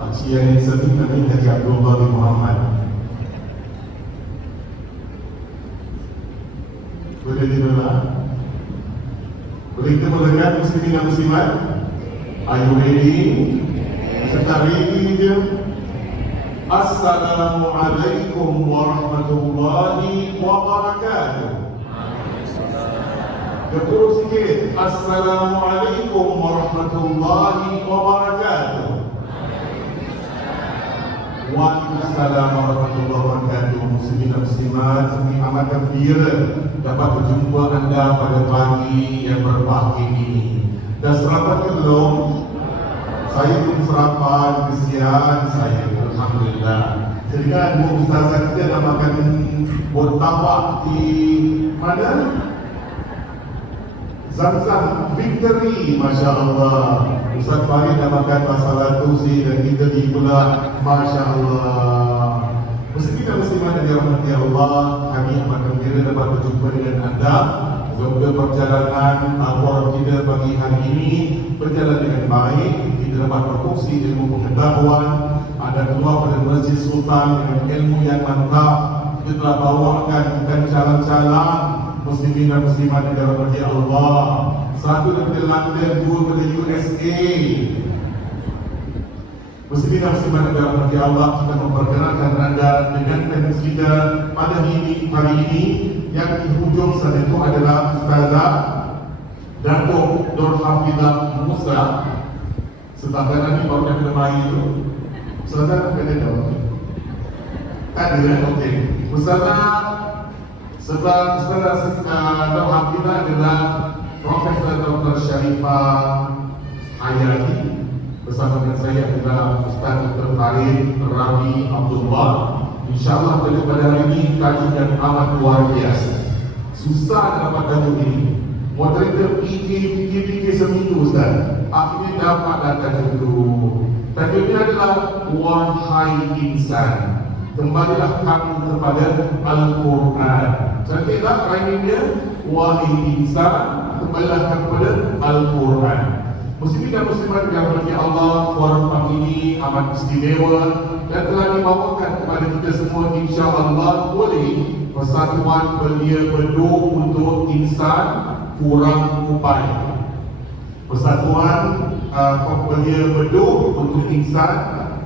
Pakcik yang sering Nabi Haji Abdullah bin Muhammad. Boleh didengar? Boleh kita mulakan muslimin dan muslimat? Are you ready? Kita ready je. Assalamualaikum warahmatullahi wabarakatuh. Terus sikit. Assalamualaikum warahmatullahi wabarakatuh. Waalaikumsalam warahmatullahi wabarakatuh. Muslimin dan muslimat, kami amat gembira dapat berjumpa anda pada pagi yang berbahagia ini. Dan serapat ke belum? Saya pun serapan kesian saya, alhamdulillah. Jadi kan dua ustazah kita dah makan bertabak di mana? Zam-Zam Victory, Masya Allah. Ustaz Farid dah makan masalah tusi dan kita di pula, Masya Allah. Muslimin dan muslimat yang dirahmati Allah, kami amat gembira dapat berjumpa dengan anda. Semoga perjalanan forum kita pagi hari ini berjalan dengan baik. Kita dapat berkongsi ilmu pengetahuan. Ada keluar pada Masjid Sultan dengan ilmu yang mantap. Kita telah bawakan calon-calon muslimin dan muslimat yang dirahmati Allah. Satu daripada London, dua daripada USA. Muslimin dan muslimat yang dirahmati Allah, kita memperkenalkan anda dengan tenis kita pada hari ini. Yang di hujung sana itu adalah Ustazah Datuk Nur Hafizah Musa. Sebentar lagi baru nak kena mari itu. Ustazah kena jawab. Tak ada kan? Okey. Ustazah sebab Ustazah Nur Hafizah adalah Profesor Dr. Sharifah Hayati. Bersama dengan saya adalah Ustaz Dr. Farid Ravi Abdullah. InsyaAllah pada hari ini tajuk yang amat luar biasa. Susah dapat tajuk ini. Moderator fikir seminggu Ustaz. Akhirnya dapatlah tajuk itu. Tajuk ini adalah Wahai Insan, kembalilah kamu kepada Al-Quran. Cantiklah rhyming dia. Wahai Insan, kembalilah kamu kepada Al-Quran. Muslimin dan muslimat yang dirahmati Allah, forum pagi ini amat istimewa dan telah dibawakan kepada kita semua, insya-Allah oleh Persatuan Belia Bedok untuk Insan Kurang Upaya. Persatuan Belia Bedok untuk Insan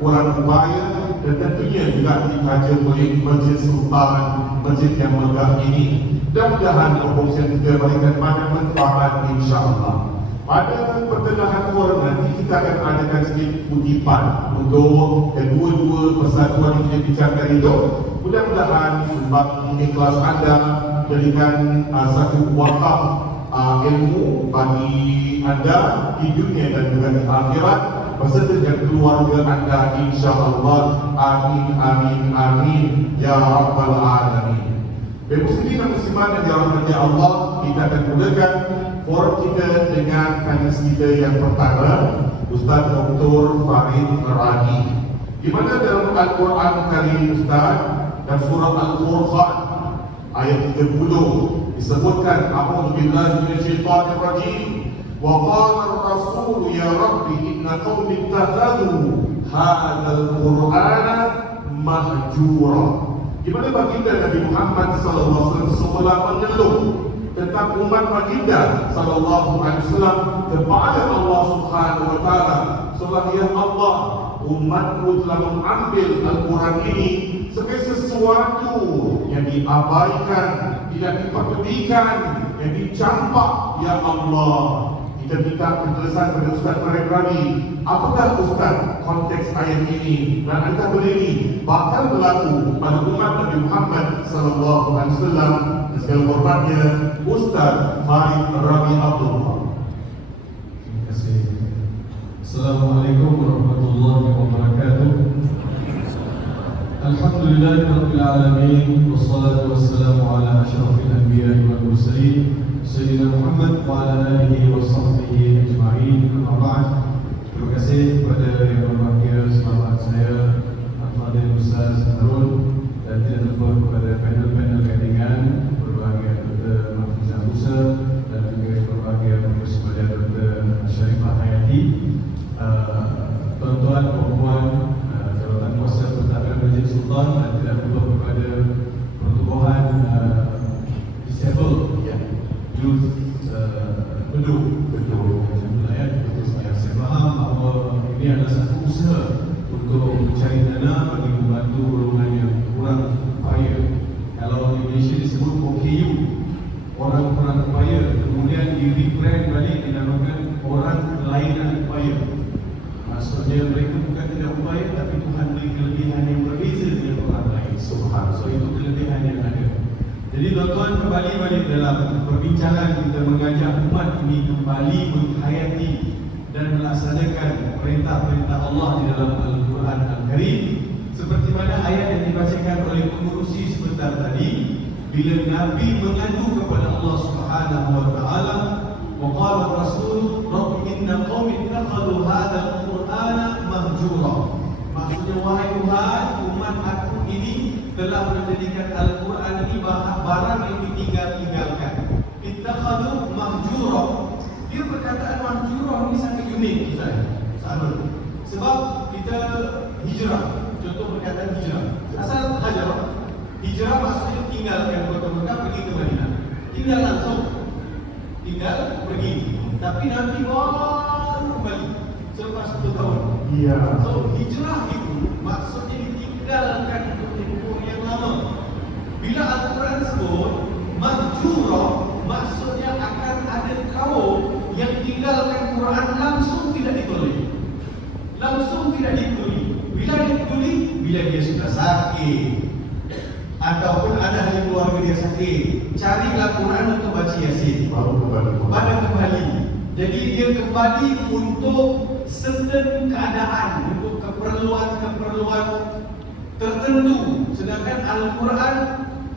Kurang Upaya, dan tentunya juga dikaja oleh Masjid Sultan, masjid yang megah ini. Mudah-mudahan perkongsian kita berikan banyak manfaat, insya-Allah. Pada pertengahan forum nanti kita akan adakan sedikit kutipan untuk kedua-dua persatuan yang kita bincangkan itu. Mudah-mudahan sebab ikhlas anda berikan satu wakaf ilmu bagi anda di dunia dan juga di akhirat beserta dengan keluarga anda, insya-Allah. Amin amin amin ya rabbal alamin. Muslimin dan muslimat yang dirahmati Allah, kita akan mulakan forum kita dengan panelis kita yang pertama, Ustaz Dr. Farid Ravi. Di mana dalam Al-Quran Karim Ustaz dan surah Al-Furqan ayat 30 disebutkan, A'udzu billahi minasyaitonir rajim. Wa qala ar-rasul ya rabbi inna qaumi ittakhadhu hadzal qur'ana mahjura. Di mana baginda Nabi Muhammad sallallahu alaihi wasallam semula mengeluh tentang umat baginda sallallahu alaihi wasallam kepada Allah Subhanahu wa taala. Setelah ya Allah, umatku telah mengambil Al-Quran ini sebagai sesuatu yang diabaikan, tidak diperdulikan, yang dicampak. Ya Allah, kita minta penjelasan kepada Ustaz Farid Ravi. Apakah Ustaz konteks ayat ini dan antara ini bakal berlaku pada umat Nabi Muhammad sallallahu alaihi wasallam? Segala hormatnya Ustaz Farid Ravi Abdullah. Terima kasih. Assalamualaikum warahmatullahi wabarakatuh. Alhamdulillahirabbil alamin, wassalatu wassalamu ala asyrafil anbiya'i wal mursalin Sayyidina Muhammad wa ala alihi wa sahbihi ajma'in. Amma ba'd. Terima kasih kepada yang berbahagia sahabat saya Al-Fadhil Ustaz Harun, dan tidak lupa kepada panel-panel gandingan berbahagia Dr. Mahfizah Musa dan juga berbahagia Dr. Sharifah Hayati. Tuan-tuan, puan-puan, Ramadan dan tidak lupa kepada pertubuhan disabled, youth, penduduk. Saya faham bahawa ini adalah satu usaha untuk mencari dana bagi membantu golongan yang kurang upaya. Kalau di Malaysia disebut OKU, orang kurang upaya, kemudian di rebrand balik dinamakan orang kelainan upaya. Maksudnya mereka bukan tidak upaya, tapi Tuhan beri kelebihan yang berbeza dengan orang lain. Subhanallah. So itu kelebihan yang ada. Jadi tuan-tuan, kembali balik dalam perbincangan kita mengajak umat ini kembali menghayati dan melaksanakan perintah-perintah Allah di dalam Al-Quran Al-Karim, seperti mana ayat yang dibacakan oleh pengurusi sebentar tadi, bila Nabi mengadu kepada Allah Subhanahu wa taala, wa qala Rasul, "Rabbi inna qaumi ittakhadhu hadzal Qur'ana mahjura." Maksudnya, wahai Tuhan, umat aku ini telah menjadikan Al-Quran ini barang yang ditinggal-tinggalkan. Ittakhadhu mahjura. Dia perkataan mahjura ini sangat unik, Ustaz. Sebab kita hijrah. Contoh perkataan hijrah. Asal hajar. Hijrah maksudnya tinggalkan kota Mekah pergi ke Madinah. Tinggal langsung. Tinggal pergi. Tapi nanti baru kembali selepas 10 tahun. Iya. So hijrah itu maksudnya ditinggalkan untuk tempoh yang lama. Bila Al-Quran sebut mahjura, maksudnya akan ada kaum yang tinggalkan Quran langsung tidak dipelih. Langsung tidak dipelih. Bila dipelih, bila dia sudah sakit ataupun ada ahli keluarga dia sakit, carilah Quran untuk baca Yasin, Baru kembali. Jadi dia kembali untuk certain keadaan, untuk keperluan-keperluan tertentu. Sedangkan Al-Quran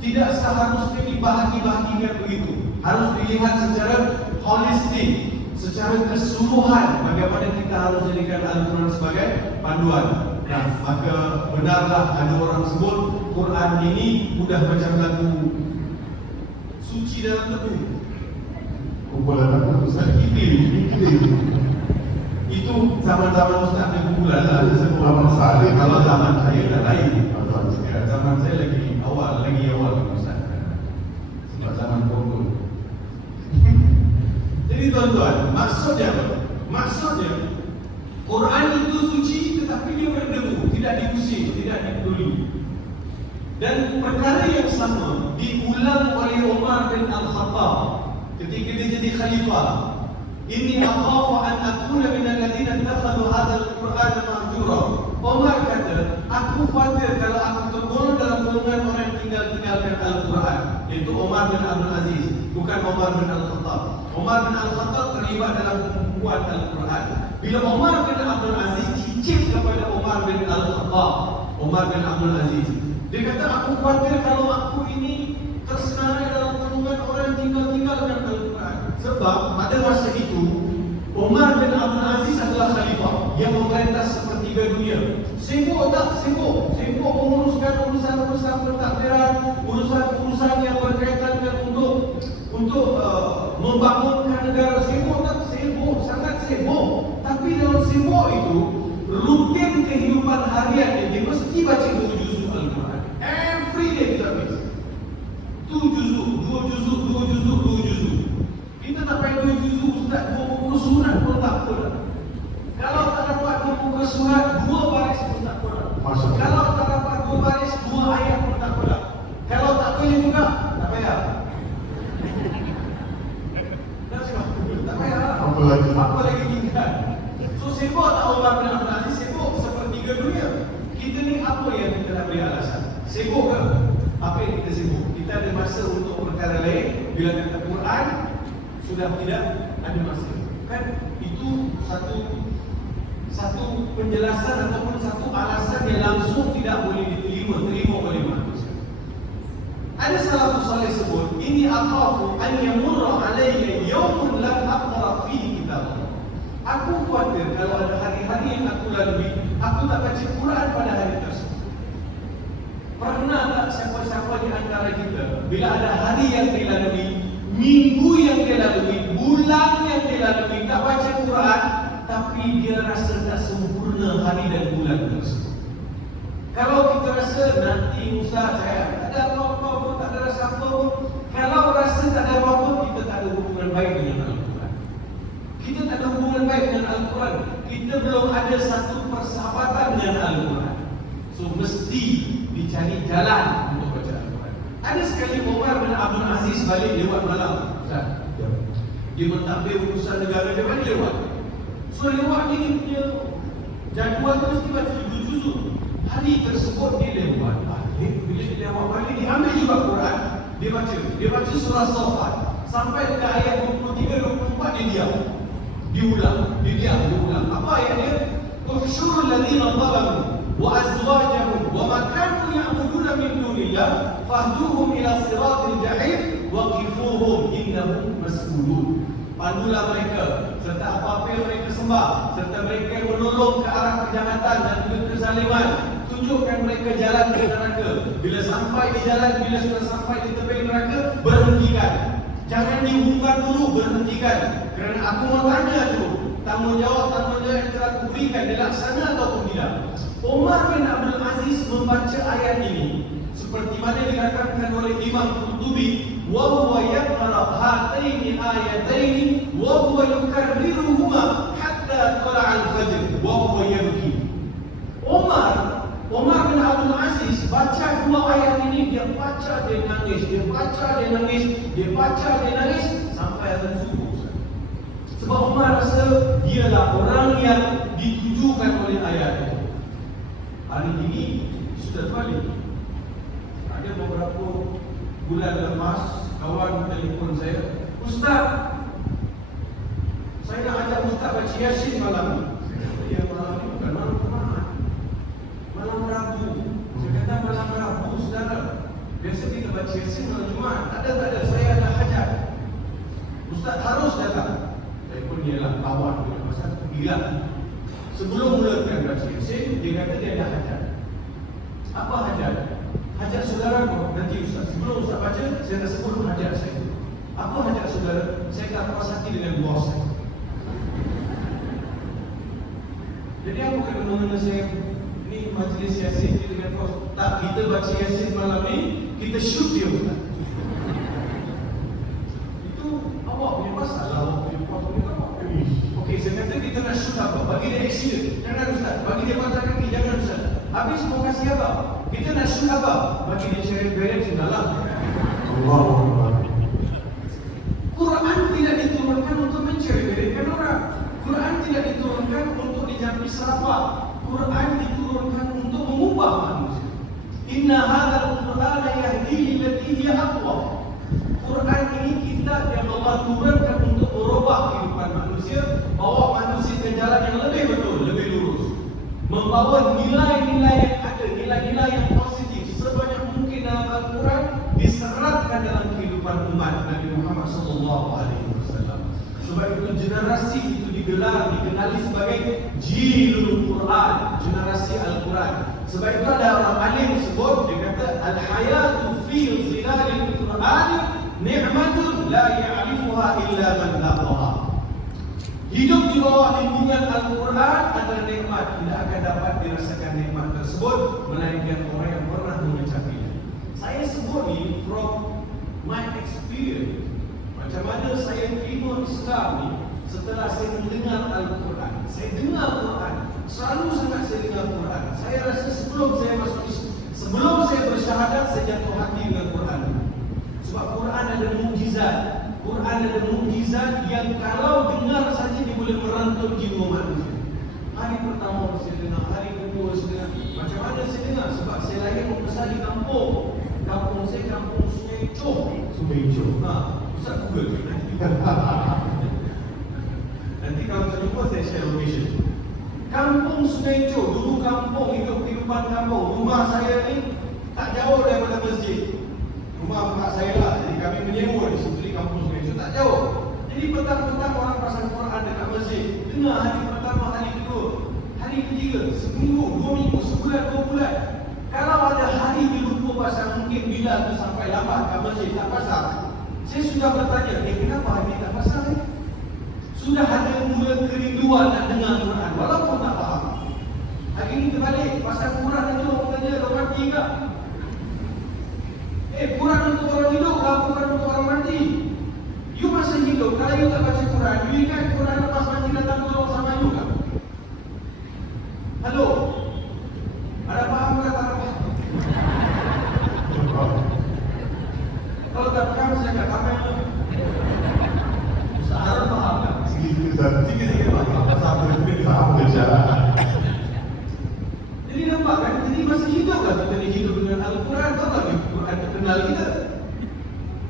tidak seharusnya dibahagi-bahagikan begitu. Harus dilihat secara holistik, secara keseluruhan, bagaimana kita harus jadikan Al-Quran sebagai panduan. Nah, maka benarlah ada orang sebut Quran ini mudah macam lagu suci dalam tebu. Kumpulan apa Ustaz? Itu zaman-zaman Ustaz ada kumpulan lah. Zaman saya. Kalau zaman saya dah lain. Ya. Zaman saya lagi awal Ustaz. Sebab zaman kumpul. Jadi tuan-tuan, maksudnya apa? Maksudnya Quran itu suci tetapi dia berdebu, tidak diusir, tidak dipeduli. Dan perkara yang sama diulang oleh Umar bin Al-Khattab ketika dia jadi khalifah. Inni akhafu an akuna min alladziina ittakhadhu hadzal Qur'ana mahjura. Umar kata, aku khawatir kalau aku tergolong dalam golongan orang yang tinggalkan Al-Quran. Itu Umar bin Abdul Aziz, bukan Umar bin Al-Khattab. Umar bin Al-Khattab terlibat dalam pembukuan Al-Quran. Bila Umar bin Abdul Aziz cicip kepada Umar bin Al-Khattab, Umar bin Abdul Aziz, dia kata, aku khawatir kalau aku ini tersenarai dalam golongan orang yang tinggalkan Al-Quran. Sebab pada masa itu Umar bin Abdul Aziz adalah khalifah yang memerintah sepertiga dunia. Sibuk tak sibuk? Sibuk menguruskan urusan-urusan pentadbiran, urusan-urusan yang berkaitan dengan untuk membangunkan negara. Sibuk tak? Sibuk, sangat sibuk. Tapi dalam sibuk itu, rutin kehidupan harian dia mesti baca 2 juzuk Al-Quran. Every day kita baca 2 juzuk, 2 juzuk, 2 juzuk, 2 juzuk. Kita tak payah 2 juzuk, Ustaz, 2 buku surat pun tak apa. Kalau tak dapat 2 buku surat, 2 baris pun tak apa. Kalau tak dapat 2 baris, 2 ayat pun tak apa. Kalau tak boleh juga, tak payah. Tak payah. Apa lagi tinggal? So sibuk tak Umar bin Abdul Aziz? Sibuk sepertiga dunia. Kita ni apa yang kita nak beri alasan? Sibuk ke? Apa yang kita sibuk? Kita ada masa untuk perkara lain. Bila kata Quran, sudah tidak ada masa. Kan itu satu penjelasan ataupun satu alasan yang langsung tidak boleh terima oleh manusia. Ada salafus saleh sebut, ini akhafu an yamurra alayya yawmun lam aqra fihi kitab. Aku khawatir kalau ada hari-hari yang aku lalui, aku tak baca Quran pada hari tersebut. Pernah tak siapa-siapa di antara kita bila ada hari yang dilalui, minggu yang dilalui, bulan yang dilalui, tak baca Quran, tapi dia rasa tak sempurna hari dan bulan tersebut. Kalau kita rasa nanti Ustaz saya tak ada apa-apa pun, tak ada rasa apa pun. Kalau rasa tak ada apa-apa, kita tak ada hubungan baik dengan Al-Quran. Kita tak ada hubungan baik dengan Al-Quran. Kita belum ada satu persahabatan dengan Al-Quran. So mesti dicari jalan untuk baca Al-Quran. Ada sekali Umar bin Abdul Aziz balik lewat malam, Ustaz. Dia mentadbir urusan negara dia, mana lewat? So lewat ni punya jadual tu mesti baca juzuk. Hari tersebut dia lewat balik. Bila dia lewat balik, dia ambil juga Quran. Dia baca surah Safat sampai dekat ayat 23-24 dia diam. Dia diam. Apa ayat dia? Ushurul ladzina zalamu wa azwajahum wa ma kanu ya'buduna min dunillah fahduhum ila siratil jahim waqifuhum innahum mas'ulun. Pandulah mereka serta apa-apa yang mereka sembah, serta mereka yang menolong ke arah kejahatan dan juga kezaliman. Tunjukkan mereka jalan ke neraka. Bila sudah sampai di tepi neraka, berhentikan. Jangan diumumkan dulu, berhentikan. Kerana aku mau tanya dulu, tanggungjawab yang telah aku berikan dilaksana ataupun tidak. Umar bin Abdul Aziz membaca ayat ini seperti mana dikatakan oleh Imam Qurtubi, wa huwa yaqra hataini ayataini wa huwa yukarriruhuma hatta tala'a al-fajr wa huwa yabki. Umar bin Abdul Aziz baca dua ayat ini, dia baca dia nangis, dia baca dia nangis sampai azan subuh. Sebab Umar rasa dialah orang yang ditujukan oleh ayat itu. Hari ini sudah balik. Ada beberapa bulan lepas kawan telefon saya, Ustaz, saya nak ajak Ustaz baca Yasin malam ni. Saya kata, ya malam ni bukan malam Jumaat, malam Rabu. Saya kata malam Rabu, saudara. Biasa kita baca Yasin malam Jumaat. Tak ada, saya ada hajat. Ustaz harus datang. Telefon dia lah kawan dia, pasal gila. Sebelum mulakan baca Yasin, dia kata dia ada hajat. Apa hajat? Hajat saudara nanti Ustaz. Sebelum Ustaz baca, saya dah sebut hajat saya. Apa hajat saudara? Saya tak puas hati dengan bos saya. Jadi apa kena saya ni majlis Yasin dengan bos? Tak, kita baca Yasin malam ni, kita shoot dia Ustaz. Itu awak punya masalah, awak punya bos punya awak. Okey, saya kata kita nak shoot apa? Bagi dia accident. Jangan Ustaz. Bagi dia patah kaki, jangan Ustaz. Habis mau kasih apa? Kita nak shoot apa? Bagi dia cari beres dalam. Allahu. Quran tidak diturunkan untuk mencari-carikan orang. Quran tidak diturunkan untuk dijampi sahabat. Quran diturunkan untuk mengubah manusia. Inna hadzal Qur'ana yahdi lillati hiya aqwam. Quran ini kitab yang Allah turunkan untuk merubah kehidupan manusia, bawa manusia ke jalan yang lebih betul, lebih lurus. Membawa nilai-nilai yang ada, nilai-nilai yang positif sebanyak mungkin dalam Al-Quran diseratkan dalam kehidupan umat Nabi Muhammad SAW. Sebab itu generasi itu dikenali sebagai Jilul Quran, generasi Al-Quran. Sebab itu ada orang alim sebut, dia kata al-hayatu fi zilalil Quran ni'matun la ya'rifuha illa man laqaha. Hidup di bawah lindungan Al-Quran adalah nikmat, tidak akan dapat dirasakan nikmat tersebut melainkan orang yang pernah mencapinya. Saya sebut ni from my experience. Macam mana saya terima Islam ni setelah saya mendengar Al-Quran. Saya dengar Quran, selalu sangat saya dengar Quran. Saya rasa sebelum saya masuk Islam, sebelum saya bersyahadat, saya jatuh hati dengan Quran. Sebab Quran ada mukjizat. Quran ada mukjizat yang kalau dengar saja dia boleh merantau jiwa manusia. Hari pertama saya dengar, hari kedua saya dengar. Macam mana saya dengar? Sebab saya lahir membesar di kampung. Kampung saya kampung Sungai Choh. Sungai Choh. Ustaz Google nanti kalau terlupa saya share location. Kampung Sungai Choh, dulu kampung, hidup kehidupan kampung. Rumah saya ni tak jauh daripada masjid. Rumah mak saya lah, jadi kami menyewa di situ di kampung Sungai Choh, tak jauh. Jadi petang-petang orang pasang Quran dekat masjid. Dengar hari pertama, hari kedua, hari ketiga, seminggu, 2 minggu, sebulan, 2 bulan. Kalau ada hari dilupa pasang, mungkin bila tu sampai lambat kat masjid tak pasang. Saya sudah bertanya, kenapa hari tak pasang ni? Sudah ada mula kerinduan nak dengar Quran, walaupun tak faham. Hari ini terbalik, pasang Quran itu orang tanya, romantik tak? Sikit-sikit Pak. Sama je. Jadi nampak kan? Jadi masih hidup lah kita ni hidup dengan Al-Quran. Tahu tak Al-Quran terkenal kita?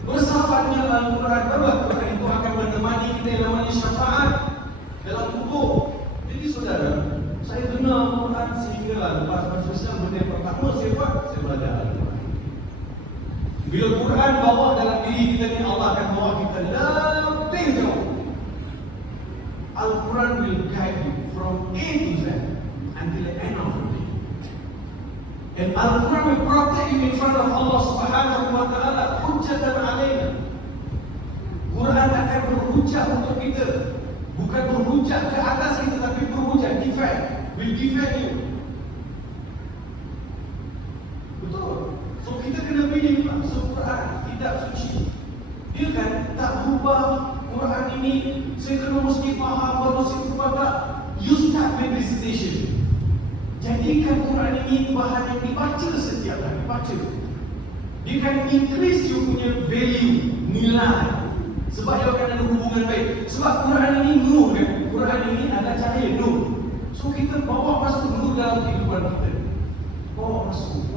Bersahabat dengan Al-Quran. Tahu tak Al-Quran itu akan menemani kita yang namanya syafaat dalam kubur. Jadi saudara, saya dengar Al-Quran sehinggalah lepas masuk Islam benda yang pertama saya buat, saya belajar Al-Quran. Bila Quran bawa dalam diri kita ni, Allah akan bawa kita lebih jauh. Al-Quran will guide you from A to Z until the end of the day. And Al-Quran will protect you in front of Allah Subhanahu wa ta'ala. Hujjatan alaina. Quran akan berhujjah untuk kita. Bukan berhujjah ke atas kita, tapi berhujjah, defend. Will defend you. Betul. So kita kena pilih Quran, kitab suci. Dia kan tak berubah. Quran ini saya kena mesti faham baru saya berubah tak. You start with recitation. Jadikan Quran ini bahan yang dibaca setiap hari. Baca. Dia akan increase you punya value, nilai. Sebab dia akan ada hubungan baik. Sebab Quran ini nur kan. Quran ini ada cahaya nur. So kita bawa masuk nur dalam kehidupan kita. Bawa masuk.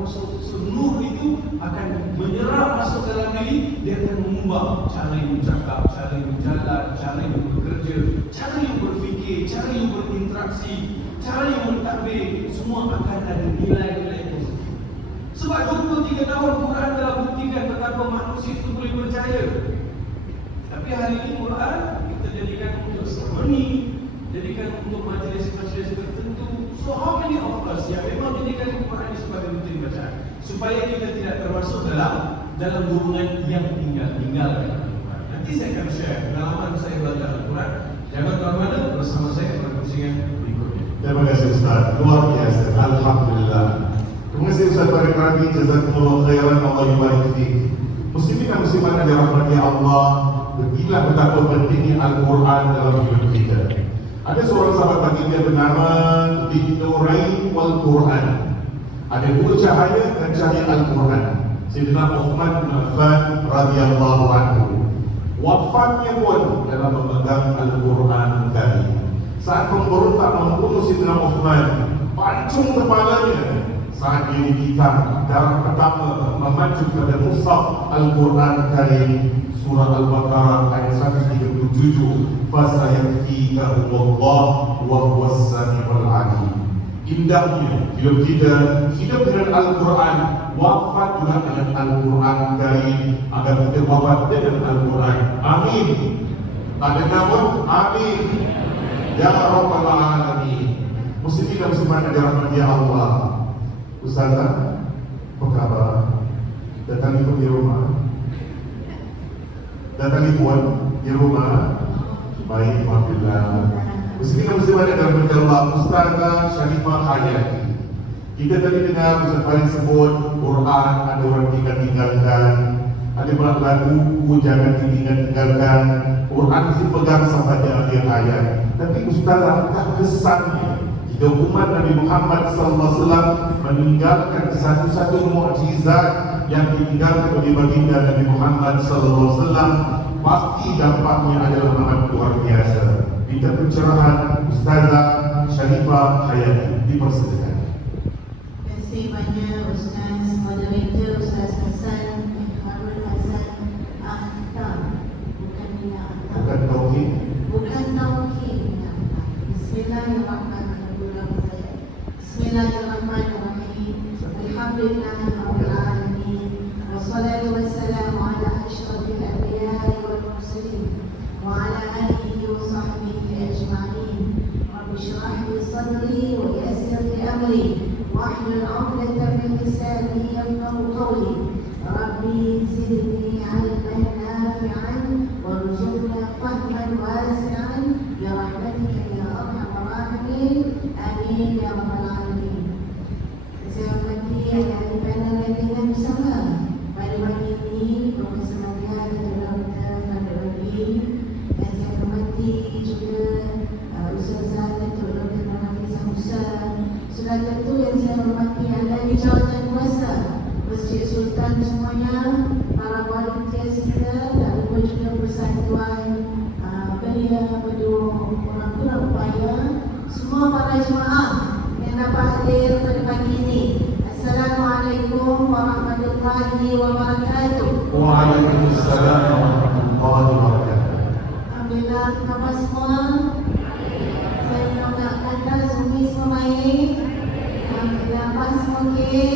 So nur itu akan menyerap masuk dalam diri. Dia akan mengubah cara yang bercakap, cara yang berjalan, cara yang bekerja, cara yang berfikir, cara yang berinteraksi, cara yang mentadbir. Semua akan ada nilai-nilai positif. Sebab 23 tahun Quran telah buktikan betapa manusia itu boleh percaya. Tapi hari ini Quran kita jadikan untuk seremoni, jadikan untuk majlis-majlis tertentu. So how many of us yang memang jadikan Quran ini sebagai rutin bacaan, supaya kita tidak termasuk dalam golongan yang tinggal. Nanti saya akan share pengalaman saya belajar Al-Quran. Jangan kemana-mana, bersama saya pada kursingan berikutnya. Terima kasih Ustaz. Luar biasa. Alhamdulillah. Terima kasih Ustaz Farid Rabi. Jazakumullah khairan. Allah yubarik fiik. Muslimin dan muslimat yang dirahmati Allah, beginilah betapa pentingnya Al-Quran dalam hidup kita. Ada seorang sahabat baginda bernama Dzunurain wal Quran. Ada dua cahaya dan cahaya Al-Quran. Sayyidina Uthman bin Affan radhiyallahu anhu. Wafatnya pun dalam memegang Al-Quran Karim. Saat pemberontak membunuh Sayyidina Uthman, pancung kepalanya. Saat dia ditikam, darah pertama memacu pada mushaf Al-Quran Karim, surah Al-Baqarah ayat 137. Fasayakfikahumullah wa huwas samiul alim. Indahnya hidup kita hidup dengan Al-Quran, wafat juga dengan Al-Quran Karim, agar kita wafat dengan Al-Quran. Amin. Ada namun amin. Ya Rabbal Alamin. Muslimin dan muslimat yang dirahmati Allah. Ustazah, apa khabar? Datang ikut di rumah? Datang ikut di rumah? Baik, alhamdulillah. Muslimin dan muslimat yang dirahmati Allah. Ustazah Sharifah Hayati. Kita tadi dengar Ustaz Farid sebut Quran ada orang tinggalkan. Ada pula lagu jangan tinggalkan. Quran mesti pegang sampai di akhir ayat. Tapi Ustazah, apakah kesannya jika umat Nabi Muhammad SAW meninggalkan satu-satu mukjizat yang ditinggalkan oleh baginda Nabi Muhammad SAW, pasti dampaknya adalah amat luar biasa. Minta pencerahan Ustazah Sharifah Hayati, dipersilakan. Terima kasih banyak Ustaz Moderator, Ustaz Hasan Harun Hasan Akhtar. Bukan Mina Akhtar. Bukan Tauhid. Bukan Tauhid. Bismillahirrahmanirrahim. Bismillahirrahmanirrahim. Alhamdulillahirabbil alamin. Wassalatu wassalamu ala asyrafil anbiya'i wal mursalin wa ala alihi wa sahbihi ajma'in. Rabbi shrah li sadri wa yassir li amri wahlul 'uqdatam min lisani yafqahu qawli. Rabbi zidni 'ilman nafi'an warzuqna fahman wasi'an ya rahmatika ya arhamar rahimin. Amin ya rabbal alamin. Saya hormati ahli panel yang dengan bersama pada pagi ini, Profesor Madia dan Dr. Farid Rabi. Dan saya hormati juga Ustazah Datuk Dr. Nafisah Musa. Sudah tentu yang saya hormati adalah di jawatan kuasa Masjid Sultan semuanya, para volunteers kita, dan juga persatuan belia hadir pada pagi ini. Assalamualaikum warahmatullahi wabarakatuh. Waalaikumsalam warahmatullahi wabarakatuh. Alhamdulillah, khabar semua. Saya nak kata Zumi semua baik. Alhamdulillah, apa semua okey?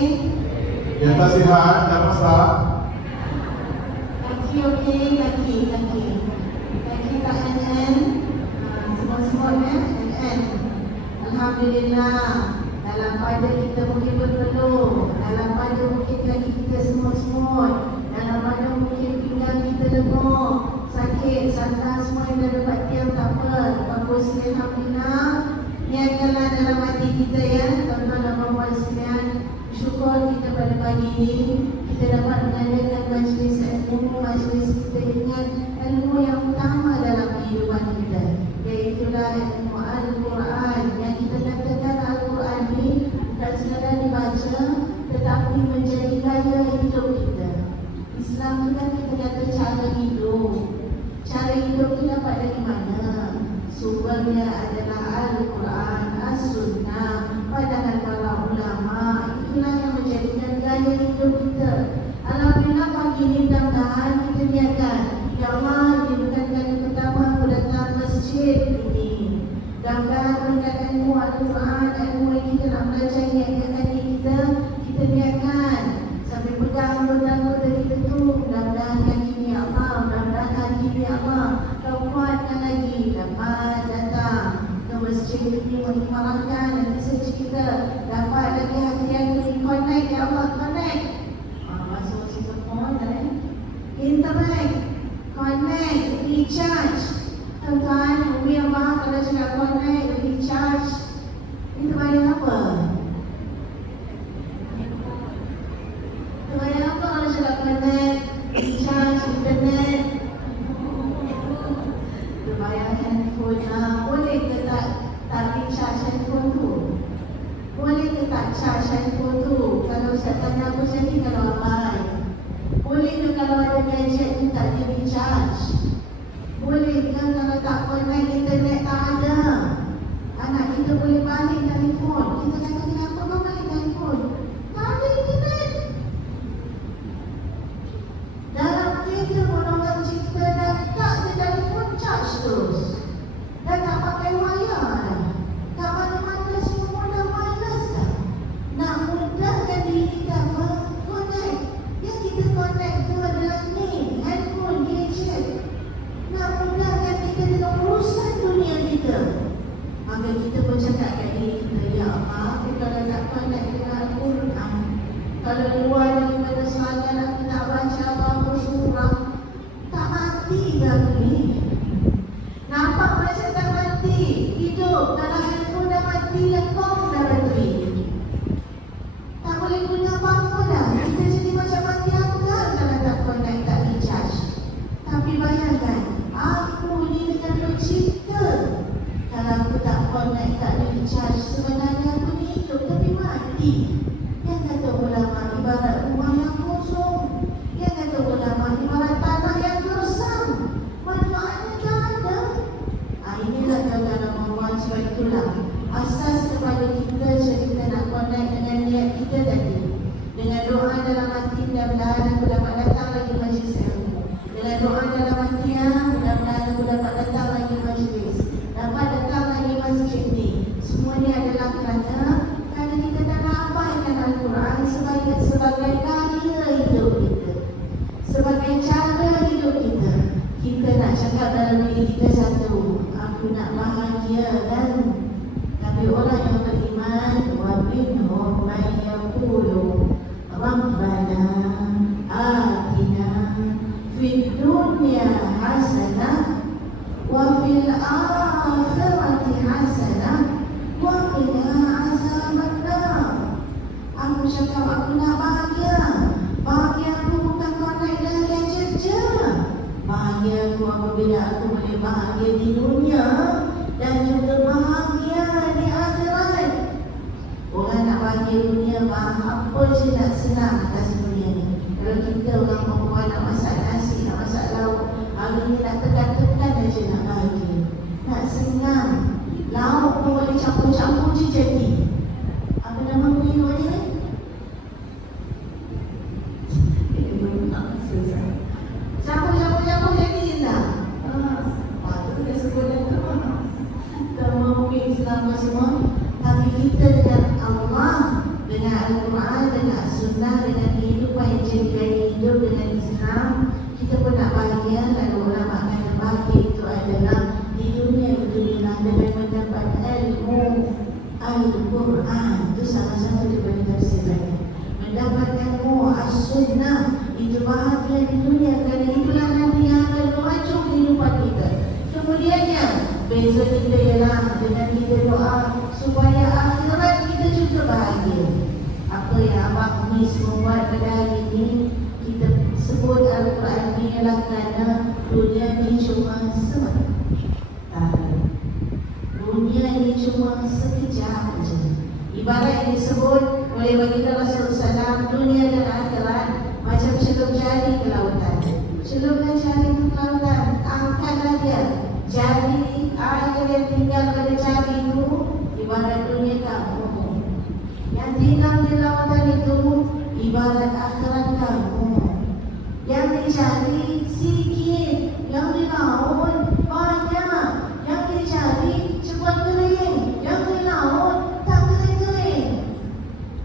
Di atas sihat dan masak. Kaki okey, kaki tak NN. Semua ya, NN. Alhamdulillah. Dalam pada kita mungkin berpeluh, dalam pada mungkin kaki kita semut-semut, dalam pada mungkin pinggang kita lemah, sakit, santan semua yang dah dapat tiam tak apa. Bagus, alhamdulillah. Niatkanlah dalam hati kita ya, tuan-tuan dan puan-puan sekalian. Syukur kita pada pagi ini kita dapat mengadakan majlis ilmu, majlis kita dengan ilmu yang utama dalam kehidupan kita, iaitulah ilmu Al-Quran. Yang kita katakan Al-Quran ini bukan sekadar dibaca, tetapi menjadi gaya hidup kita. Islam itu kan kita kata cara hidup. Cara hidup itu dapat dari mana? Sumbernya adalah Al-Quran, As-Sunnah, pandangan para ulama. Itulah yang menjadikan gaya hidup kita. Alhamdulillah pagi ini mudah-mudahan kita niatkan, ya Allah, ini bukan kali pertama aku datang masjid ini. Mudah-mudahan berkaitan ilmu Al-Quran, ilmu yang kita nak belajar, niatkan hati kita, kita niatkan sampai pegang anggota-anggota kita tu. Mudah-mudahan kaki ni Allah, mudah-mudahan hati ni Allah. Kau kuatkan lagi dapat datang ke masjid ini mengimarahkan nanti saja kita dapat lagi hati yang ini connect, ya Allah, connect. Masuk situ phone internet, connect, recharge. Tuan-tuan, Umi Abang kalau cakap connect, recharge, itu bayar apa? Itu bayar apa kalau cakap connect, recharge, internet? Itu bayar handphone. Boleh ke tak recharge handphone tu? Boleh ke tak charge handphone tu? Kalau Ustaz tanya apa jadi kalau abai? Boleh ke kalau ada gadget tu tak dia recharge? Boleh ke kalau tak connect internet tak ada? Anak kita boleh balik telefon. Kita kata kenapa kau balik telefon? Tak ada internet. Dalam kereta pun orang cerita dah tak ada telefon charge terus. Dah tak pakai wire dah. Kat mana-mana semua dah wireless dah. Nak mudahkan diri kita connect. Yang kita connect tu adalah ni, handphone, gadget. Nak mudahkan kita dalam urusan dunia kita. Maka kita pun cakap kat diri kita, ya Allah, kalau tak connect dengan Al-Quran, kalau luar daripada selatan aku tak baca apa-apa surah, tak mati ke aku ni? Nampak macam tak mati. Hidup dalam handphone dah mati, lekong dah bateri. Tak boleh guna apa-apa dah. Kita jadi macam mati akal kalau tak connect, tak recharge. Tapi bayangkan, aku ni dengan pencipta. Kalau aku tak connect, tak recharge, sebenarnya aku ni hidup tapi mati. Yang kata ulama ibarat rumah yang kosong. Yang kata ulama ibarat tanah yang gersam. Manfaatnya tak ada. Inilah tuan-tuan sebab itulah asas kepada kita jadi kita nak connect dengan niat kita tadi. Dengan doa dalam hati, mudah-mudahan aku dapat datang lagi majlis ilmu. Dengan doa dalam hati, mudah-mudahan aku dapat datang lagi majlis. Dapat datang lagi masjid ni. Semua ni adalah kerana Quran itu salah satu daripada tafsirannya. Mendapatkan as-sunnah itu bahagia di dunia, kerana itulah nanti yang akan memacu kehidupan kita. Kemudiannya beza kita ialah dengan kita doa supaya akhirat kita juga bahagia. Apa yang Abang Miss membuat pada hari ini, kita sebut Al-Quran ni ialah kerana dunia ni cuma sementara. Dunia ni cuma sekejap saja. Ibarat yang disebut oleh baginda Rasulullah SAW, dunia dan akhirat macam celup jari ke lautan. Celuplah jari ke lautan, angkatlah dia. Jari air yang tinggal pada jari itu ibarat dunia kamu. Yang tinggal di lautan itu ibarat akhirat kamu. Yang dicari sedikit, yang di laut banyak. Yang dicari cepat kering, yang di laut tak kering-kering.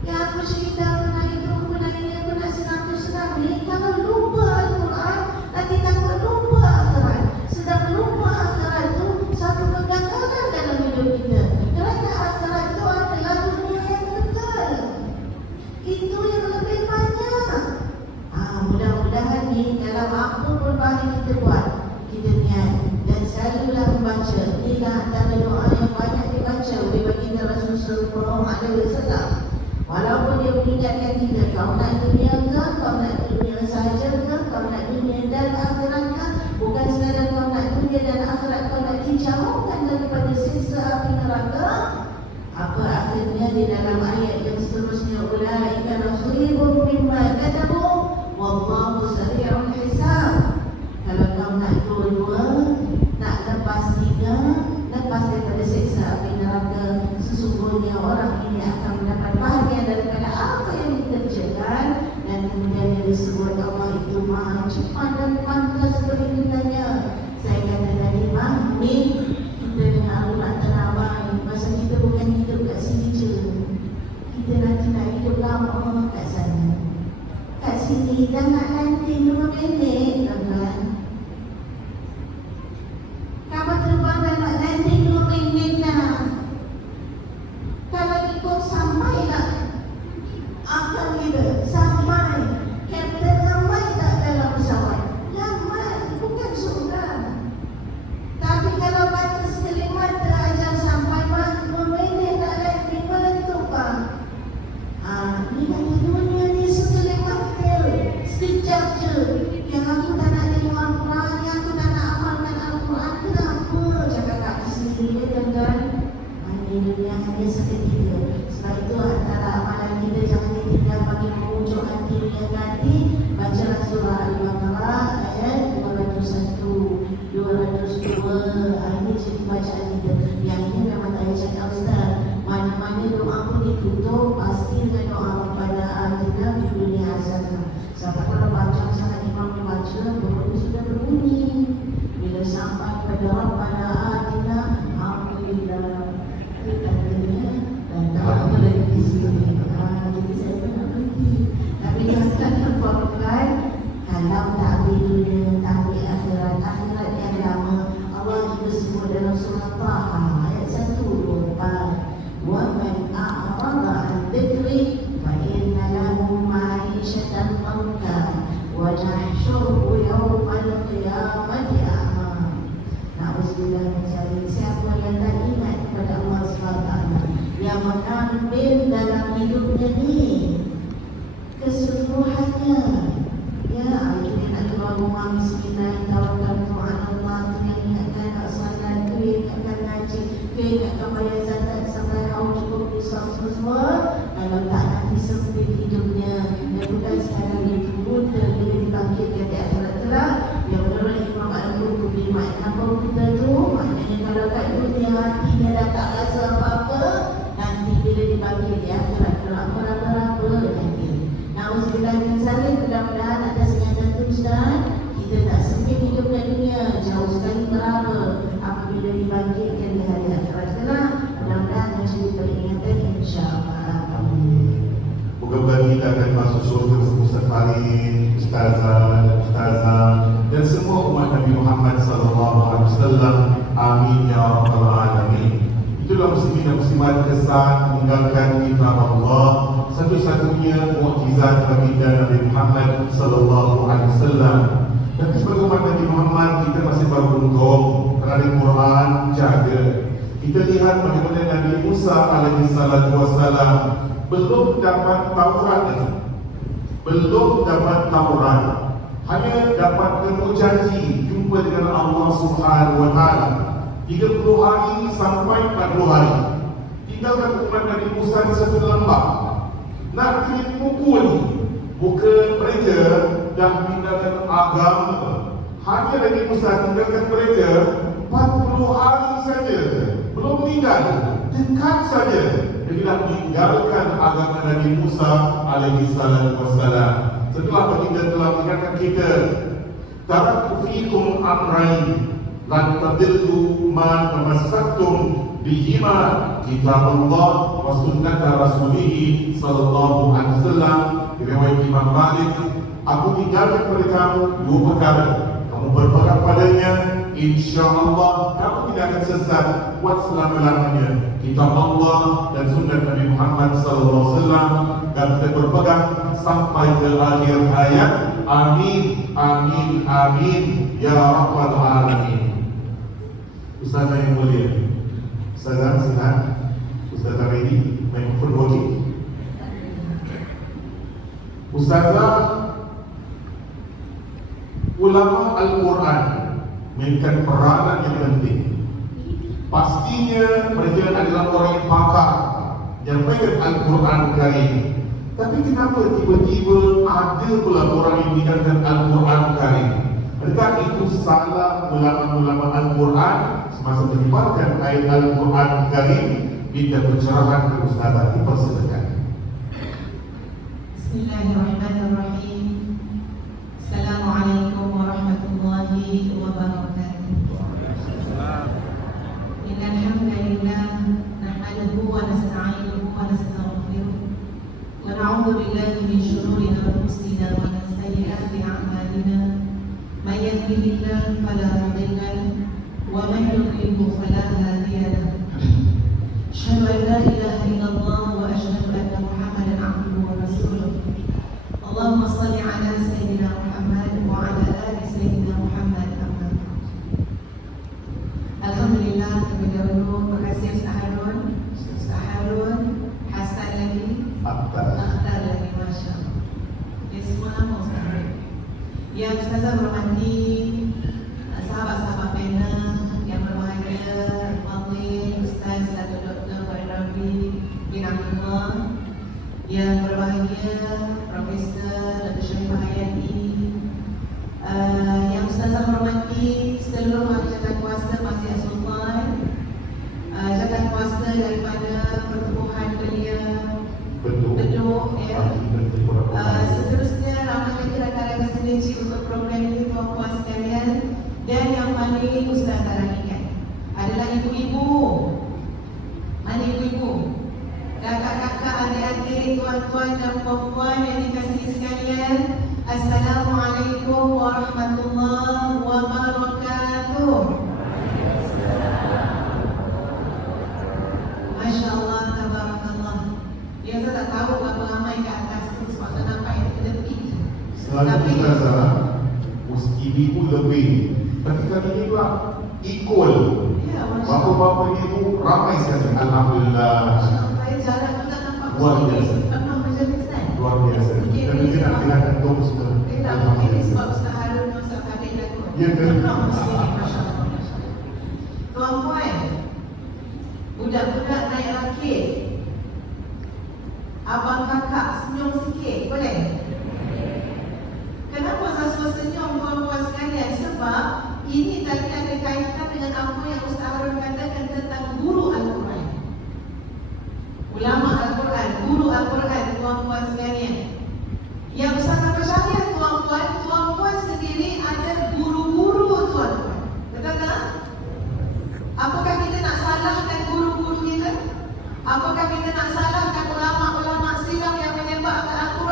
Yang aku cerita pernah itu, pernah ini, pernah senang ni. Kalau lupa Al-Quran, nanti takut lupa akhirat. Sedang lupa akhirat itu satu kegagalan dalam hidup kita. Kerana akhirat itu adalah dunia yang kekal. Itu yang lebih banyak. Mudah-mudahan ni dalam apa pun bahaya kita buat, kita niat dan selalulah membaca. Inilah antara doa yang banyak dibaca oleh baginda Rasulullah sallallahu alaihi wasallam. Walaupun dia mengingatkan kita, kau nak dunia ke, kau nak dunia sahaja ke, kau nak dunia dan akhirat ke, bukan sekadar kau nak dunia dan akhirat, kau nak dijauhkan daripada siksa api neraka. Apa akhirnya di dalam ayat yang seterusnya, ulaika nasibun mimma katabu wallahu sari'ul hisab. Kalau kau nak dua-dua, nak lepas tiga, lepas daripada siksa api neraka, sesungguhnya orang ini akan mendapat bahagian daripada apa yang dikerjakan. Dan kemudian yang disebut Allah itu maha cepat dan pantas perintahnya. Saya kata tadi, ni kita dengan Al-Quran terawai. Masa kita bukan hidup kat sini je, kita nanti nak hidup lama kat sana. Kat sini dah nak landing 2 minit, tuan-tuan. Kapal terbang dah nak landing 2 minit dah. Kalau ikut sampai tak akan kita sampai. Kapten ramai tak dalam pesawat? Ramai, bukan seorang. Tapi kalau batas kelima mata ajar sampai 2 minit tak landing, meletup bang. Ni kata dunia ni sekelip mata, sekejap je. Yang aku tak nak tengok Al-Quran, yang aku tak nak amalkan Al-Quran, kenapa? Cakap kat sendiri, tuan-tuan. Ini dunia hanya seketika. Sebab itu antara amalan kita jangan ditinggal bagi mengucuk hati yang ganti. Bacalah surah Al-Baqarah ayat 201, 202. Ini jadi bacaan kita. Yang ini memang saya cakap Ustaz, mana-mana doa pun ditutup pasti dengan doa kepada Atina di dunia asal. Sebab kalau baca sangat imam dibaca, perut sudah berbunyi. Bila sampai pada Rabbana Atina, alhamdulillah. Katanya dan tak boleh di sini. Jadi saya pernah berhenti. Tapi jangan lupakan, kalau tak ambil dunia, tak ambil akhirat, akhirat yang lama. Allah juga sebut dalam surah Taha ayat 124. Wa man a'rada an dzikri fa inna lahu ma'isyatan dhanka wa nahsyuruhu yawmal qiyamati a'ma. Na'udzubillah min dzalik. Siapa yang tak ingat kepada Allah SWT, yang mengambil dalam hidupnya ni keseluruhannya, ya, itu yang nak keluar rumah bismillah, tawakkaltu ala Allah, yang ingatkan salat, ingatkan ngaji, ingatkan bayar zakat sampai haul cukup semua. Kalau tak nanti sempit hidupnya, dan bukan sekarang itu buta bila dibangkitkan di akhirat kelak. Yang benar-benar Imam Al-Qurtubi makna buta tu, maknanya kalau kat dunia hatinya dah tak rasa apa-apa, nanti bila dibangkit di akhirat kelak apa-apa nanti. Na'udzubillah min dzalik. Mudah-mudahan atas kenyataan Ustaz, kita tak sempit hidup di dunia, jauh sekali meraba apabila dibangkitkan di hari akhirat kelak. Mudah-mudahan menjadi peringatan, insya-Allah. Moga-moga kita akan masuk surga bersama Ustaz Farid, Ustazah dan semua umat Nabi Muhammad sallallahu alaihi wasallam. Amin ya rabbal alamin. Itulah muslimin dan muslimat sifat kesan meninggalkan kitab Allah, satu-satunya mukjizat baginda Nabi Muhammad sallallahu alaihi wasallam. Tapi sebagai umat Nabi Muhammad, kita masih beruntung kerana Quran jaga. Kita lihat bagaimana Nabi Musa alaihi salatu wasallam belum dapat Taurat lagi. Belum dapat Taurat. Hanya dapat temu janji jumpa dengan Allah Subhanahu wa taala. 30 hari sampai 40 hari. Tinggalkan umat Nabi Musa di satu lembah. Nak kena pukul muka mereka dah tinggalkan agama. Hanya Nabi Musa tinggalkan mereka 40 hari saja. Belum tinggal, dekat saja. Dia dah meninggalkan agama Nabi Musa alaihi salatu wassalam. Setelah baginda telah mengingatkan kita, taraktu fikum amrayn lan tadillu ma tamassaktum bihima kitab Allah wa sunnata rasulih sallallahu alaihi wasallam. Riwayat Imam Malik, aku tinggalkan kepada kamu dua perkara. Kamu berpegang padanya, insya-Allah kamu tidak akan sesat buat selama-lamanya. Kitab Allah dan sunnah Nabi Muhammad sallallahu alaihi wasallam, dan kita berpegang sampai ke akhir hayat. Amin, amin, amin ya rabbal alamin. Ustazah yang mulia, Ustazah sihat, Ustazah ready, microphone working. Ustazah, ulama Al-Quran mainkan peranan yang penting. Pastinya mereka adalah orang yang pakar yang menyampaikan Al-Quran Karim. Tapi kenapa tiba-tiba ada pula orang yang meninggalkan Al-Quran Karim? Adakah itu salah ulama-ulama Al-Quran semasa menyebarkan ayat Al-Quran Karim? Minta pencerahan kepada Ustazah, dipersilakan. Bismillahirrahmanirrahim. Assalamualaikum warahmatullahi wabarakatuh. Innal hamdalillah nahmaduhu wa nasta'inuhu wa nastaghfiruh wa na'udzu billahi min shururi anfusina wa min sayyiati a'malina. May yahdihillahu fala mudilla lahu wa may yudlil fala hadiya lahu. Asyhadu an la ilaha illallah wa asyhadu anna Muhammadan 'abduhu wa rasuluh. Allahumma shalli ala sayyidina Muhammad wa ala ali sayyidina Muhammad. Alhamdulillah, terlebih dahulu terima kasih Ustaz Harun, Hasan lagi, Akhtar lagi, Masya Allah. Ya, semua nama Ustaz Harun. Yang Ustazah hormati, sahabat-sahabat panel yang berbahagia, Fadil, Ustaz Datuk Dr. Rabi bin Abdullah, yang berbahagia Profesor Dr. Sharifah Hayati, yang Ustazah hormati seluruh ahli jawatankuasa Masjid Sultan, jawatankuasa daripada pertubuhan belia Bedok, ya. Seterusnya ramai lagi rakan-rakan sendiri untuk program ini, tuan-puan sekalian. Dan yang paling Ustazah ragikan adalah ibu-ibu. Mana ibu-ibu? Kakak-kakak, adik-adik, tuan-tuan dan puan-puan yang dikasihi sekalian, Assalamualaikum warahmatullahi wabarakatuh. Masya Allah, tabarakallah. Ya, saya tak tahu berapa ramai ke atas tu sebab tak nampak yang kita tepi. Selalu Ustazah, ibu lebih, tapi kali ini pula equal. Ya, Masya Allah. Bapa-bapa ibu ramai sekali, Alhamdulillah. Saya jarang tu tak nampak. Luar biasa. Pernah macam ni, Ustaz? Luar biasa. Kita mungkin nak silakan Tok Ustaz. Tak mungkin ni sebab Ustaz Harun dan Ustaz Fadil dah kot. Ya ke? Pernah macam ni, Masya Allah. Tuan-puan, budak-budak naik rakit. Abang kakak senyum sikit, boleh? Kenapa saya suruh senyum, tuan-puan sekalian? Sebab ini tadi ada kaitan dengan apa yang Ustaz Harun katakan tentang guru Al-Quran. Ulama Al-Quran, guru Al-Quran, tuan-puan sekalian. Yang Ustazah percaya, tuan-puan sendiri ada guru-guru, tuan-puan. Betul tak? Apakah kita nak salahkan guru-guru kita? Apakah kita nak salahkan ulama-ulama silam yang menyebarkan Al-Quran?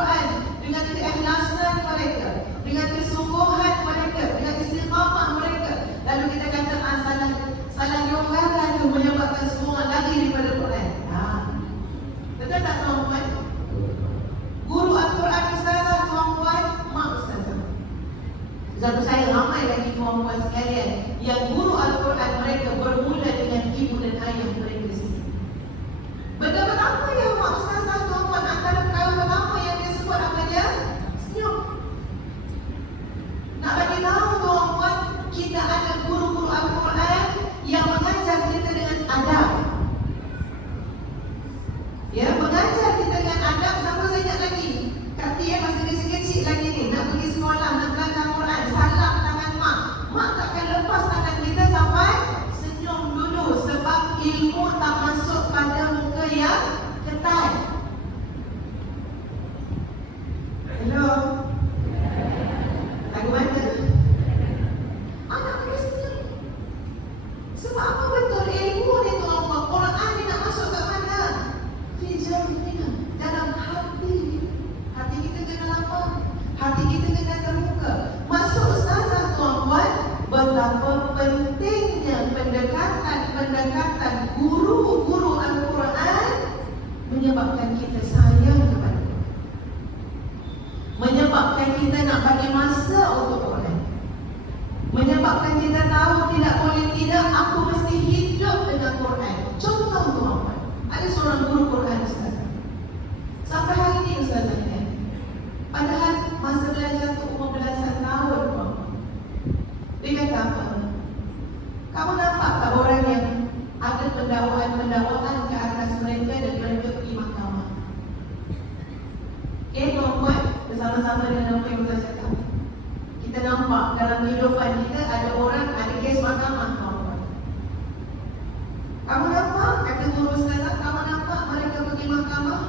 yang guru Al-Quran mereka bermula dengan ibu dan ayah mereka sendiri. Benda pertama yang Mak Ustazah tuan-tuan, antara perkara pertama yang dia sebut apa dia? Senyum. Nak bagi tahu tuan-tuan, kita ada guru-guru Al-Quran yang mengajar kita dengan adab. Ya, mengajar kita dengan adab. Siapa saya ingat lagi? Kak Tia masih kecil-kecil lagi ni, nak pergi sekolah, nak belajar Quran, salam tangan mak. Mak takkan lepas tangan kita sampai senyum dulu, sebab ilmu tak masuk pada muka yang ketat. Hello? Lagu mana? Anak pergi senyum. Sebab apa betul ilmu ni tuan-tuan? Quran ni nak masuk kat mana? Fijarina, dalam hati. Hati kita kena lapang, hati kita kena terbuka. Maksud Ustazah tuan-tuan, betapa pentingnya pendekatan guru-guru Al-Quran menyebabkan kita sayang kepada Quran, menyebabkan kita nak bagi masa untuk Quran, menyebabkan kita tahu tidak boleh tidak, aku mesti hidup dengan Quran. Contoh tuan-tuan, ada seorang guru Quran Ustazah, sampai hari ini Ustazah ni, padahal masa belajar tu umur belasan tahun pun, dia kata apa? Kamu nampak tak orang yang ada pendakwaan ke atas mereka dan mereka pergi mahkamah? Okay, tuan-tuan, bersama-sama dengan apa yang saya cakap, kita nampak dalam kehidupan kita ada orang ada kes mahkamah, tuan-tuan. Kamu nampak, kata guru Ustazah, kamu nampak mereka pergi mahkamah?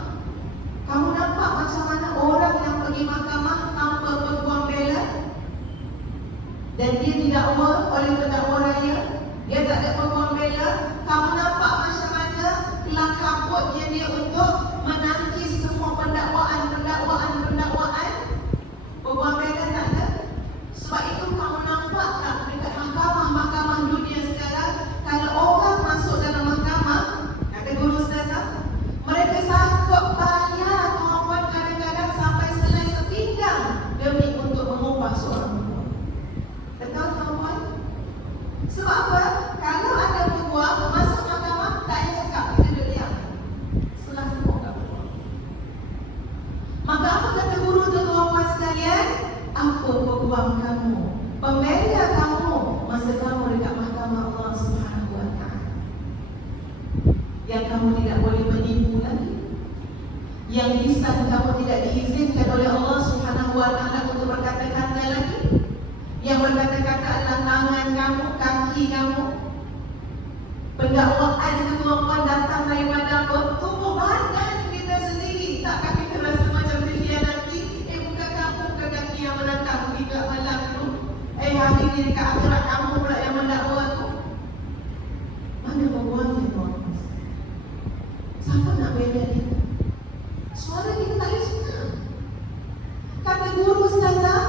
Kamu nampak macam mana orang yang pergi mahkamah tanpa peguam bela dan dia didakwa oleh pendakwa raya, dia tak ada peguam bela? Kamu nampak macam mana kelang kabutnya dia untuk menangkis semua pendakwaan? Peguam bela tak ada. Sebab itu kamu nampak tak dekat mahkamah dunia sekarang, kalau orang masuk dalam mahkamah, kata guru Ustazah, mereka sanggup bayar tuan-tuan kadang-kadang sampai selai sepinggang demi untuk mengubah seorang perempuan. Betul tuan-tuan? Sebab apa? Kalau ada peguam masuk mahkamah, tak payah cakap, kita duduk diam. Selah semua kat peguam. Maka apa kata guru tu tuan-tuan sekalian? Apa peguam kamu, pembela kamu masa kamu dekat mahkamah Allah Subhanahu Wa Taala? Yang kamu tidak boleh menipu lagi, yang lisan kamu tidak diizinkan oleh Allah Subhanahu Wa Taala untuk berkata-kata lagi, yang berkata-kata adalah tangan kamu, kaki kamu. Pendakwaan itu tuan-tuan datang daripada apa? Tubuh badan kita sendiri. Takkan kita rasa macam dikhianati? Bukan kamu, bukan kaki yang menentang tidak malam tu. Hari ni dekat akhirat kamu pula yang mendakwa tu. Mana peguamnya tuan-tuan? Siapa nak bela dia? Suara kita tak boleh dengar. Kata guru Ustazah,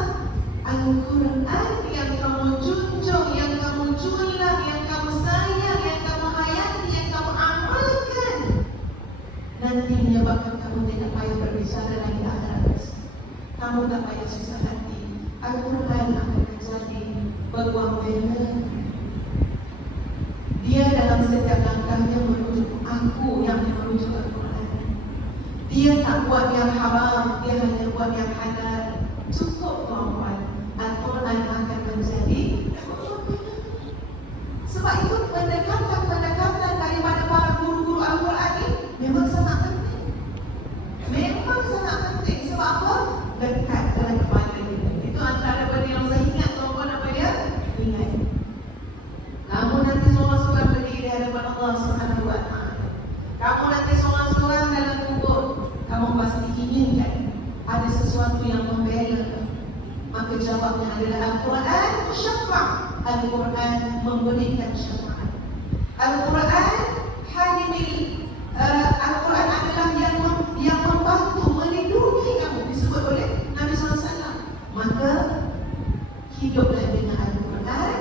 Al-Quran yang kamu junjung, yang kamu julang, yang kamu sayang, yang kamu hayati, yang kamu amalkan, nanti menyebabkan kamu tidak payah berbicara lagi akhirat. Kamu tak payah susah hati. Al-Quran akan menjadi peguam bela. Dia dalam setiap langkahnya menuju aku yang menuju Al-Quran. Dia tak buat yang haram, dia hanya buat yang halal. Cukup tuan-tuan, Al-Quran akan menjadi peguam bela. Sebab itu pendekatan daripada para guru-guru Al-Quran ini memang sangat penting. Memang sangat penting. Sebab apa? Dekat dalam kepala kita. Itu antara benda yang saya ingat tuan-tuan, apa dia? Ingat. Kamu nanti seorang-seorang berdiri di hadapan Allah Subhanahu Wa Taala. Kamu nanti seorang-seorang dalam kubur. Kamu pasti inginkan ada sesuatu yang membela. Maka jawabnya adalah Al-Quran musyafa'. Al-Quran memberikan syafaat. Al-Quran Al-Quran adalah yang membantu melindungi kamu, disebut oleh Nabi SAW. Maka hiduplah dengan Al-Quran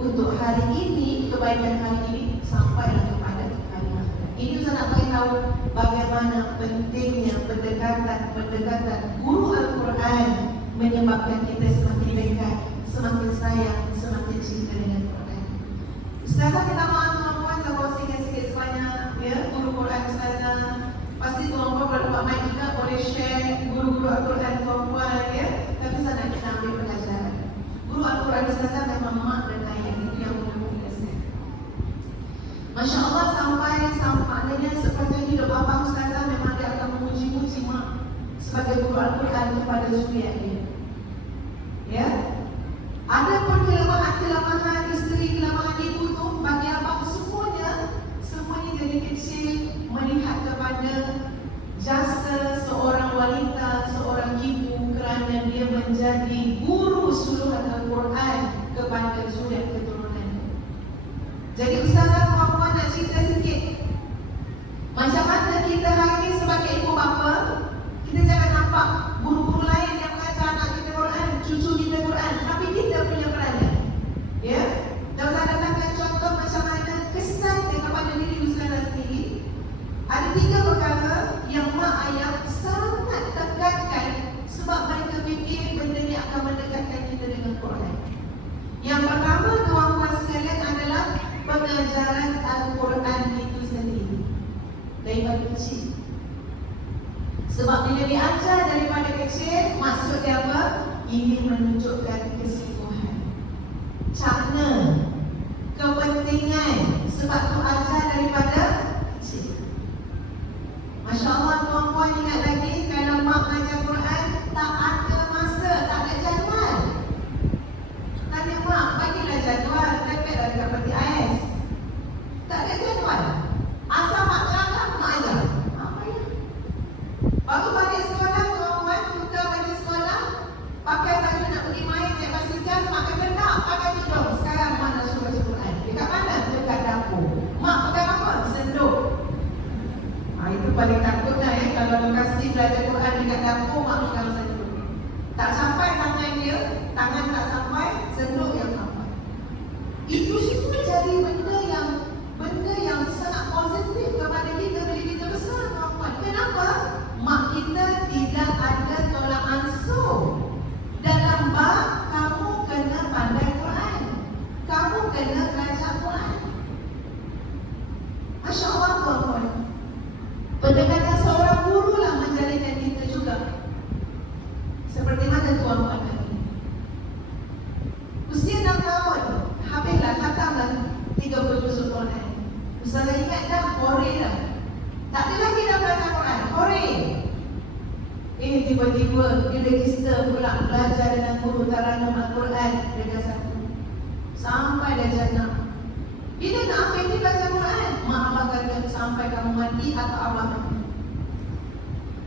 untuk hari ini, kebaikan hari ini sampailah kepada hari akhirat. Ini saya nak beritahu bagaimana pentingnya pendekatan guru Al-Quran menyebabkan kita semakin dekat, semakin sayang, semakin cinta dengan Quran. Ustazah minta maaf tuan-puan, saya bawa sikit-sikit sebanyak ya, guru Quran Ustazah. Pasti tuan-puan kalau dapat mic juga boleh share guru-guru Al-Quran tuan-puan ya. Tapi saya nak kita ambil pelajaran. Guru Al-Quran Ustazah memang mak dan ayah, itu yang mula-mula saya. Masya Allah, sampai maknanya sepanjang hidup abang Ustazah memang dia akan memuji-muji mak sebagai guru Al-Quran kepada zuriat dia. Ya, ada pun kelemahan isteri, kelemahan ibu tu bagi abang semuanya jadi kecil melihat kepada jasa seorang wanita, seorang ibu kerana dia menjadi guru suluhan Al-Quran kepada zuriat keturunan. Jadi Ustazah puan-puan nak cerita sikit macam mana kita hari ini sebagai ibu bapa, kita jangan nampak guru-guru lain yang mengajar anak kita Quran, cucu kita Quran, tapi kita punya peranan. Ya, dan saya datangkan contoh macam mana kesan dia kepada diri Ustazah sendiri. Ada 3 perkara yang mak ayah sangat tekankan sebab mereka fikir benda ni akan mendekatkan kita dengan Quran. Yang pertama tuan-tuan sekalian adalah pengajaran Al-Quran itu sendiri daripada kecil. Sebab bila diajar daripada kecil, maksud dia apa? Ini menunjukkan kesungguhan, cakna, kepentingan. Sebab tu ajar daripada kecil. Masya Allah tuan-puan, ingat lagi kalau mak mengajar Quran tak ada masa, tak ada jadual. Tanya mak, bagilah jadual, lepetlah dekat peti ais. Tak ada jadual. Asal mak terangkan, mak ajar. Apa ya? Baru balik sekolah tuan-puan, tukar baju sekolah, pakai baju nak pergi main, naik basikal, mak kata tak, pakai tudung. Sekarang mak nak suruh baca Quran. Dekat mana? Dekat dapur. Mak pegang apa? Senduk. Itu paling takutlah ya, kalau dia kasih belajar Quran dekat dapur, mak pegang senduk. Tak sampai tangan dia, tangan tak sampai, senduk yang sampai. Itu jadi benda yang sangat positif kepada kita bila kita besar tuan-tuan. Kenapa? Mak kita tidak ada tolak ansur dalam bab kamu kena pandai Quran, kamu kena belajar Quran. Masya Allah tuan-tuan, pendekatan seorang guru lah menjadikan kita juga seperti mana tuan-tuan tadi. Usia 6 tahun, habislah, khatamlah 30 juzuk Quran. Ustazah ingat dah, hore dah. Tak ada lagi dah belajar Quran, hore. Tiba-tiba dia register pula belajar dengan guru Taranum Al-Quran darjah 1 sampai darjah 6. Bila nak ambil dia belajar Quran, mak abang kata sampai kamu mati atau abang mati.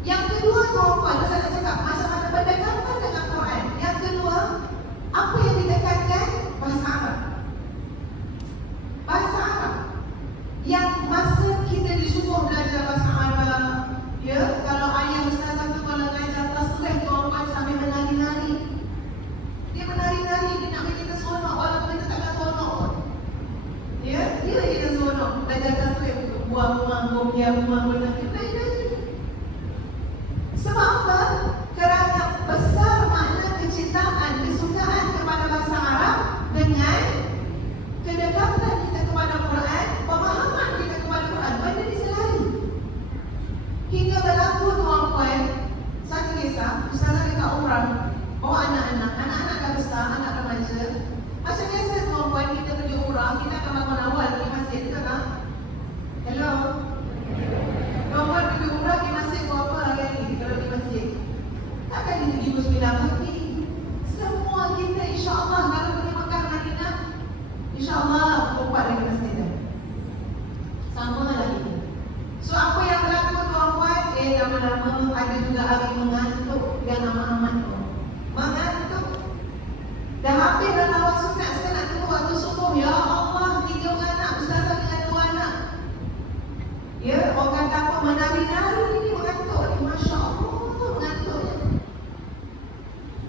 Yang kedua tuan-tuan, saya nak cakap macam mana berdekatan dengan Quran. Yang kedua, apa yang ditekankan? Bahasa Arab. Bahasa Arab. Yang masa kita disuruh belajar bahasa Arab, ya, kalau ayah ustazah tu kalau mengajar tasrih tuan-tuan sambil menari-nari. Dia menari-nari, dia nak bagi kita seronok walaupun kita takkan seronok pun. Ya, dia kita seronok belajar tasrih, buang rumah, biar rumah menari. Sebab apa? Kerana besar makna kecintaan, kesukaan kepada bahasa Arab dengan kedekatan kita kepada Quran, pemahaman kita kepada Quran. Benda ni selari. Hingga berlaku tuan-puan, satu kisah, ustazah dekat umrah, bawa anak-anak dah besar, anak remaja. Macam biasa tuan-puan, kita pergi umrah, kita akan bangun awal pergi masjid, betul tak? Hello? Tuan-puan pergi umrah di masjid berapa hari kalau di masjid? Takkan kita pergi pukul 9 pagi. Semua kita insya-Allah kalau pergi Mekah Madinah, insya-Allah pukul 4 lagi masjid dah. Sama lagi. So apa yang berlaku tuan-puan? Lama-lama ada juga hari mengantuk yang amat-amat tu. Mengantuk. Dah habis dah lawat sunat, sekarang nak tunggu waktu subuh. Ya Allah, 3 anak, ustazah dengan 2 anak. Ya, orang kata apa, menari-nari ni mengantuk ni. Masya Allah, mengantuknya.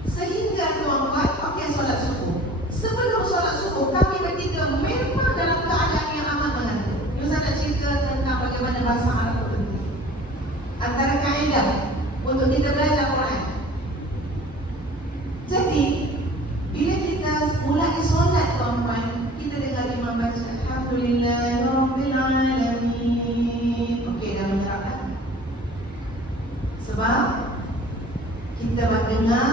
Sehingga tuan-tuan, okey solat subuh. Sebelum solat subuh, kami bertiga memang dalam keadaan yang amat mengantuk. Ustaz nak cerita tentang bagaimana bahasa Arab itu penting. Antara kaedah untuk kita belajar Quran. Jadi, bila kita mulai solat tuan-tuan, kita dengar imam baca dengar,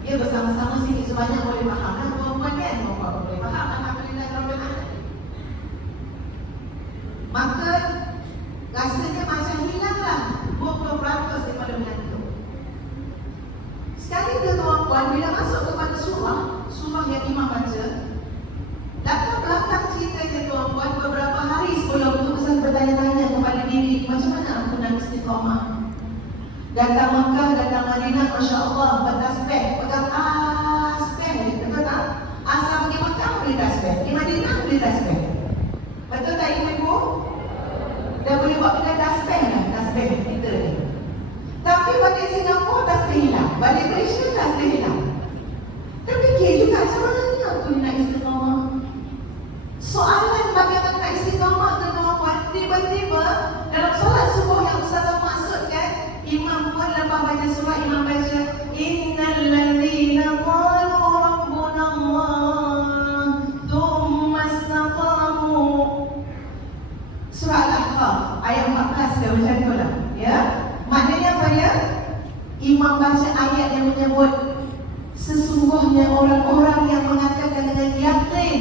dia bersama-sama sikit sebanyak boleh faham lah tuan-tuan kan? Tuan-tuan boleh faham alhamdulillah rabbil alamin. Maka rasanya macam hilanglah 20% daripada mengantuk. Sekali dia tuan-tuan bila masuk kepada surah yang imam baca, latar belakang ceritanya tuan-tuan, beberapa hari sebelum itu saya bertanya-tanya kepada diri, macam mana aku nak istiqamah? Datang Makkah, datang Madinah, Masya Allah, bertasbih, pegang tasbih, betul tak? Asal pergi Makkah boleh tasbih, di Madinah boleh tasbih. Betul tak ibu-ibu? Dah boleh buat kedai tasbih lah, tasbih kita ni. Tapi balik Singapura tasbih hilang, balik Malaysia tasbih hilang. Terfikir juga macam mana aku nak istiqamah? Soalan bagaimana nak istiqamah tu tuan-tuan, tiba-tiba dalam solat subuh yang Ustazah maksudkan, imam pun lepas baca surah, imam baca innal ladzina qalu rabbuna Allah thumma istaqamu. Surah Al-Ahqaf ayat 14 dia macam tu lah, ya. Maknanya apa ya? Imam baca ayat yang menyebut sesungguhnya orang-orang yang mengatakan dengan yakin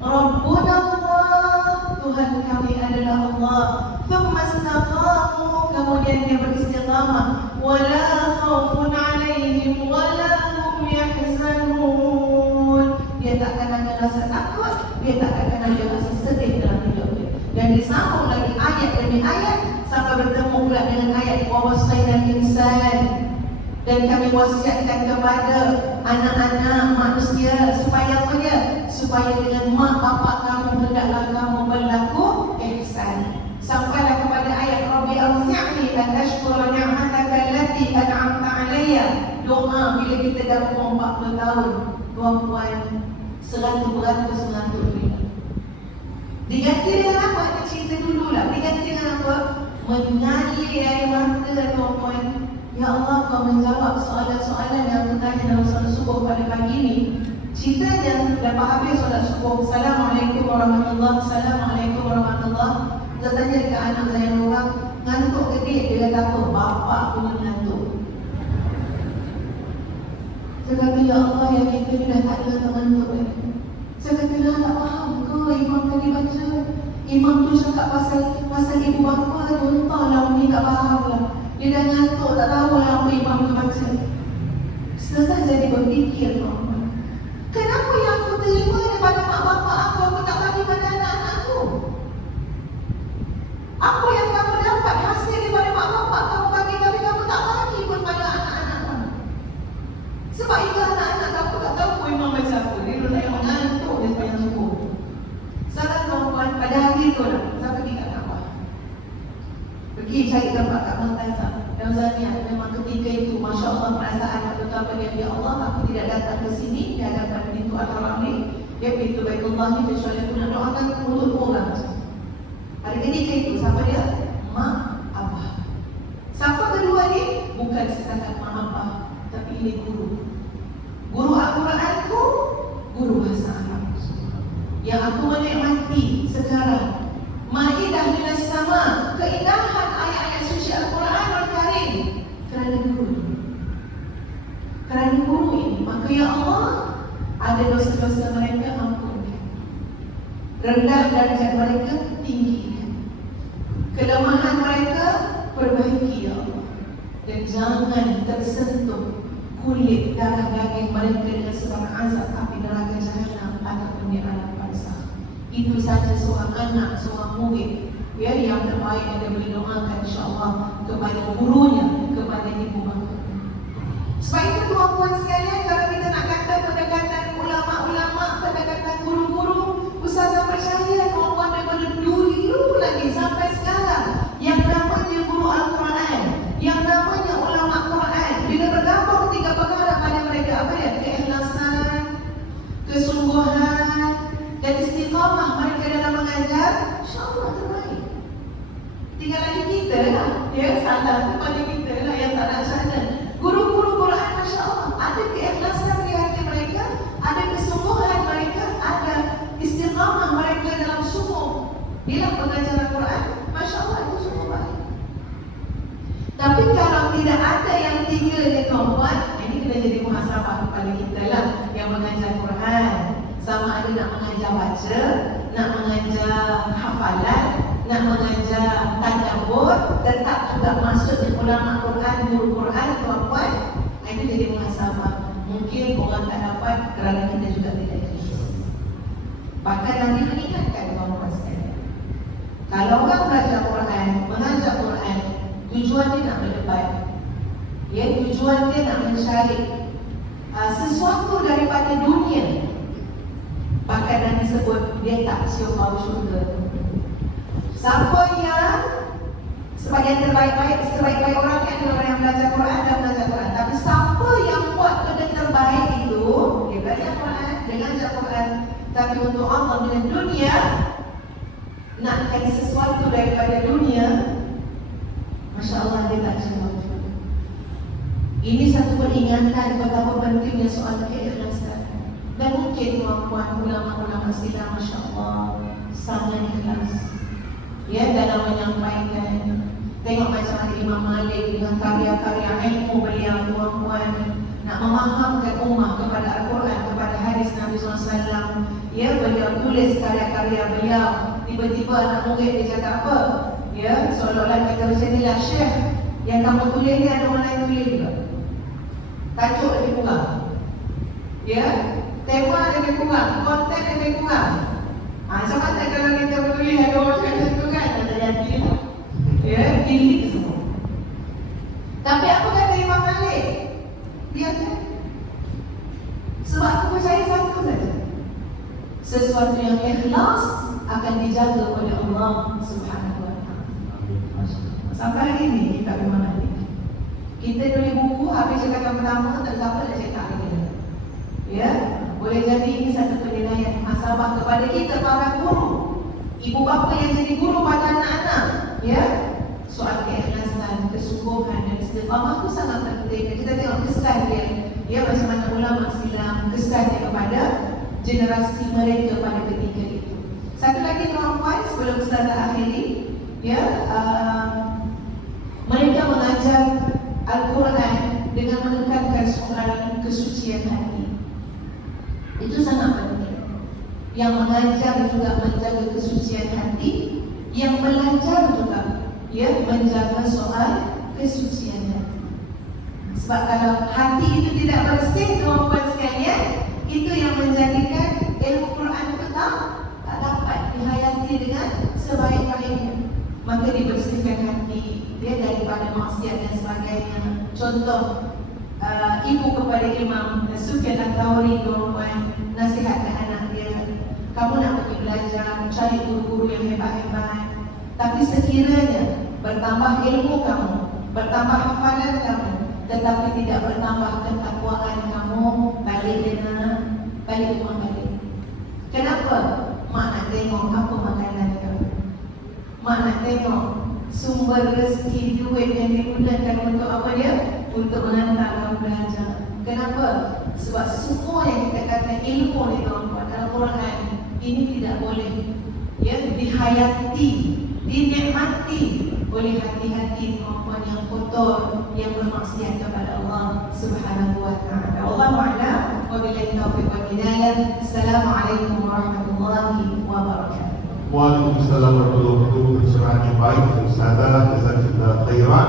Rabbuna Allah, Tuhan kami adalah Allah, thumma istaqamu, kemudian dia beristiqamah, wala khaufun alaihim wala hum yahzanun, dia tak akan ada rasa takut, dia tak akan ada rasa sedih dalam hidup dia. Dan disambung lagi ayat demi ayat sampai bertemu pula dengan ayat wa wasainal insan, dan kami wasiatkan kepada anak-anak manusia supaya apa dia? Supaya dengan mak bapak kamu hendaklah kamu berlaku ihsan. Sampailah kepada ayat Rabbi awzi'ni an ashkura ni'mataka allati an'amta 'alayya. Doa bila kita dah umur 40 tahun, tuan-tuan, 100% mengantuk dunia. Diganti dengan apa? Kita cerita dululah. Diganti dengan apa? Mengalir air mata tuan-tuan. Ya Allah, kau menjawab soalan-soalan yang aku tanya dalam solat subuh pada pagi ini. Ceritanya, lepas habis solat subuh, Assalamualaikum warahmatullahi wabarakatuh, Assalamualaikum warahmatullahi wabarakatuh. Saya tanya dekat anak saya orang, ngantuk ke dia? Dia kata apa? Bapak pun ngantuk. Saya kata, ya Allah, yang kita ni dah tak ada ngantuk lagi. Saya kata, dah tak faham ke imam tadi baca? Imam tu cakap pasal ibu bapa, entahlah, ni tak faham lah. Dia dah ngantuk, tak tahu lah apa imam tu baca. Selesai jadi berfikir, kenapa yang aku terima daripada mak bapak aku tak bagi pada anak-anak aku? Apa yang kamu dapat hasil daripada mak bapak kamu bagi, tapi kamu tak bagi pun pada anak-anak kamu. Sebab itu anak-anak kamu tak tahu pun imam baca apa. Dia nak yang mengantuk dia sepanjang subuh. Salah tuan-tuan, pada hari tu lah, saya pergi kat Kaabah. Pergi cari tempat kat Mu'tazah. Dan Zaniah, memang ketika itu, Masya Allah, perasaan aku betapa dia, ya Allah, aku tidak datang ke sini, di hadapan pintu Al-Haram ni, dia pintu Baitullah ni, kecuali aku nak doakan mulut orang. Pada ketika itu, siapa dia? Mak Abah. Siapa kedua ni? Bukan setakat Mak Abah, tapi ini guru. Guru Al-Quranku, guru bahasa Arab. Yang aku menikmati sekarang, Ma'idah minas sama, keindahan ayat-ayat suci Al-Quran Al-Karim, kerana guru ini. Kerana guru ini, maka ya Allah, ada dosa-dosa mereka ampunkan, rendah darjat mereka tinggikan, kelemahan mereka perbaiki ya Allah. Dan jangan tersentuh kulit darah daging mereka dengan sebab azab api neraka jahanam ataupun di alam barzakh. Itu saja seorang anak, seorang murid, ya, yang terbaik yang dia boleh doakan insya-Allah kepada gurunya, kepada ibu bapa. Sebab itu tuan-tuan sekalian, kalau kita nak kata pendekatan ulama-ulama, pendekatan guru-guru, Ustazah percaya tuan-tuan daripada dulu lagi sampai sekarang, yang namanya guru Al-Quran, yang namanya ulama Quran, bila bergabung tiga perkara pada mereka, apa ya? Keikhlasan, kesungguhan, dan istiqamah mereka dalam mengajar, insya-Allah terbaik. Tinggal lagi kita lah, ya, salah tu pada kita lah yang tak nak sana. Guru-guru Quran, Masya Allah, ada keikhlasan di hati mereka, ada kesungguhan mereka, ada istiqamah mereka dalam sungguh dalam pengajaran Quran, Masya Allah, itu sungguh baik. Tapi kalau tidak ada yang tiga ni tuan-tuan, ini kena jadi muhasabah kepada kita lah yang mengajar Quran. Sama ada nak mengajar baca, nak mengajar hafalan, nak mengajar tadabbur, tetap juga maksudnya ulama Quran, guru Quran, tuan-tuan, itu jadi muhasabah. Mungkin orang tak dapat kerana kita juga tidak ikhlas. Bahkan Nabi mengingatkan tuan-tuan sekalian, kalau orang belajar Quran, mengajar Quran, tujuan dia nak berdebat, ya, tujuan dia nak mencari sesuatu daripada dunia. Bahkan Nabi sebut dia tak siap bau syurga. Siapa yang sebagian sebaik-baik orang kan orang yang belajar Quran dan mengajar Quran. Tapi siapa yang buat benda terbaik itu, dia belajar Quran, dia mengajar Quran, tapi untuk Allah dengan dunia, nakkan sesuatu daripada dunia, Masya Allah dia tak siap. Ini satu peringatan betapa pentingnya soal keikhlasan. Dan mungkin tuan-tuan ulama-ulama Islam, Masya Allah, sangat ikhlas, ya, dalam menyampaikan. Tengok macam mana Imam Malik dengan karya-karya ilmu beliau, tuan-tuan, nak memahamkan umat kepada Al-Quran, kepada hadis Nabi SAW. Ya, beliau tulis karya-karya beliau. Tiba-tiba anak murid dia cakap apa? Ya, seolah-olah kata macam inilah, Syekh, yang kamu tulis ni ada orang lain tulis juga. Tajuk lebih kurang, ya, tema lebih kurang, konten lebih kurang. Sama tak kalau kita bertulis ada orang macam tu kan, ada jadi, ya, pilih semua. Tapi apa kata Imam Malik? Biasa. Sebab aku percaya satu saja, sesuatu yang ikhlas akan dijaga oleh Allah Subhanahu Wa Taala. Sampai hari ini kita Imam Malik, kita tulis buku, habis cetakan pertama, tak siapa nak cetak lagi. Ya, boleh jadi ini satu penilaian muhasabah kepada kita para guru, ibu bapa yang jadi guru pada anak-anak. Ya, soal keikhlasan, kesungguhan dan istiqamah itu sangat penting. Kita tengok kesan dia, ya, macam mana ulama Islam kesannya kepada generasi mereka pada ketika itu. Satu lagi tuan-tuan, sebelum Ustazah akhiri, ya, mereka mengajar Al-Quran dengan menekankan soal kesucian hati. Itu sangat penting. Yang mengajar juga menjaga kesucian hati, yang belajar juga, ya, menjaga soal kesucian hati. Sebab kalau hati itu tidak bersih, tuan-tuan sekalian, itu yang menjadikan ilmu Quran itu tak dapat dihayati dengan sebaik-baiknya. Maka dibersihkan hati dia daripada maksiat dan sebagainya. Contoh, ibu kepada Imam Sufyan Ats-Tsauri, tuan-tuan, nasihatkan anak dia, kamu nak pergi belajar, cari guru-guru yang hebat-hebat, tapi sekiranya bertambah ilmu kamu, bertambah hafalan kamu, tetapi tidak bertambah ketakwaan kamu, balik rumah balik. Kenapa? Mak nak tengok apa makanan kamu, mak nak tengok sumber rezeki duit yang digunakan untuk apa dia? Untuk menanam kamu belajar. Kenapa? Sebab semua yang kita kata ilmu ni tuan-tuan, Al-Quran ini tidak boleh, ya, dihayati, dinikmati oleh hati-hati tuan-tuan yang kotor, yang bermaksiat kepada Allah Subhanahu Wa Taala. Wallahu a'lam, wabillahi taufiq wal hidayah. Assalamualaikum warahmatullahi wabarakatuh. Waalaikumsalam warahmatullahi wabarakatuh. Pencerahan yang baik, Ustazah, jazakallahu khairan.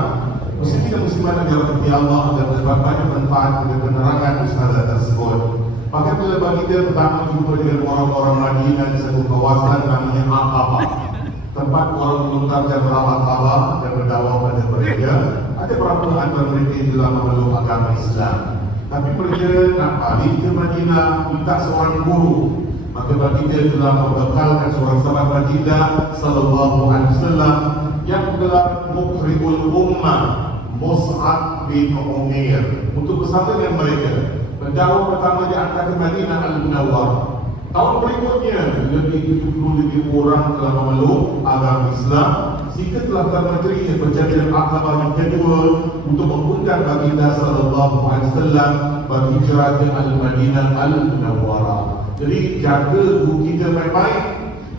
Muslimin dan muslimat yang dirahmati Allah, dan terdapat manfaat dari penerangan Ustazah tersebut. Bahkan bila bagi dia pertama jumpa dengan orang-orang Madinah di satu kawasan namanya Aqabah, tempat orang melontarkan martabak dan berdakwah pada mereka. Ada beberapa antara mereka yang telah memeluk agama Islam, tapi mereka nak balik ke Madinah, minta seorang guru. Maka baginda telah membekalkan seorang sahabat baginda sallallahu alaihi wasallam yang bergelar Muqri'ul Ummah, Mus'ab bin Umair, untuk bersama dengan mereka. Pendakwah pertama diangkat ke Madinah Al-Munawwarah. Tahun berikutnya lebih 70,000 orang telah memeluk agama Islam, sehingga telah termenterinya perjanjian Aqabah yang kedua untuk mengundang baginda sallallahu alaihi wasallam berhijrah ke Al-Madinah Al-Munawwarah. Jadi jaga guru kita baik-baik.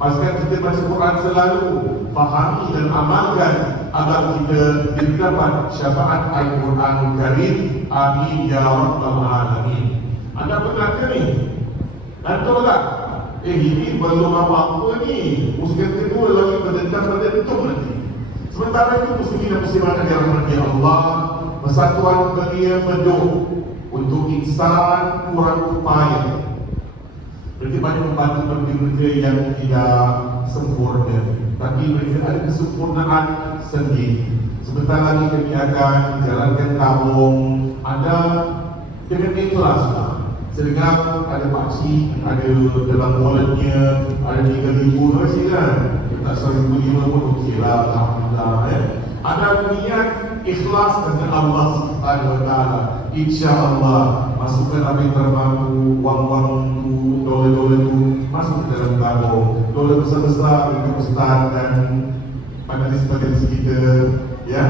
Pastikan kita baca Quran selalu, fahami dan amalkan agar kita dapat syafaat Al-Quran Karim. Amin ya rabbal alamin. Anda pernah ke ni? Antum tak? Ini belum apa-apa ni. Musim kedua lagi berdendam nanti. Sementara itu muslimin dan muslimat yang dirahmati Allah, persatuan belia beduk untuk insan kurang upaya. Mereka banyak membantu mereka yang tidak sempurna, tapi mereka ada kesempurnaan sendiri. Sebentar lagi kami akan jalankan tabung. Anda dengan ikhlas. Saya dengar ada pakcik, ada dalam walletnya ada 3,000 masih kan? Tak 1,500 pun okey lah, alhamdulillah. Ada niat ikhlas dengan Allah Subhanahu Wa Taala. InsyaAllah masukkan apa yang terbantu, wang-wang itu, dolar-dolar itu masuk ke dalam tabung. Dolar besar-besar untuk ustaz dan panelis-panelis kita, ya.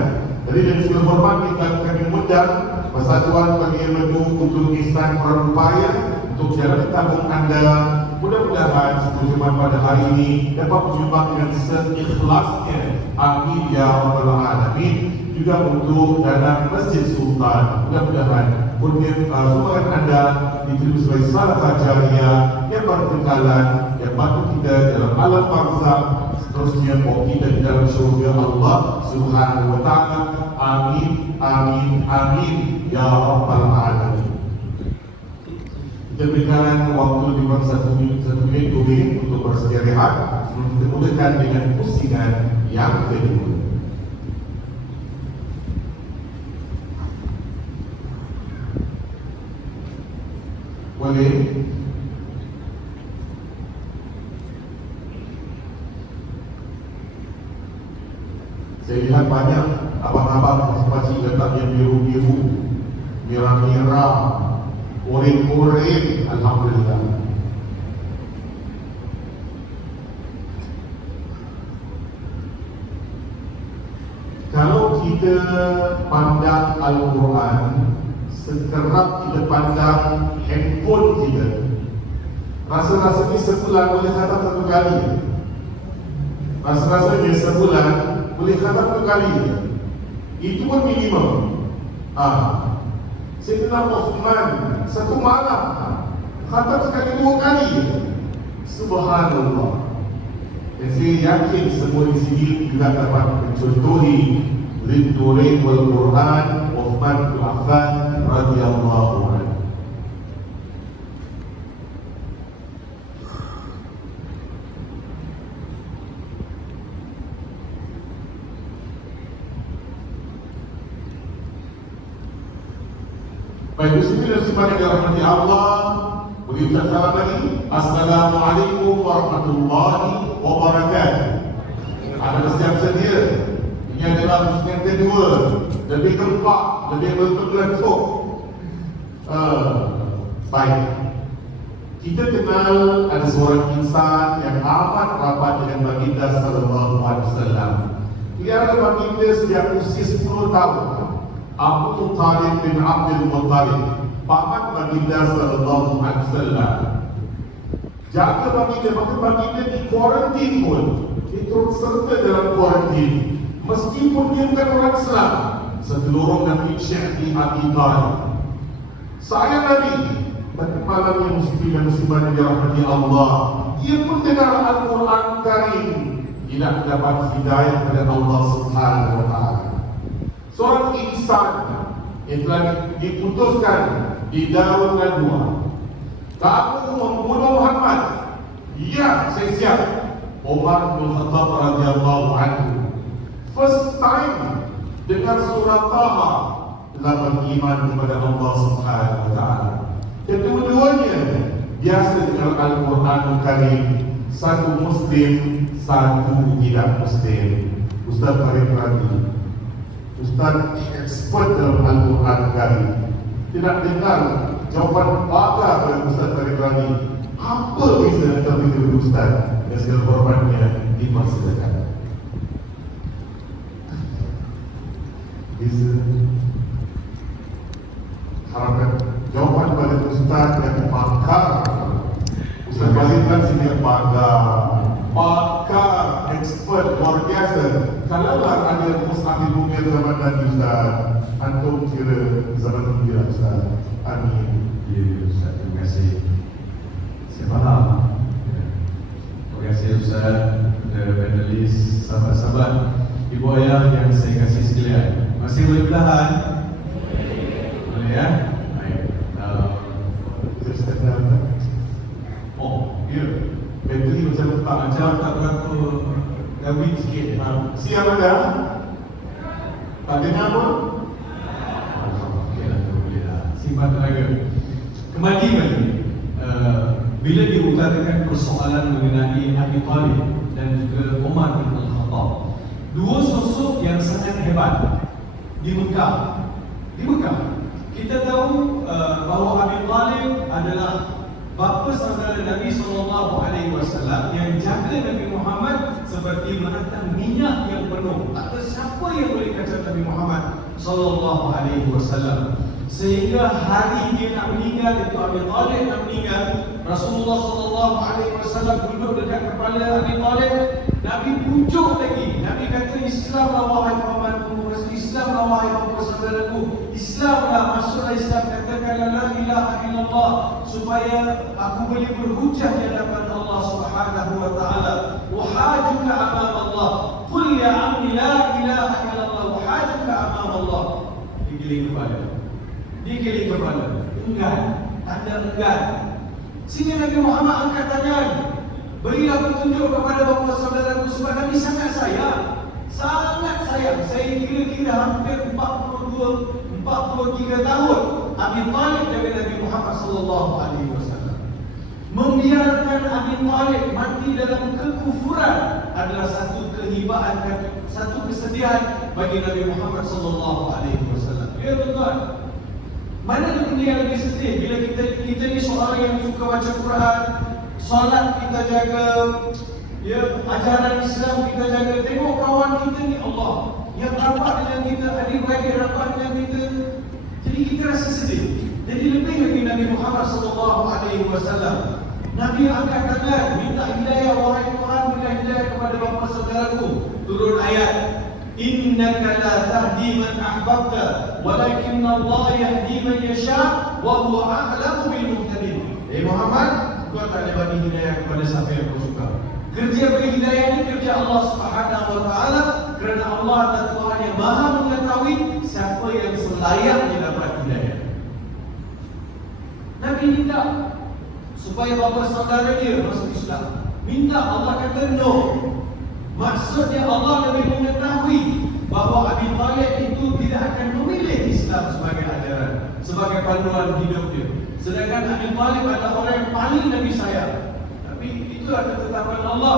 Jadi dengan segala hormat kita akan mengundang persatuan bagi beduk untuk insan berupaya untuk jalan tabung anda. Mudah-mudahan perjumpaan pada hari ini dapat berjumpa dengan seikhlasnya. Amin ya rabbal alamin. Juga untuk dana Masjid Sultan, mudah-mudahan sumbangan anda diterima sebagai sadaqah jariyah yang berkekalan, yang bantu kita dalam alam barzakh, seterusnya bawa kita di dalam syurga Allah Subhanahu Wa Taala. Amin, amin, amin ya rabbal alamin. Kita berikan waktu lebih kurang 1 minit, 2 minit untuk bersedia rehat sebelum kita mulakan dengan pusingan yang kedua. Boleh? Saya lihat banyak abang-abang masih letak yang biru-biru, merah-merah, oren-oren. Alhamdulillah. Kalau kita pandang Al-Quran, sekerap kita pandang handphone kita, rasa-rasanya sebulan boleh khatam 1 kali. Rasa-rasanya sebulan boleh khatam 1 kali. Itu pun minimum. Sayyidina Uthman 1 malam khatam sekali 2 kali. Subhanallah. Dan saya yakin semua di sini juga dapat mencontohi Riddurin wal Quran Uthman bin Affan radhiyallahu anhu. Baik, muslimin dan muslimat yang dirahmati Allah, beri ucap salam lagi. Assalamualaikum warahmatullahi wabarakatuh. Anda bersiap sedia? Ini adalah pusingan kedua, lebih keempat, lebih berletuk. Baik, kita kenal ada seorang insan yang amat rapat dengan baginda sallallahu alaihi wasallam. Dia ada baginda sejak usia 10 tahun. Abu Talib bin Abdul Muttalib, paman baginda sallallahu alaihi wasallam. Jaga baginda, maka baginda di kuarantin pun, turut serta dalam kuarantin. Meskipun dia bukan orang Islam, segelorong Nabi Syekh di Abi Talib. Sayang Nabi, tapi malam yang muslim dan muslimat yang dirahmati Allah, dia pun dengar Al-Quran Karim, tidak dapat hidayah dari Allah Subhanahu Wa Taala. Seorang insan yang telah diputuskan di Darul Nadwa, kamu membunuh Muhammad. Ya, saya siap. Umar bin Khattab radhiyallahu anhu first time dengar surah Taha telah beriman kepada Allah Subhanahu Wa Taala. Kedua-duanya biasa dengar Al-Quran Karim, satu Muslim, satu tidak Muslim. Ustaz Farid Radi, Ustaz expert dalam Al-Quran Karim, tidak dengar jawapan pakar dari Ustaz Farid Radi. Apa beza antara kedua Ustaz? Dan segala hormatnya dipersilakan. Bisa harapkan jawapan pada Ustaz yang pakar. Ustaz Farid kan sini pakar biasa. Kalaulah ada mushaf di bumi zaman Nabi Ustaz, antum kira zaman Nabi Ustaz. Amin. Ya, Ustaz, terima kasih. Saya faham. Terima kasih Ustaz, panelis, sahabat-sahabat, ibu ayah yang saya kasih sekalian. Masih boleh bertahan? Boleh ya? Baik. Ustaz dah. Oh, ya. Bateri macam tak Macam tak berapa David sikit. siap ada? Tak dengar pun? Okeylah, bolehlah. Simpan tenaga. Kembali balik. Bila diutarakan persoalan mengenai Abi Talib dan juga Umar bin Al-Khattab, dua sosok yang sangat hebat di Mekah. Di Mekah, kita tahu bahawa Abi Talib adalah bapa saudara Nabi SAW yang jaga Nabi Muhammad seperti menatang minyak yang penuh. Tak ada siapa yang boleh kacau Nabi Muhammad SAW. Sehingga hari dia nak meninggal, itu Abi Talib nak meninggal, Rasulullah SAW duduk dekat kepala Abi Talib. Nabi pujuk lagi. Nabi kata, Islamlah wahai pamanku, Islamlah wahai bapa saudaraku, Islamlah, masuklah Islam, katakanlah la ilaha illallah, supaya aku boleh berhujah di hadapan Allah Subhanahu wa taala. Wahajuka amam Allah. Qul ya ammi la ilaha illallah wahajuka amam Allah. Digiling kepala. Digiling kepala. Enggan, tanda enggan. Sehingga Nabi Muhammad angkat tangan. Berilah petunjuk kepada bapa saudaraku, sebab Nabi sangat sayang. Sangat sayang. Saya kira-kira hampir 43 tahun Abi Talib jaga Nabi Muhammad SAW. Membiarkan Abi Talib mati dalam kekufuran adalah satu kehibaan, satu kesedihan bagi Nabi Muhammad SAW. Ya tuan-tuan, mana benda yang lebih sedih bila kita ni seorang yang suka baca Quran, solat kita jaga, ya, ajaran Islam kita jaga. Tengok kawan kita ni, Allah yang rapat dengan kita, adik-beradik rapat dengan kita, jadi kita rasa sedih. Jadi lebih lagi Nabi Muhammad SAW, Nabi angkat tangan, minta hidayah, wahai Tuhan, berilah hidayah kepada bapa saudaraku. Turun ayat, innaka la tahdi man ahbabta walakinna Allah yahdi man yasha wa huwa a'lamu bil muhtadin. Muhammad, kau tak boleh bagi hidayah kepada siapa yang kau suka. Kerja bagi hidayah ini kerja Allah Subhanahu wa taala, kerana Allah adalah Tuhan yang Maha mengetahui siapa yang selayaknya dapat hidayah. Nabi minta supaya bapa saudara dia masuk Islam. Minta, Allah kata no. Maksudnya Allah lebih mengetahui bahawa Abi Talib itu tidak akan memilih Islam sebagai ajaran, sebagai panduan hidup dia. Sedangkan Abi Talib adalah orang yang paling Nabi sayang. Tapi itu adalah ketetapan Allah.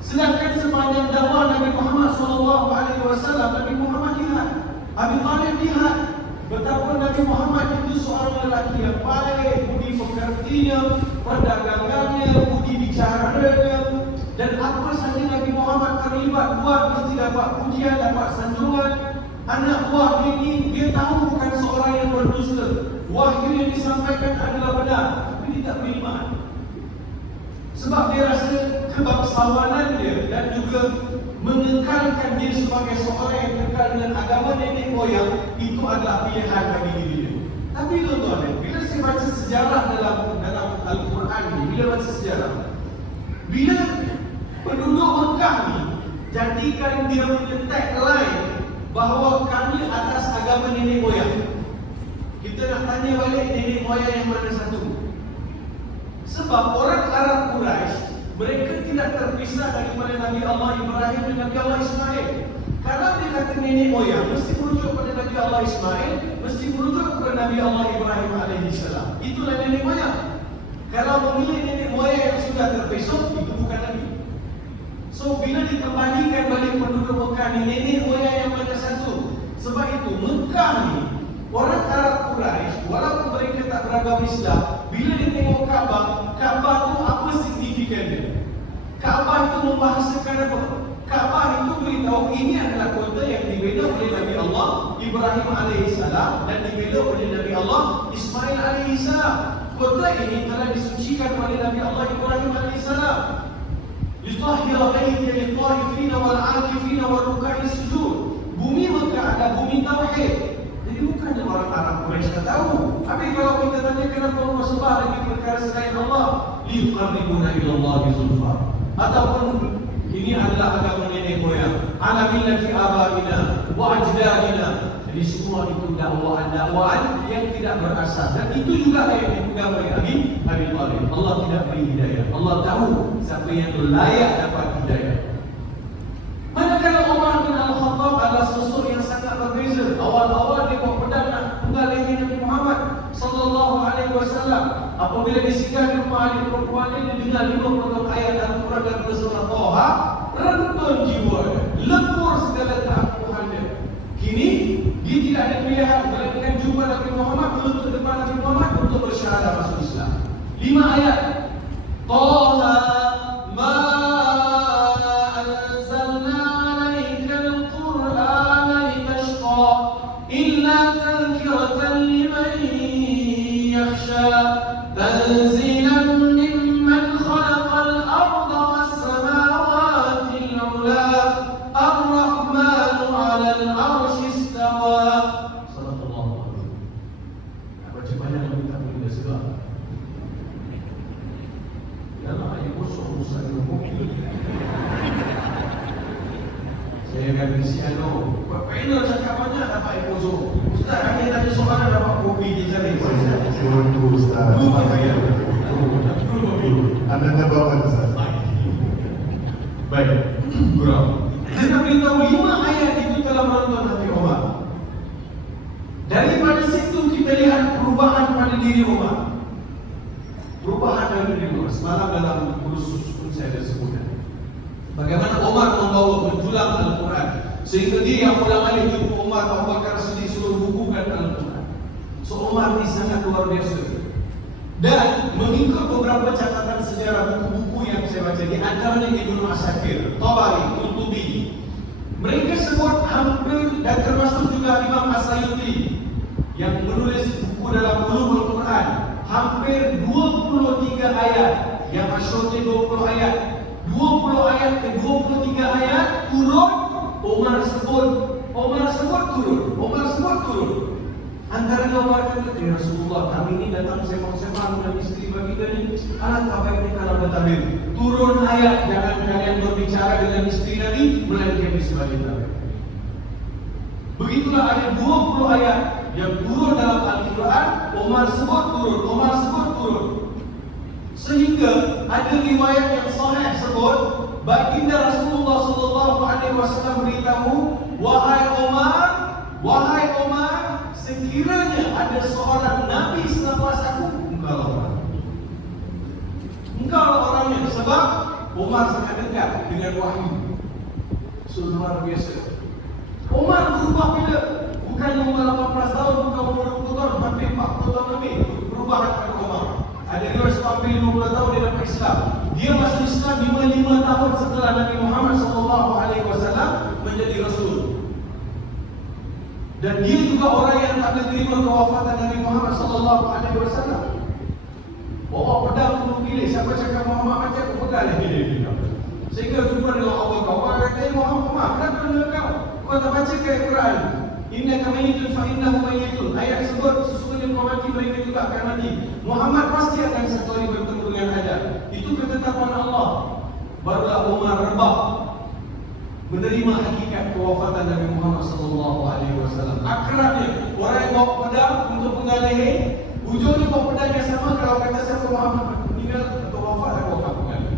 Sedangkan sepanjang dakwah Nabi Muhammad SAW, Nabi Muhammad lihat, Abi Talib lihat betapa Nabi Muhammad itu seorang lelaki yang baik, budi pekertinya, perdagangannya, budi bicaranya, dan apa saja Nabi Muhammad terlibat buat mesti dapat pujian, dapat sanjungan. Anak buah ini dia tahu bukan seorang yang berdusta. Wahyu yang disampaikan adalah benar, tapi dia tak beriman. Sebab dia rasa kebangsawanan dia dan juga mengekalkan dia sebagai seorang yang kekal dengan agama nenek moyang itu adalah pilihan bagi diri dia. Tapi tuan-tuan, bila saya baca sejarah dalam Al-Quran ini, bila baca sejarah, bila penduduk Mekah ni jadikan dia punya tagline bahawa kami atas agama nenek moyang, kita nak tanya balik nenek moyang yang mana satu? Sebab orang Arab Quraisy, mereka tidak terpisah daripada Nabi Allah Ibrahim dan Nabi Allah Ismail. Kalau dia kata nenek moyang, mesti merujuk pada Nabi Allah Ismail, mesti merujuk kepada Nabi Allah Ibrahim alaihissalam. Itulah nenek moyang. Kalau memilih nenek moyang yang sudah terpesong, itu bukan Nabi. So bila dikembalikan balik penduduk Mekah ni, nenek moyang yang mana satu? Sebab itu Mekah ni, orang Arab Quraisy, walaupun mereka tak beragama Islam, bila dia tengok Kaabah, Kaabah tu apa signifikan dia? Kaabah itu membahasakan apa? Kaabah itu beritahu ini adalah kota yang dibina oleh Nabi Allah Ibrahim alaihissalam dan dibina oleh Nabi Allah Ismail alaihissalam. Kota ini telah disucikan oleh Nabi Allah Ibrahim alaihissalam. litahhira baiti lit-taifin wal-'akifin wal-ruk'i sujud. Bumi Mekah ada bumi tauhid. Jadi bukannya orang Arab Quraisy tak tahu. Tapi kalau kita tanya kenapa Allah sembah lagi perkara selain Allah, liqarribuna ila Allah zulfa. Ataupun ini adalah agama nenek moyang, ala millati abaina wa ajdadina. Jadi semua itu dakwaan yang tidak berasal, dan itu juga yang dipegang oleh Abi Thalib. Allah tidak beri hidayah. Allah tahu siapa yang layak dapat hidayah. Manakala Umar bin Al-Khattab adalah sosok yang sangat berbeza. Awal-awal dia bawa pedang nak menggalihi Nabi Muhammad sallallahu alaihi wasallam. Apabila disinggah di rumah ahli perempuan dia dengar 50 ayat Al-Quran dan surah Taha, rentun jiwa dia, lebur segala keangkuhan dia. Kini dia tidak ada pilihan melainkan jumpa Nabi Muhammad, menuntut depan Nabi Muhammad untuk bersyahadah masuk Islam. 5 ayat. Taha ma anzalna alaika al-Qur'ana litashqa illa tadhkiratan liman yakhsha tanzilan mimman khalaqal arda was-samawati al-'ula ar-rahmanu 'alal 'arsy istawa. Sallallahu alaihi wasallam. Baca banyak yang kita boleh sebab dalam ayat Musa mungkin saya akan isi Bapak ini cakap banyak dapat ayat Musa. Ustaz kami tanya soalan dapat kopi di sana. Tunggu Ustaz. Anda tak bawa Ustaz. Baik, kurang. Kita beritahu 5 ayat itu telah menonton hati Umar. Daripada situ kita lihat perubahan pada diri Umar. Perubahan dalam diri Umar. Semalam dalam kursus pun saya dah sebutkan bagaimana Umar membawa menjulang Al-Quran, sehingga dia yang ulang alik jumpa Umar Abu Bakar Siddiq suruh bukukan Al-Quran. So Umar ini sangat luar biasa. Dan mengikut beberapa catatan sejarah buku-buku yang saya baca, di antaranya Ibnu Asakir, Tabari, Qurtubi, mereka sebut hampir, dan termasuk juga Imam As-Sayuti yang menulis buku dalam Ulumul Quran, hampir 23 ayat yang masyhurnya 20 ayat. 20 ayat ke 23 ayat turun, Umar sebut turun. Antara Umar kata, ya Rasulullah, kami ini datang sembang-sembang dengan isteri baginda ni, alangkah baiknya kalau bertabir. Turun ayat, jangan kalian berbicara dengan isteri Nabi melainkan di sebagai tabir. Begitulah ada 20 ayat yang turun dalam Al-Quran, Umar sebut turun. Sehingga ada riwayat yang sahih sebut baginda Rasulullah sallallahu alaihi wasallam beritahu, wahai Umar, sekiranya ada seorang nabi selepas aku, engkau orangnya. Sebab Umar sangat dekat dengan wahyu. Luar biasa. Umar berubah bila? Bukan umur 18 tahun, bukan umur 20 tahun, hampir 40 tahun lebih. Perubahan pada Umar. Ada riwayat sampai 50 tahun dia dapat Islam. Dia masuk Islam 55 tahun setelah Nabi Muhammad SAW menjadi Rasul. Dan dia juga orang yang tak menerima kewafatan Nabi Muhammad SAW. Bawa pedang untuk pilih. Siapa cakap Muhammad mati, aku pegang dia. Sehingga jumpa dengan Abu Bakar, kata Muhammad, kenapa dengan kau? Kau tak baca ke Quran? Innaka mayyitun fa innahu mayyitun. Ayat sebut sesungguhnya kau mati, mereka juga akan mati. Muhammad pasti akan satu hari bertemu dengan ajal. Itu ketetapan Allah. Barulah Umar rebah menerima hakikat kewafatan Nabi Muhammad SAW. Akrabnya orang yang bawa pedang untuk menggalihi, ujungnya bawa pedang yang sama. Kalau kata siapa Muhammad meninggal atau wafat, aku akan menggalihi.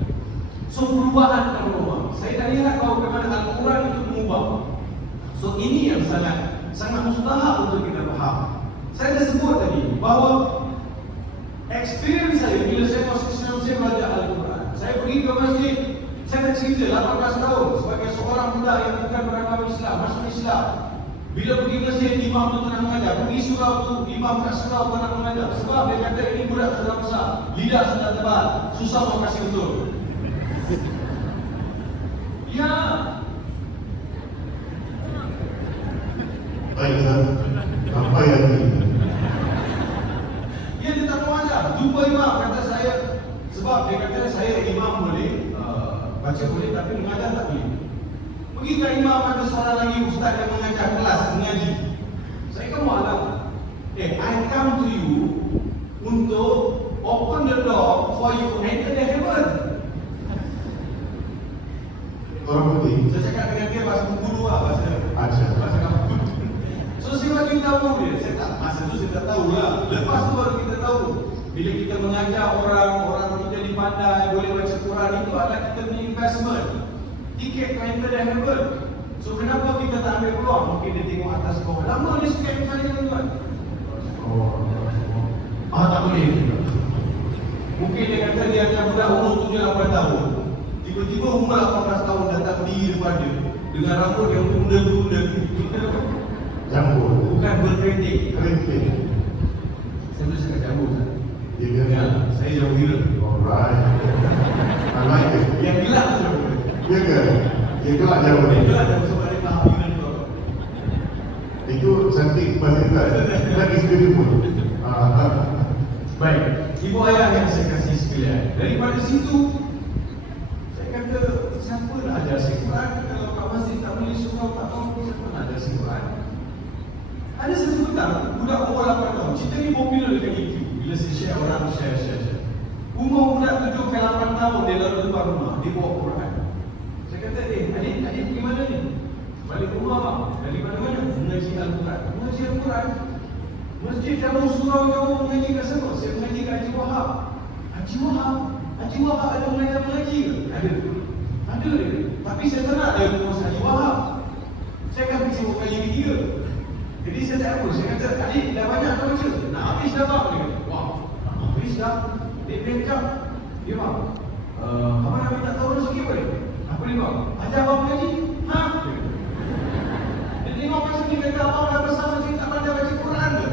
So perubahan dalam Umar. Saya tak lihat bahawa bagaimana Al-Quran itu mengubah. So ini yang sangat mustahak untuk kita faham. Saya dah sebut tadi bahawa experience saya bila saya masuk Islam, saya belajar Al-Quran. Saya pergi ke masjid, saya dah cerita 18 tahun sebagai seorang budak yang bukan beragama Islam, masuk Islam. Bila pergi masjid, imam tu tengah mengajar. Pergi surau tu, imam kat surau tengah mengajar. Sebab dia kata ini budak sudah besar, lidah sudah tebal, susah mau kasih betul. Ya. Baik Ustaz, apa yang ini? Dia tak mau ajar. Jumpa imam, kata saya, sebab dia kata saya imam boleh Baca boleh tapi mengajar tak boleh. Pergi ke imam, ada seorang lagi ustaz yang mengajar kelas mengaji. Saya kamu alam. I come to you untuk open the door for you to enter the heaven. Orang putih. Saya cakap dengan dia bahasa guru lah, bahasa kamu. So saya bagi tahu dia, saya tak, masa tu saya tak tahu lah. Lepas tu baru kita tahu. Bila kita mengajar orang kita dipandai, boleh baca Quran, itu adalah kita punya investment. Tiket to enter the heaven. So kenapa kita tak ambil peluang? Mungkin dia tengok atas bawah. Lama dia scam saya tuan-tuan. Tak boleh. Mungkin dia kata dia akan budak umur 7-8 tahun. Tiba-tiba umur 18 tahun datang berdiri depan dia dengan rambut yang muda-muda. Jambul. Bukan berkretik. Kritik. Saya tu cakap jambul kan? Ya, Saya jauh gila. alright. I like it. Yang gelap tu. Ya ke? Ya gelap jambul. Yang gelap tu sebab dia faham gila tu. Itu cantik bahasa. That is beautiful. Baik, ibu ayah yang saya kasih sekalian. Daripada situ saya kata, siapa nak ajar saya Quran? Kalau kat masjid tak boleh surau tak tahu, siapa nak ajar saya Quran? Ada satu petang, budak umur 8 tahun. Cerita ni popular dekat YouTube. Bila saya share, orang share. Umur budak 7 ke 8 tahun, dia lalu depan rumah, dia bawa Quran. Saya kata, adik pergi mana ni? Balik rumah mak. Dari mana-mana? Mengaji Al-Quran. Mengaji Al-Quran? Masjid kamu surau kamu mengaji kat sana. Saya mengaji kat Haji Wahab. Haji Wahab ada mengaji ke? Ada dia. Tapi saya tak nak dia urus Haji Wahab. Saya akan pergi sibuk kaji dia. Jadi saya tak apa. Saya kata, adik dah banyak tak baca? Nak habis dah bang? Dia kata, wah, nak habis dah. Dia jam. Dia bang, abang Nabi tak tahu rezeki apa dia? Apa dia bang? Ajar abang mengaji? Ha? Dia tengok macam ni kata abang dah besar macam tak pandai baca Quran ke?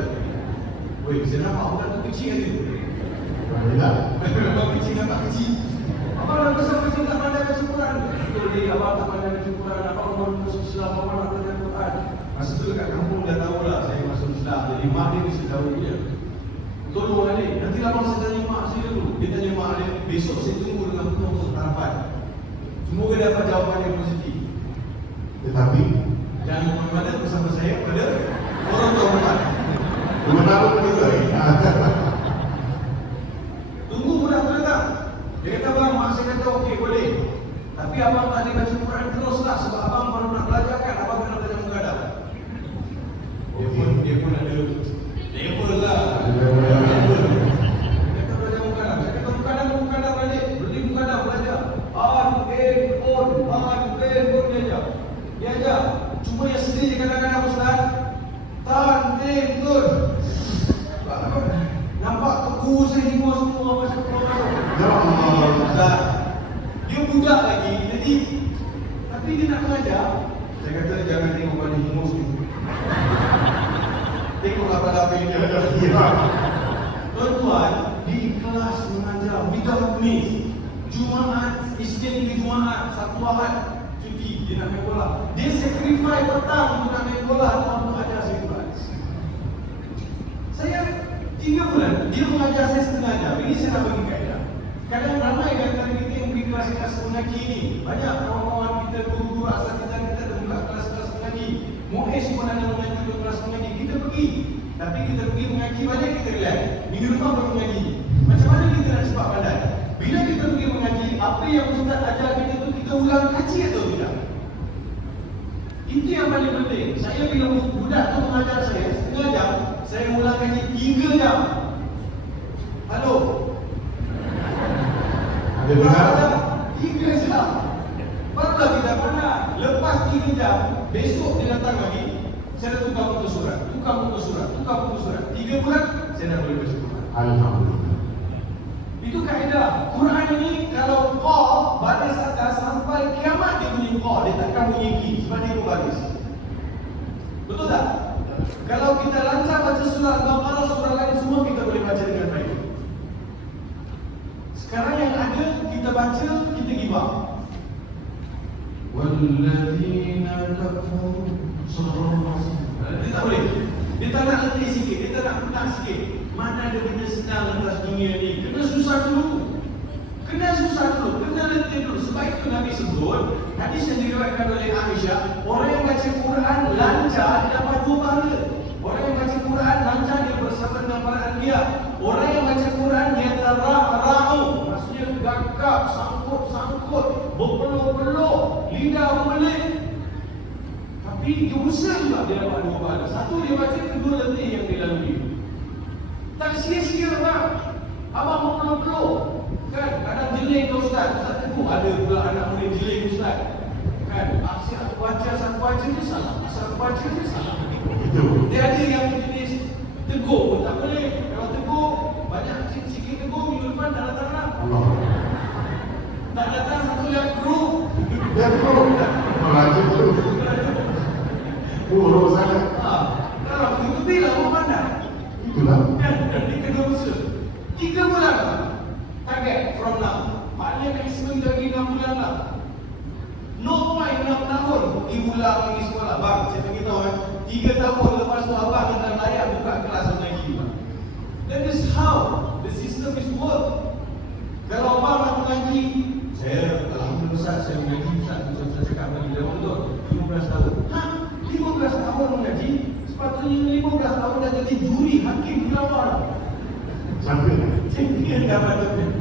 Weh, saya nampak budak tu kecil je. Alhamdulillah. Abang kecil nampak kecil. Abang dah besar macam tak pandai baca Quran. Betul dia, abang tak pandai baca Quran. Abang umur masuk Islam, abang nak baca Quran. Masa tu dekat kampung dah tahu lah saya masuk Islam. Jadi mak dia mesti tahu dia. Tolong adik, nanti abang saya tanya mak saya dulu. Dia tanya mak dia, besok saya tunggu dengan penuh harapan. Semoga dapat jawapan yang positif. Tetapi Jangan mana-mana bersama saya pada orang tua. 2 tahun kita. Tunggu budak tu datang. Dia kata, bang, mak saya kata okey boleh. Tapi abang tak boleh baca Quran teruslah sebab abang baru nak belajar kan, abang kena belajar menghadap. Dia pun ada level lah. Dia kata belajar menghadap. Saya kata menghadap balik. Beli menghadap belajar. Belajar. Dia ajar. Cuma yang sedih je kadang-kadang Ustaz. Tun. Nampak teku saya semua macam Ya Allah. Ustaz, dia budak lagi, jadi tapi dia nak mengajar. Saya kata jangan tengok pada hingus tu. Tengoklah pada apa yang dia ada. Ya. Tuan-tuan, di kelas mengajar without miss. Jumaat, Isnin ke Jumaat, Sabtu Ahad cuti, dia nak main bola. Dia sacrifice petang untuk nak main bola untuk mengajar saya Quran. Saya 3 bulan, dia mengajar saya setengah jam. Ini saya nak bagi kaedah. Kadang ramai antara kita yang pergi kelas-kelas mengaji ini. Banyak kawan-kawan kita, guru-guru asal kita ada buka kelas-kelas mengaji. Mu'ez pun ada mengaji untuk kelas mengaji. Kita pergi. Tapi kita pergi mengaji, banyak kita relax. Minggu depan baru mengaji. Macam mana kita nak cepat pandai? Bila kita pergi mengaji, apa yang Ustaz ajar kita tu kita ulang kaji atau tidak? Itu yang paling penting. Saya bila budak tu mengajar saya setengah jam, saya ulang kaji 3 jam. Halo? Ada benar? 3 jam. Barulah kita pandai. Lepas 3 jam, besok dia datang lagi, saya dah tukar muka surat. 3 bulan, saya dah boleh baca Quran. Alhamdulillah. Itu kaedah. Quran ini kalau qaf baris atas sampai kiamat dia bunyi qaf, dia takkan bunyi ki sebab dia berbaris. Betul tak? Kalau kita lancar baca surah Al-Baqarah, surah lain semua kita boleh baca dengan baik. Sekarang yang ada kita baca, kita give up. Walladzina kafaru dia tak boleh. Dia tak nak letih sikit, dia tak nak penat sikit. Mana ada benda senang atas dunia ni? Kena susah dulu. Kena letih dulu. Sebab sebab itu Nabi sebut, hadis yang diriwayatkan oleh Aisyah, orang yang baca Quran lancar dia dapat 2 pahala. Orang yang baca Quran lancar dia bersama dengan para anbiya. Orang yang baca Quran dia terra'u, maksudnya gagap, sangkut, berpeluh-peluh, lidah berbelit. Tapi dia usaha juga dia dapat 2 pahala. Satu dia baca, kedua letih yang dia lalui. Tak sia-sia bang. Abang berpeluh-peluh. Kan, kadang jeling ke Ustaz Teguh ada pula anak murid jeling Ustaz. Kan, asyik aku baca je salah. Asal aku baca je salah. Itu. Dia ada yang jenis teguh pun tak boleh. Kalau teguh, banyak sikit teguh, minggu depan tak datang lah. Allah. Tak datang satu lihat kru. Dia perlu melaju tu. Buruk sangat. Kalau begitu lah orang pandang. Itulah. Dan dia kedua usaha 3 bulan lah. Target from now. Maknanya maksimum lagi 6 bulan lah. No point 6 tahun pergi ulang lagi sekolah. Bang, saya beritahu 3 tahun lepas tu abang akan layak buka kelas lagi. That is how the system is work. Kalau abang nak mengaji, saya alhamdulillah Ustaz, saya mengaji Ustaz cakap lagi dah betul 15 tahun. 15 tahun mengaji, sepatutnya 15 tahun dah jadi juri hakim tilawah. Champion dapat tu.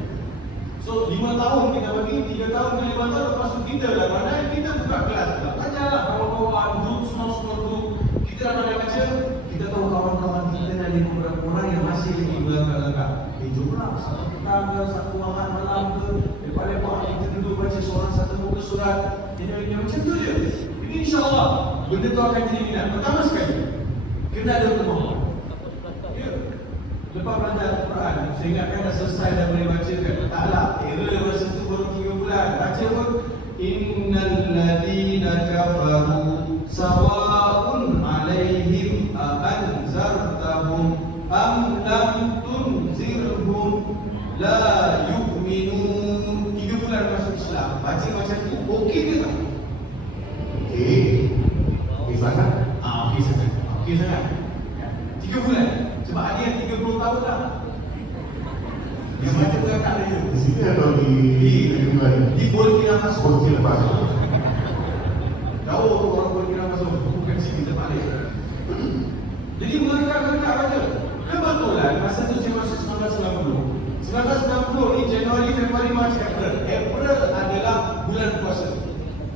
So 5 tahun kita bagi, 3 tahun ke 5 tahun lepas tu kita dah pandai, kita buka kelas pula. Ajarlah kawan-kawan, group, small group. Kita dah pandai baca, kita tahu kawan-kawan kita dan orang yang masih lagi belakang-belakang. Jumlah satu petang ke, satu malam ke, lepas-lepas kita duduk baca seorang satu muka surat. Jadi macam tu je. Ini insyaAllah benda tu akan jadi minat. Pertama sekali, kena ada kemauan. Lepas belajar Al-Quran, saya ingatkan dah selesai dah boleh baca kan? Taklah, error masa tu baru 3 bulan. Baca pun Innal ladhina kafaru sawa'un alaihim a'anzartahum am lam tunzirhum la yu'minun. 3 bulan masuk Islam. Baca macam tu, okey ke tak? Okey sangat. Okey sangat. Okey sangat. 3 bulan. Sebab ada yang 30 tahun dah. Yang baca tu tak ada. Di sini atau di Burkina Faso. Burkina Faso. Jauh orang Burkina Faso. Bukan sini tempat dia. Jadi mereka baca. Kebetulan masa tu saya masuk 1990. 1990 ni Januari, Februari, Mac, April. April adalah bulan puasa.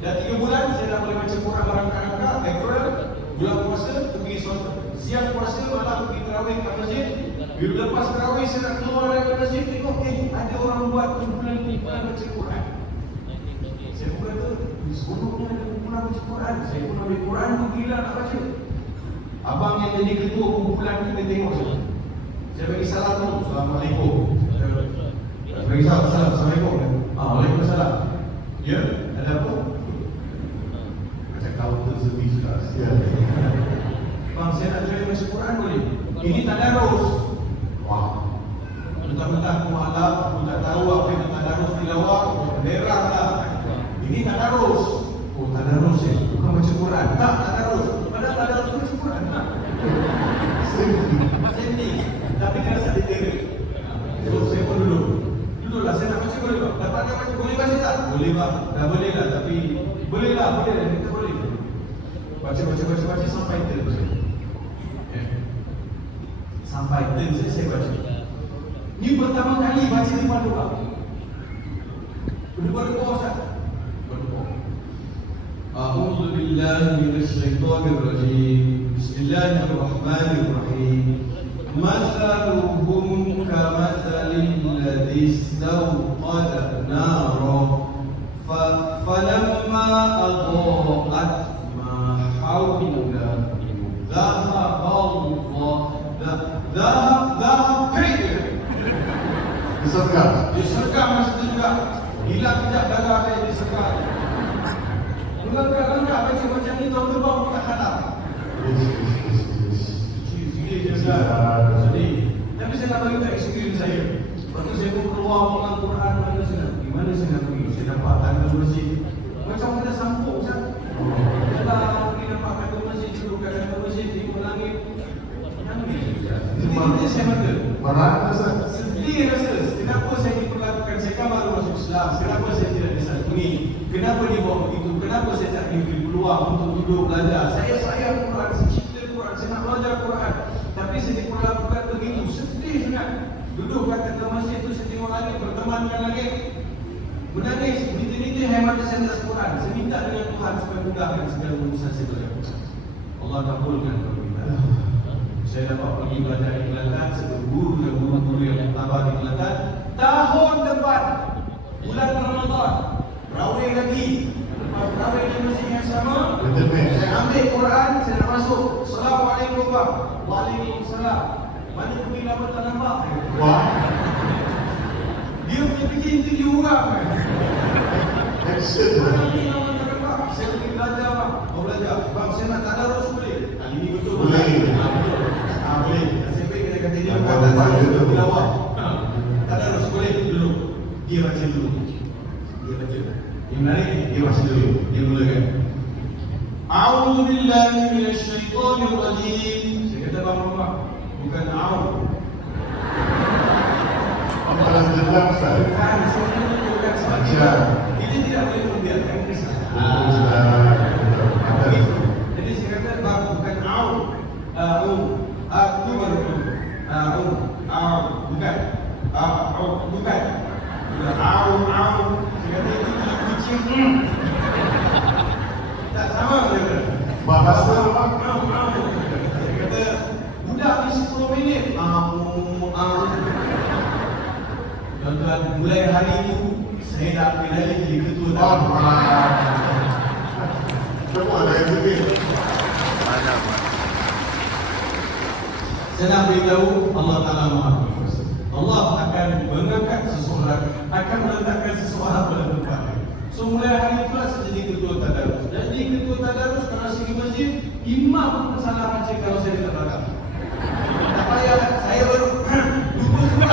Dah 3 bulan saya dah boleh baca Quran barang-barang. April bulan puasa pergi solat. Siang puasa malam pergi tarawih ke masjid. Bila lepas tarawih saya nak keluar dari masjid, tengok ada orang buat kumpulan baca Quran. Saya buka tu, sebelumnya ada kumpulan baca Quran. Saya pun ambil Quran tu gila nak baca. Abang yang jadi ketua kumpulan ni dia tengok saya. Saya bagi salam tu, Assalamualaikum. Saya bagi salam, Assalamualaikum. Waalaikumsalam. Ya, ada apa? Macam counter service lah. Ya. Bang, saya nak join baca Quran boleh? Ini tadarus. Wah. Mentang-mentang aku malam, aku tak tahu apa yang tadarus tilawah, bendera lah. Ini tadarus. Oh, tadarus ya? Bukan baca Quran. Tak, tadarus. Padahal tadarus baca Quran tak? Sendiri. Tapi dia rasa dia kira. So, saya pun duduk. Duduklah, saya nak baca boleh bang? Dapat nak baca? Boleh baca tak? Boleh bang. Dah boleh lah, tapi boleh lah, kita boleh. Baca sampai terus. Sampai turn saya baca. Ini pertama kali baca di Padua. Berdoa Ustaz. Berdoa. A'udzu billahi minasy syaithanir rajim. Bismillahirrahmanirrahim. Mathaluhum kamathalil ladzi istawqada nara falamma adha'at ma hawlahu Dah pergi. Disergap masa itu juga. Hilang kejap darah dia disergap. Lengkap baca macam ni tahun depan tak halal. Sikit je sedih. Tapi saya nak bagi tak experience saya. Waktu saya pun keluar mengenal Quran, mana saya nak pergi? Saya nampak tangga masjid. Macam mana sambung Ustaz? Kita pergi nampak tangga masjid, duduk kat tangga masjid, tengok langit. Ini saya mata. Marah Ustaz. Sedih rasa. Kenapa saya diperlakukan? Saya kan baru masuk Islam. Kenapa saya tidak disantuni? peluang untuk duduk belajar. Saya sayang Quran, saya cinta Quran, saya nak belajar Quran. Tapi saya diperlakukan begitu, sedih sangat. Duduk kat tengah masjid tu, saya tengok langit, berteman dengan langit, menangis, minta-minta hai mata saya atas Quran. Saya minta dengan Tuhan supaya mudahkan segala urusan saya belajar Quran. Allah kabulkan permintaan. Saya dapat pergi belajar di Kelantan, sebab guru dan guru-guru yang tabah di Kelantan. Tahun depan, bulan Ramadan, Rawai lagi. Rawai di masjid yang sama. Saya ambil Quran, saya nak masuk. Assalamualaikum Pak. Waalaikumsalam. Mana pergi lama tak nampak? Wah, Dia punya bikin tujuh orang kan? action. Mana pergi lama tak nampak? Saya pergi belajar Pak. Mau belajar. Bang, saya nak tadarus boleh? Kali ni betul. Boleh. Boleh. Saya pergi kata dia Tak bukan boleh tadarus baca dulu. tilawah. Tadarus boleh dulu. Dia baca dulu. Dia baca. Yang menarik, dia baca dulu. Dia mulakan. A'udzu billahi minasyaitonir rajim. Saya kata bang Muhammad, bukan a'udzu. Apa kelas dendam Ustaz? Bukan, saya bukan Baca. Ini tidak boleh membiarkan kisah. Ustaz. Jadi saya kata bang bukan a'udzu. Aku baru bukan. Bukan. Saya kata itu tidak kucing. Tak sama dia. Bahasa apa? Saya kata budak ni 10 minit. Tuan-tuan, mulai hari itu saya dah ambil alih jadi ketua Oh, tadarus. Coba dah sikit. Saya nak beritahu Allah Ta'ala Maha Kuasa. Allah akan mengangkat seseorang, akan meletakkan seseorang pada tempatnya. So mulai hari itulah saya jadi ketua tadarus. Jadi ketua tadarus kalau saya di masjid, imam pun salah baca kalau saya di belakang. Tak payah, saya baru lupa semua.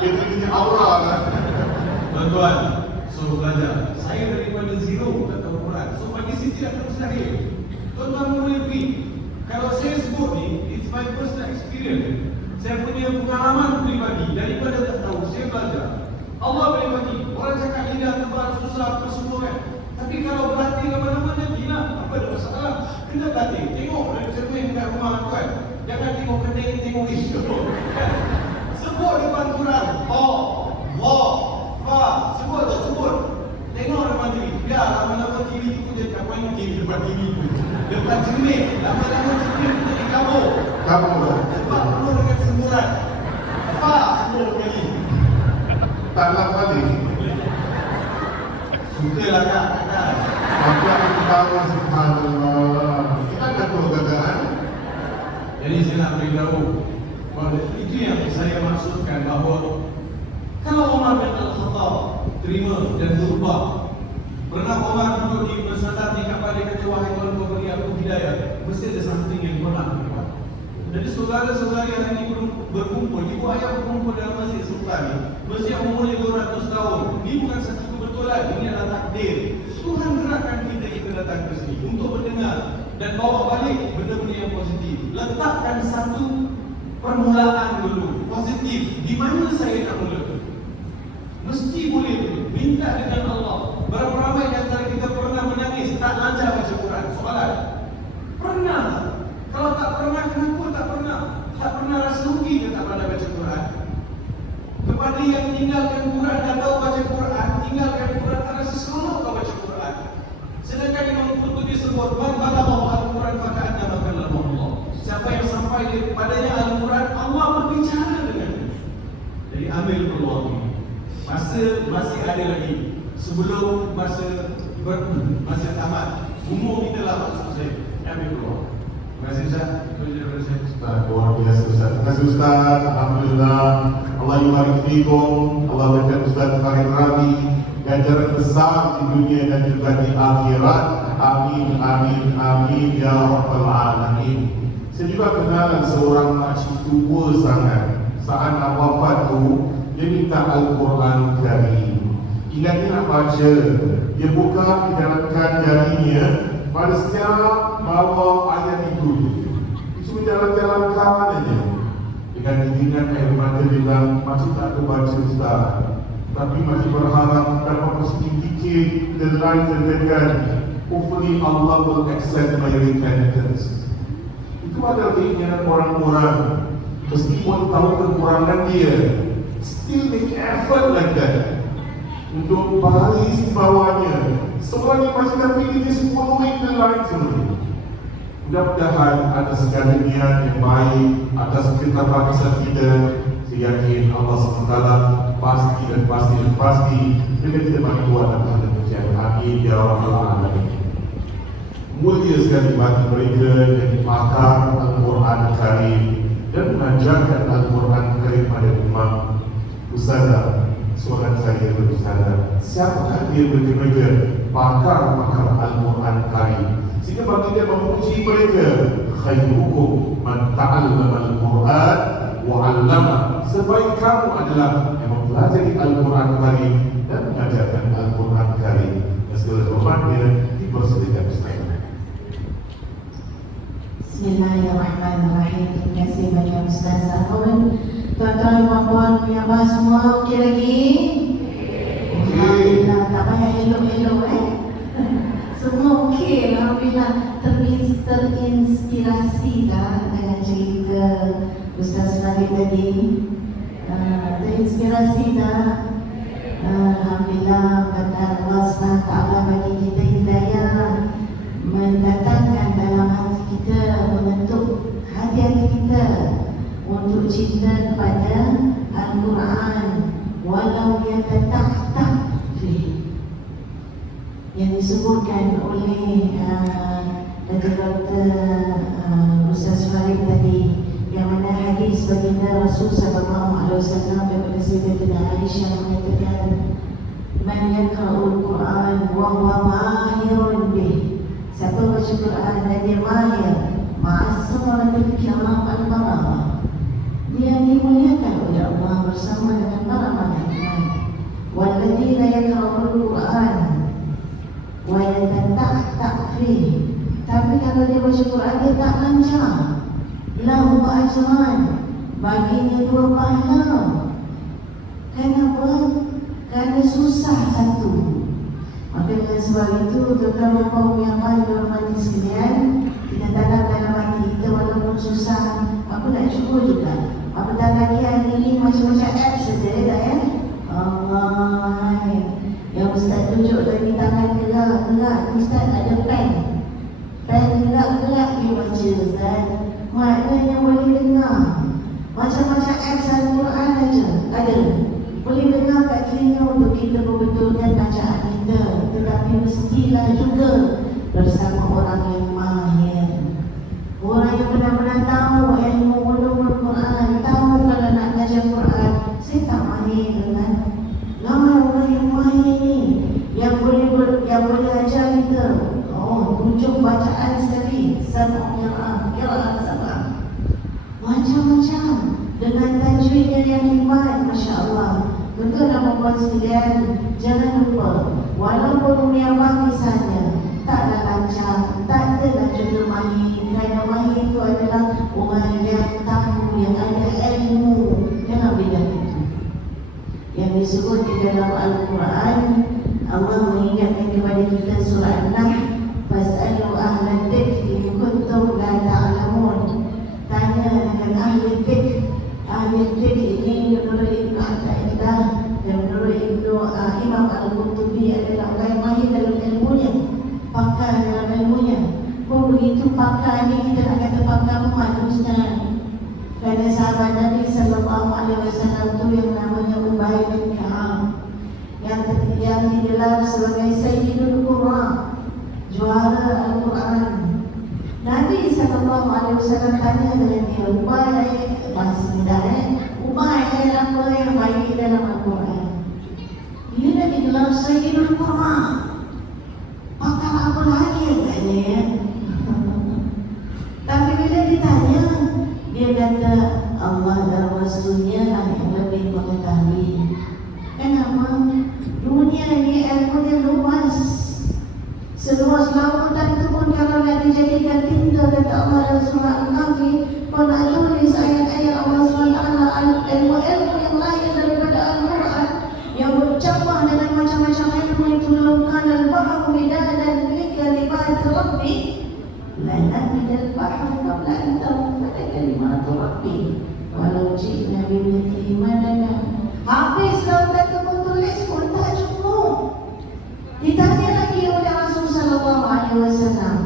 Kita punya aura kan. Tuan-tuan, so belajar. Saya daripada zero tak tahu Quran. So bagi saya tidak mustahil. Tuan-tuan boleh pergi. Kalau saya sebut ni, it's my personal experience. Saya punya pengalaman pribadi. Daripada tak tahu, saya belajar. Allah boleh bagi. Orang cakap lidah tebal, susah, apa semua kan. Tapi kalau berlatih lama-lama dia gila, apa ada masalah? Kena berlatih. Tengok dari cermin dekat rumah aku kan. Jangan tengok kedai, tengok isu. Kan? Sebut depan Quran. Fa. Sebut tak? Sebut. Tengok depan TV. Biar lama-lama TV tu pun jadi apa yang TV depan TV tu. Depan cermin. Lama-lama cermin tu jadi kabur. Kamu lah. Sebab penuh dengan semburan. Fa. 10 kali. Tak nak balik. Sukalah kak. Maka aku tahu subhanallah. Kita akan pergagaan. Jadi saya nak beritahu. Itu yang saya maksudkan bahawa kalau Umar bin Al-Khattab terima dan berubah. Pernah Umar duduk di bersandar di kapal dia kata, wahai Tuhan kau beri aku hidayah. Mesti ada something yang pernah berubah. Jadi saudara-saudara yang ini berkumpul, ibu ayah berkumpul dalam masjid Sultan ni, masjid yang umurnya 200 tahun. Ini bukan satu kebetulan, ini adalah takdir. Tuhan gerakkan kita datang ke sini untuk mendengar dan bawa balik benda-benda yang positif. Letakkan satu permulaan dulu, positif. Di mana saya nak mula? Mesti boleh dulu. Minta dengan Allah. Berapa ramai di antara kita pernah menangis tak lancar baca Quran? Soalan. Pernah. Kalau tak pernah, kenapa tak pernah? Tak pernah rasa rugi ke tak pernah baca Quran? Kepada yang tinggalkan Quran dan tahu baca Quran, tinggalkan Quran tak rasa seronok kau baca Quran. Sedangkan Imam Qurtubi sebut, man balaghahu al-Quran faka'anna kallama Allah. Siapa yang sampai padanya Al-Quran, Allah berbicara dengannya. Jadi ambil peluang ini. Masih ada lagi. Sebelum masa tamat, umur kita lah maksud saya. Ambil peluang. Terima kasih Ustaz. Itu je daripada saya. Ustaz, luar biasa Ustaz. Terima kasih Ustaz. Alhamdulillah. Allah yubarik fikum. Allah berikan Ustaz Farid Rabi ganjaran besar di dunia dan juga di akhirat. Amin, amin, amin ya rabbal alamin. Saya juga kenal seorang makcik tua sangat. Saat nak wafat tu, dia minta Al-Quran Karim. Ingat dia nak baca, dia buka di dalam jarinya. Pada setiap bawa ayat itu cuma jalan-jalan aja. Dengan diingat air mata dia bilang, masih tak ada baca Ustaz, tapi masih berharap dapat positif sedikit the line terdekat, hopefully Allah will accept my repentance. Itu adalah keinginan orang-orang, meskipun tahu kekurangan dia, still make effort like that untuk baris di bawahnya. Semua ni masih dah pilih, just following the lines only. Mudah-mudahan atas segala niat yang baik, atas keterbatasan kita, saya yakin Allah SWT pasti dan pasti dengan kita bantuan dan Tuhan demikian. Amin ya rabbal alamin. Mulia sekali bagi mereka yang pakar Al-Quran Karim dan mengajarkan Al-Quran Karim pada umat. Ustazah, soalan saya kepada Ustazah, siapakah dia mereka pakar Al-Quran Karim? Sehingga bagi dia memuji mereka, khairukum man ta'allama Al-Quran wa 'allama. Sebaik kamu adalah yang mempelajari Al-Quran Karim dan mengajarkan Al-Quran Karim. Dan segala hormatnya dipersilakan Ustaz. Bismillahirrahmanirrahim. Terima kasih banyak Ustaz Sarun. Tuan-tuan, puan-puan, punya semua okey lagi? Alhamdulillah, tak payah elok-elok semua okey, alhamdulillah. Terinspirasi dah dengan cerita Ustaz Farid tadi. Terinspirasi dah. Alhamdulillah, kata Allah SWT bagi kita hidayah, mendatangkan dalam hati kita, membentuk hati-hati kita untuk cinta kepada Al-Quran, walau ia tak yang disebutkan oleh Dr. Ustaz Farid tadi, yang mana hadis baginda Rasul sallallahu alaihi wasallam daripada Sayyidatina Aisyah mengatakan, man yaqra'ul Quran wa huwa mahirun bih, siapa baca Quran dan dia mahir ma'as-suratil kiram al-bararah, dia dimuliakan oleh Allah bersama dengan para malaikat. Walladzina yaqra'ul Quran wa yatatta'ta' fihi, tapi kalau dia baca Quran dia tak lancar, lahu ajran, baginya 2 pahala. Kenapa? Kerana susah satu. Maka dengan sebab itu, tuan-tuan kaum yang baik dalam hati sekalian, kita tanam dalam hati kita walaupun susah, aku nak cuba juga. Apatah lagi hari ini macam-macam apps saja ya. Allah, yang Ustaz tunjuk tadi tangan gerak, Ustaz ada pen gerak dia baca Ustaz. Maknanya boleh dengar macam-macam apps Al-Quran aja ada. Boleh dengar kat telinga untuk kita membetulkan bacaan kita, tetapi mestilah juga bersama orang yang mahir, orang yang benar-benar tahu ilmu ulumul Quran, tahu kalau nak belajar Quran. Saya tak mahir dengan ramai orang yang mahir ni, yang boleh ajar kita. Hujung bacaan sekali, sabah kira sabah, macam-macam dengan tajwidnya yang hebat, masya-Allah. Tuan-tuan dan puan sekalian, jangan lupa, walaupun Umi Abang misalnya taklah lancar, tak adalah juga mahir, kerana mahir itu adalah orang yang tahu, yang ada ilmu dengan bidang itu. Yang disebut di dalam Al-Quran, Allah mengingatkan kepada kita surah An-Nahl, fas'alu ahla dzikri in kuntum la ta'lamun. Tanya dengan ahli dzikr. Ahli dzikr ini menurut Ibnu Athaillah dan menurut Imam Al-Qurtubi adalah orang yang mahir dalam ilmunya, pakar dalam ilmunya. Pun begitu pakar ni, kita nak kata pakar Muhammad Ustaz. Kerana sahabat Nabi sallallahu alaihi wasallam tu yang namanya Ubay bin Ka'ab, yang digelar sebagai Sayyidul Qurra, juara Al-Quran. Nabi SAW tanya dengan dia, Ubay, bahasa mudah Ubay apa yang baik dalam Al-Quran? Dia dah digelar Sayyidul Qurra, pakar apa lagi katanya ya. Tapi bila ditanya, dia kata Allah dan Rasulnya lah yang lebih mengetahui. Kenapa? Dunia ini ilmunya luas, seluas lautan itu pun kalau nak dijadikan tinta, kata Allah dalam surah Al-Kahfi, kau nak tulis ayat-ayat Allah SWT, ilmu-ilmu yang lain daripada Al-Quran yang bercampur dengan macam-macam ilmu itu لنا من البحر قبل أن تنفذ كلمات ربي ولو جئنا بمثله مددا. Habis lautan tertulis pun tak cukup. Ditanya lagi oleh Rasul sallallahu alaihi wasallam,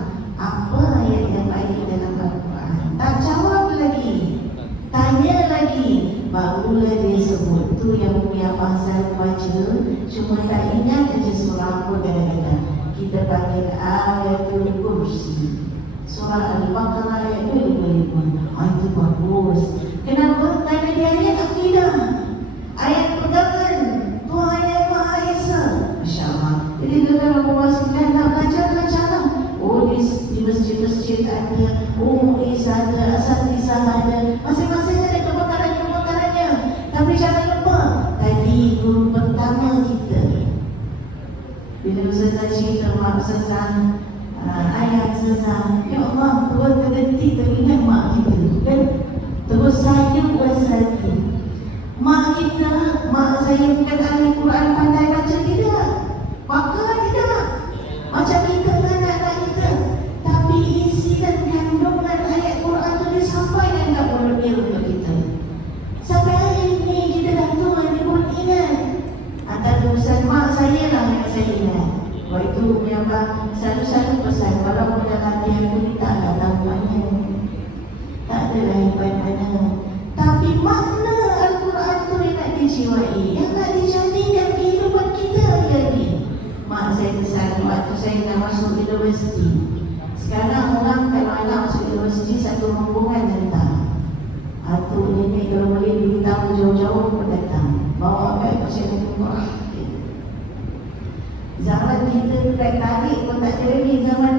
apa ayat yang baik dalam Al-Quran? Tak jawab lagi. Tanya lagi, barulah dia sebut. Tu yang punya pasal baca, cuma tak ingat aja surah apa kadang-kadang. Kita panggil ayatul kursi. Surah Al-Baqarah ayat 25. Itu bagus. Kenapa? Kerana dia ayat akidah, ayat pegangan Tuhan Yang Maha Esa. Masya Allah. Jadi dalam Rasulullah SAW nak belajar lah. Oh, di masjid-masjid ada, MUIS ada, Asatizah ada, masing-masing ada kebakarannya. Tapi jangan lupa, tadi guru pertama kita, bila Ustazah cerita mak Ustazah, ayah Ustazah, ya Allah, terus terhenti teringat mak kita kan? Terus saya lagi. Mak kita, mak saya bukan ahli Quran pandai baca, tidak. Pakar tidak. Macam kita kan anak kita. Tapi isi dan kandungan ayat Quran itu disampaikan tak boleh dia untuk kita. Sampai hari ini kita dah tua, dia pun ingat. Antara urusan mak saya lah yang saya ingat. Waktu itu menyambah selalu-selalu pesan, walaupun dalam hati aku ni taklah tahu mana. Tak adalah hebat mana. Tapi makna Al-Quran tu yang nak dijiwai, yang nak dijadikan kehidupan kita hari-hari. Mak saya pesan waktu saya nak masuk universiti. Sekarang orang kalau anak masuk universiti satu rombongan datang. Atuk nenek kalau boleh beritahu jauh-jauh pun datang. Bawa beg macam itu murah. Zaman kita beg tarik pun tak ada lagi. Zaman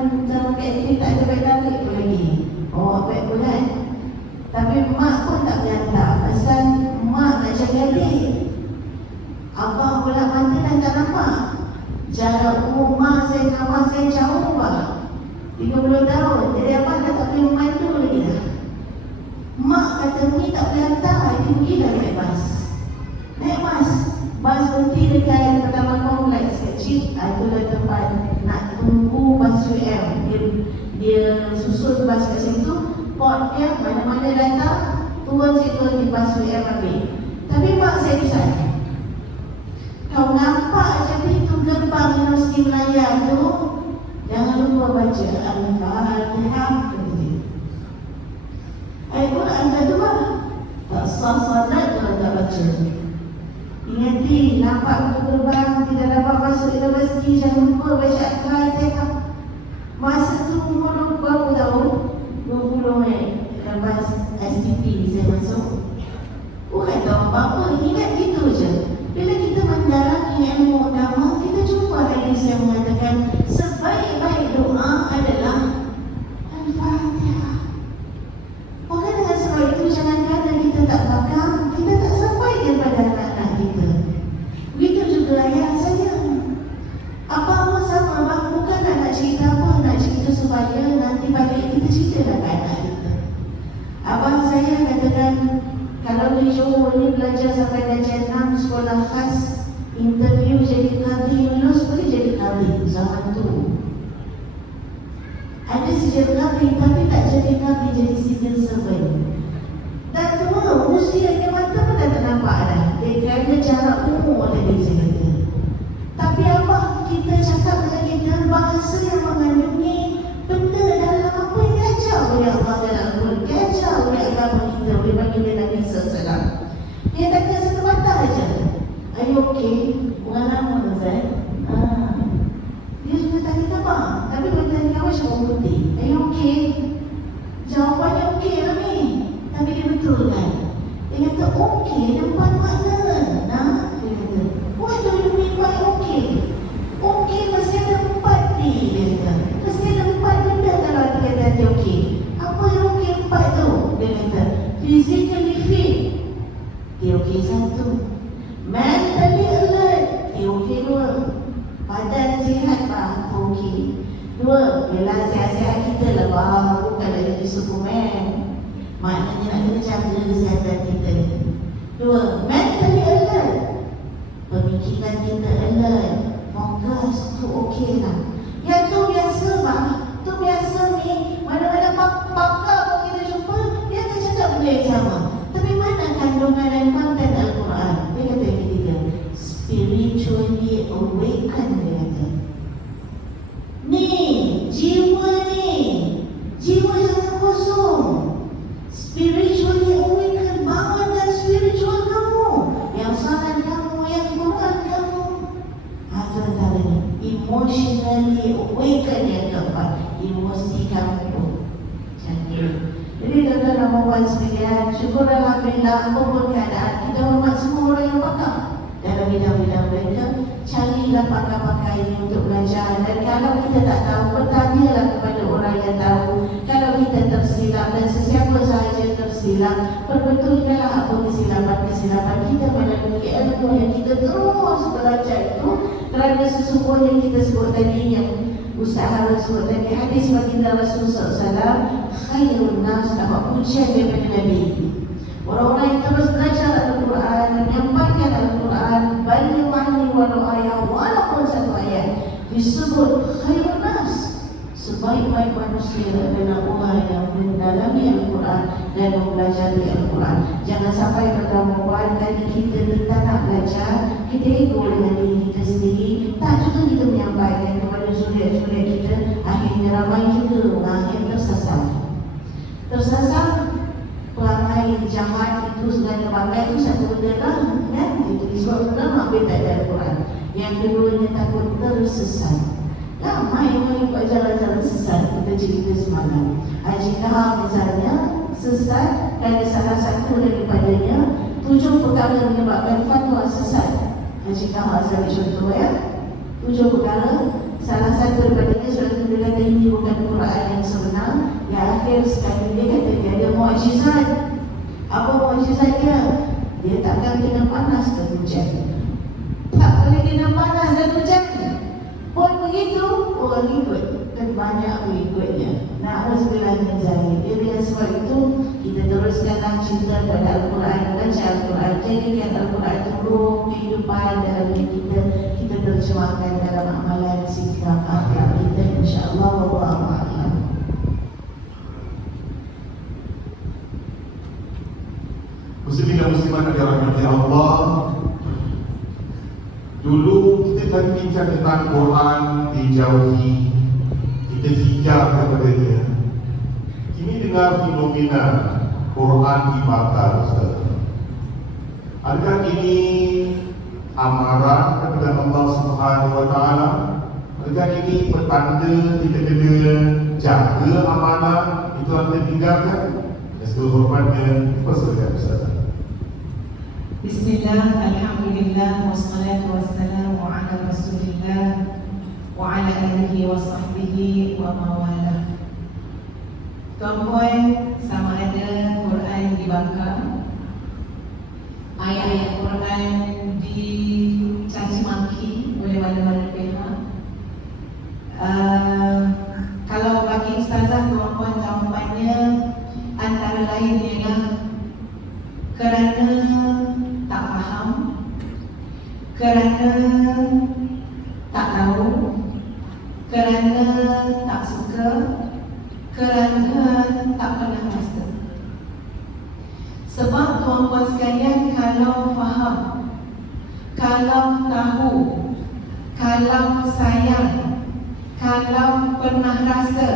PSP tak ada beg tarik pun lagi. Bawa beg bulan. Tapi mak pun tak berhantar. Pasal mak nak jaga adik. Abang pula mata dan tak nampak. Jarak rumah saya dengan abang saya jauh pak. 30 tahun. Jadi abang dah tak boleh memandu lagi dah. Mak kata ni tak boleh hantar. Dia pergilah naik bas. Naik bas. Bas berhenti dekat pertama kompleks kecil. Itulah tempat nak tunggu bas UM. Dia susun bas kat situ. Port dia mana-mana datang, turun situ di bas UM ambil. Tapi mak saya pesan, kau nampak je pintu gerbang Universiti Melayu tu, jangan lupa baca Al-Fatihah. Ayat Quran dah tu lah. Tak sah salat kalau tak baca. Ingati, nampak pintu gerbang, tidak dapat masuk universiti, jangan lupa baca Al-Fatihah. Masa tu umur berapa tahun? 20 lepas STP saya masuk. Bukan tahu apa-apa, ingat gitu je. Bila kita mendalami ilmu agama, kita jumpa hadis yang mengatakan sebaik-baik doa adalah Al-Fatihah. Maka dengan sebab itu, jangan kata kita tak bakar, kita tak sampaikan pada anak-anak kita. Begitu juga ayah saya. Apa-apa sama, bang, bukan nak cerita apa, nak cerita supaya nanti balik kita ceritalah ke anak kita. Abang saya katakan, kalau di Johor ni belajar sampai darjah 6 sekolah khas, interview jadi kadhi, lulus boleh jadi kadhi zaman tu. Ada sejak kadhi tapi tak jadi kadhi, jadi civil servant. Dan tua, usianya mata pun dah tak nampak dah. Dia kerana jarak umur dah dia kata. Tapi abang kita cakap dengan kita bahasa yang mengandungi benda dalam apa yang diajar oleh Allah dalam Al-Quran, diajar oleh agama kita, oleh baginda Nabi SAW. Dia kata satu kata aja, are you okay? Bukan nama Zai. Dia sudah tanya khabar, tapi dia tanya khabar cuma putih. Are you okay? Jawapannya okay lah ni. Tapi dia betul kan? Dia kata okay, nampak mana? Nah, dia kata, what do you mean by okay? Okay mesti ada 4 D, dia kata. Mesti ada 4 benda kalau dia kata dia okey. Apa yang okey 4 tu? Dia kata physically fit, dia okey 1. Mentally alert, dia okey 2. Badan sihat pak, okey 2. Yelah sihat-sihat kita lah pak, bukan dah jadi Superman. Maknanya nak kena jaga kesihatan kita. 2. Mentally alert, pemikiran kita alert, fokus tu okey lah. Yang tu biasa bang, tu biasa ni mana-mana perempuan sekalian, syukur alhamdulillah apapun keadaan kita hormat semua orang yang pakar dalam bidang-bidang mereka. Carilah pakar-pakar ini untuk belajar, dan kalau kita tak tahu, bertanyalah kepada orang yang tahu. Kalau kita tersilap, dan sesiapa sahaja tersilap, perbetulkanlah apa kesilapan kita melalui ilmu yang kita terus belajar itu. Kerana sesungguhnya kita sebut tadi, yang Ustaz Harun sebut tadi, hadis baginda Rasulullah SAW, khairun nas, dapat pujian daripada Nabi. Orang-orang yang terus belajar Al-Quran, menyampaikan Al-Quran, banyak makna walau ayat, walaupun satu ayat, disebut khairun nas. Sebaik-baik manusia adalah orang yang mendalami Al-Quran dan mempelajari Al-Quran. Jangan sampai pertemuan tadi kita tak nak belajar, kita ego dengan diri kita sendiri, tak juga kita menyampaikan kepada suriat-suriat kita. Akhirnya ramai juga orang yang tersasar. Perangai jahat itu, segala perangai itu satu benda lah, kan? Itu disebut benda ambil tak ada Al-Quran. Yang keduanya takut tersesat. Ramai orang ikut jalan-jalan sesat. Kita cerita semalam Haji Kahar misalnya sesat kerana salah satu daripadanya 7 perkara menyebabkan fatwa sesat. Haji Kahar sebagai contoh, ya, 7 perkara. Salah satu daripadanya suatu dia kata ini bukan Quran yang sebenar. Yang akhir sekali dia kata dia ada mukjizat. Apa mukjizat dia? Dia takkan kena panas dan hujan. Tak boleh kena panas dan hujan. Pun begitu, orang ikut, dan banyak pengikutnya. Na'udzubillah min zalik. Jadi dengan sebab itu, kita teruskanlah cinta pada Al-Quran, baca Al-Quran, jadikan Al-Quran turun kehidupan dalam diri kita. Kita terjemahkan dalam amalan sikap akhlak kita, insya-Allah. Wallahu a'lam. Muslimin dan muslimat yang dirahmati Allah, dulu kita tadi bincang tentang Quran dijauhi, kita hijab kepada dia. Kini dengar fenomena Quran dibakar, Ustaz. Adakah ini amaran kepada Allah Subhanahu Wa Taala? Adakah ini pertanda kita kena jaga amanah itu yang kita tinggalkan? Semoga hormatnya persilakan Ustaz. Bismillah, alhamdulillah, wassalatu wassalamu ala rasulillah wa ala alihi wa sahbihi wa mawala. Tuan-puan, sama ada Quran dibakar, ayat-ayat Quran dicaci maki oleh mana-mana pihak. Kalau bagi ustazah, tuan-puan, jawapannya antara lain ialah kerana tak faham, kerana tak tahu, kerana tak suka, kerana tak pernah rasa. Sebab tuan-puan sekalian, kalau faham, kalau tahu, kalau sayang, kalau pernah rasa,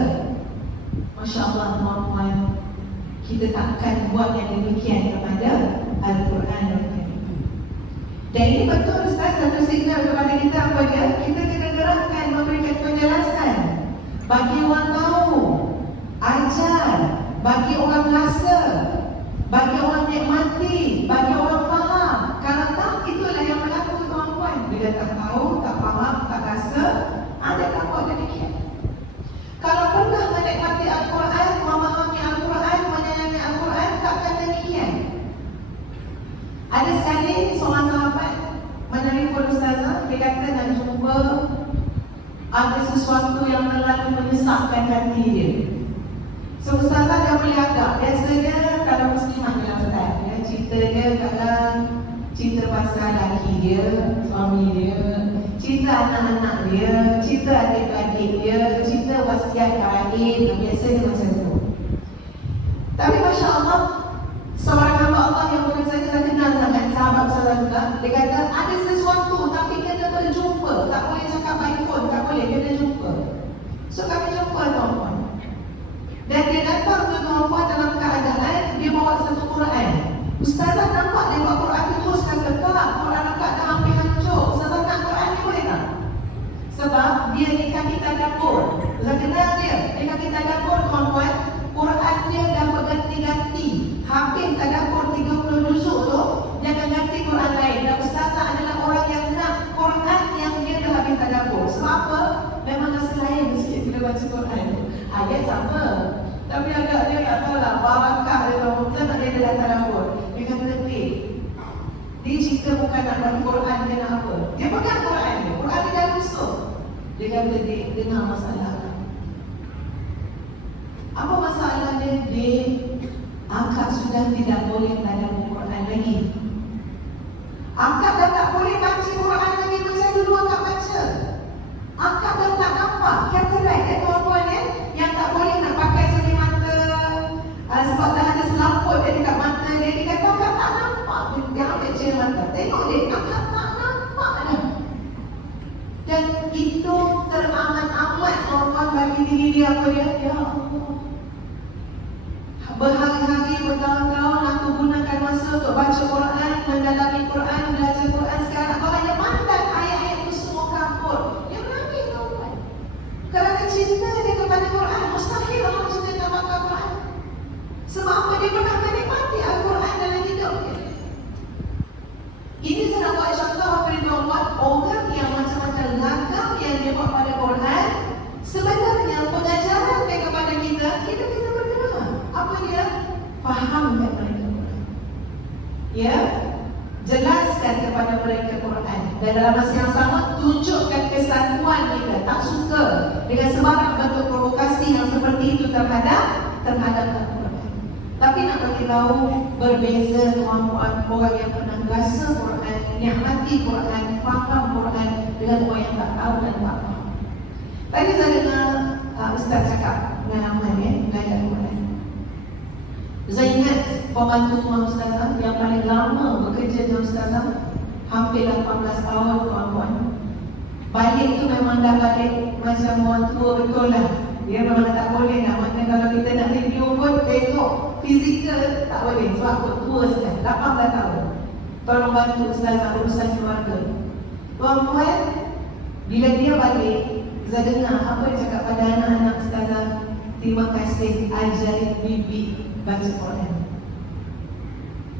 Masya Allah tuan-puan, kita takkan buat yang demikian kepada Al-Quran. Dan ini betul Ustaz, satu signal kepada kita apa dia? Kita kena gerakkan memberikan penjelasan, bagi orang tahu, ajar, bagi orang rasa, bagi orang nikmati, bagi orang faham. Kalau tak, itulah yang berlaku tuan-puan. Bila tak tahu, tak faham, tak rasa, ada tak buat demikian. Kalau pernah menikmati Al-Quran, memahami Al-Quran, menyayangi Al-Quran, takkan demikian. Ada sekali seorang sahabat menelpon ustazah, dia kata nak jumpa ada sesuatu yang terlalu menyesakkan hati dia. So ustazah dah boleh agak. Biasanya kalau muslimah dalam Ustaz, ya, cerita dia kadang cerita pasal laki dia, suami dia, cerita anak-anak dia, cerita adik-adik dia, cerita wasiat kahwin, biasanya macam tu. Tapi Masya Allah, seorang hamba Allah yang bukan saya kenal sangat, sahabat saya juga, dia kata ada sesuatu tapi kena berjumpa, tak boleh cakap by phone, tak boleh, kena jumpa. So kami jumpa tuan-puan, dan dia datang ke tuan-puan dalam keadaan dia bawa satu Quran. Ustazah nampak dia bawa Quran tu, terus kata, Kak, Quran akak dah hampir hancur, Ustazah nak Quran ni boleh tak? Sebab dia di kaki tadabbur. Ustazah kenal dia, di kaki tadabbur tuan-puan, Quran dia dah berganti-ganti. Dia cerita bukan nak bagi Quran dia nak apa. Dia pegang Quran dia. Quran dia dah rusuk. Dia kata dia dengar masalah. Apa masalahnya? Dia akak sudah tidak boleh dalam Quran lagi. Akak dah tak boleh baca Quran lagi macam dulu akak baca. Akak dah tak nampak cataract tuan-tuan yang tak boleh nak pakai cermin mata sebab dah ada selaput dia dekat mata dia. Dia kata akak tak nampak. Dia ambil cermin mata. Tengok dia, akak tak nampak dah. Dan itu teramat-amat tuan-tuan bagi diri dia apa dia? Ya Allah. Berhari-hari, bertahun-tahun aku gunakan masa untuk baca Quran, mendalami Quran, belajar Quran. Sekarang kalau hanya pandang ayat-ayat itu semua kabur. Dia menangis tuan-tuan. Kerana cinta dia kepada Quran, mustahil orang cinta tak baca Quran. Sebab apa? Dia pernah menikmati Al-Quran dalam hidup dia. Ini saya nak buat contoh apa yang dia buat. Orang yang macam-macam ragam yang dia buat pada Quran, sebenarnya pengajaran dia kepada kita berdengar. Apa dia? Fahamkan mereka Quran. Ya, jelaskan kepada mereka Quran. Dan dalam masa yang sama, tunjukkan kesatuan kita. Tak suka dengan sebarang bentuk provokasi yang seperti itu terhadap Al-Quran. Tapi nak bagi tahu berbeza tuan-tuan orang yang pernah rasa Quran, nikmati Quran, faham Quran dengan orang yang tak tahu dan tak faham. Tadi saya dengar Ustaz cakap pengalaman belajar Quran. Saya ingat pembantu Tuan Ustazah yang paling lama bekerja dengan Ustazah, hampir 18 tahun tuan-tuan. Balik tu memang dah balik macam orang tua betul lah. Dia memang tak boleh nak. Maknanya kalau kita nak review pun tengok fizikal tak boleh sebab aku tua sekali, 18 tahun. Tolong bantu Ustazah urusan keluarga. Tuan-tuan, bila dia balik, saya dengar apa dia cakap pada anak-anak Ustazah. Terima kasih ajarin bibi baca Quran.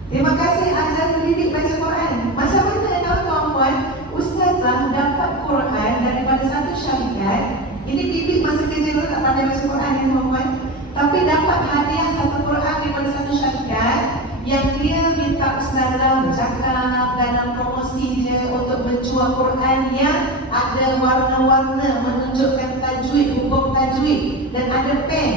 Terima kasih ajarin bibi baca Quran. Macam mana tahu tuan-tuan, Ustazah dapat Quran daripada satu syarikat. Ini bibi masa kerja dulu tak pandai baca Quran ni tuan-tuan. Tapi dapat hadiah satu Quran daripada satu syarikat yang dia minta Ustazah bercakap dalam promosi dia untuk menjual Quran yang ada warna-warna menunjukkan tajwid, hukum tajwid dan ada pen.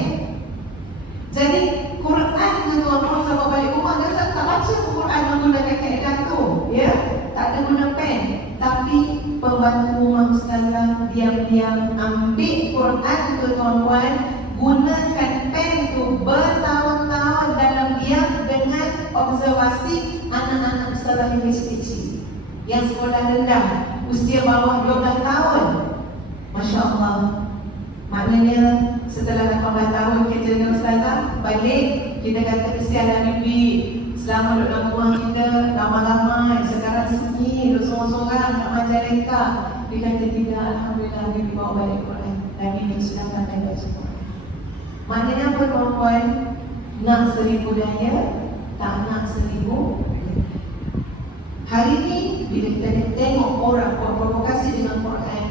Jadi Quran tu tuan-tuan sama balik rumah dia tak baca Quran menggunakan kaedah tu, ya, tak ada guna pen. Tapi pembantu rumah Ustazah diam-diam ambil Quran tu tuan-tuan, gunakan pen tu bertahun-tahun dalam diam dengan observasi anak-anak Ustazah yang kecil-kecil yang sekolah rendah, usia bawah 12 tahun. Masya Allah. Maknanya setelah 18 tahun kerja dengan Ustazah, balik kita kata kesianan bibi selama duduk dalam rumah kita ramai-ramai, sekarang sunyi, duduk sorang-sorang nak mengajar mereka. Dia kata tidak, Alhamdulillah bibi bawa balik Quran dan bibi sudah pandai baca Quran. Maknanya apa tuan-tuan? Nak 1000 daya, tak nak 1000. Hari ini bila kita tengok orang buat provokasi dengan Quran,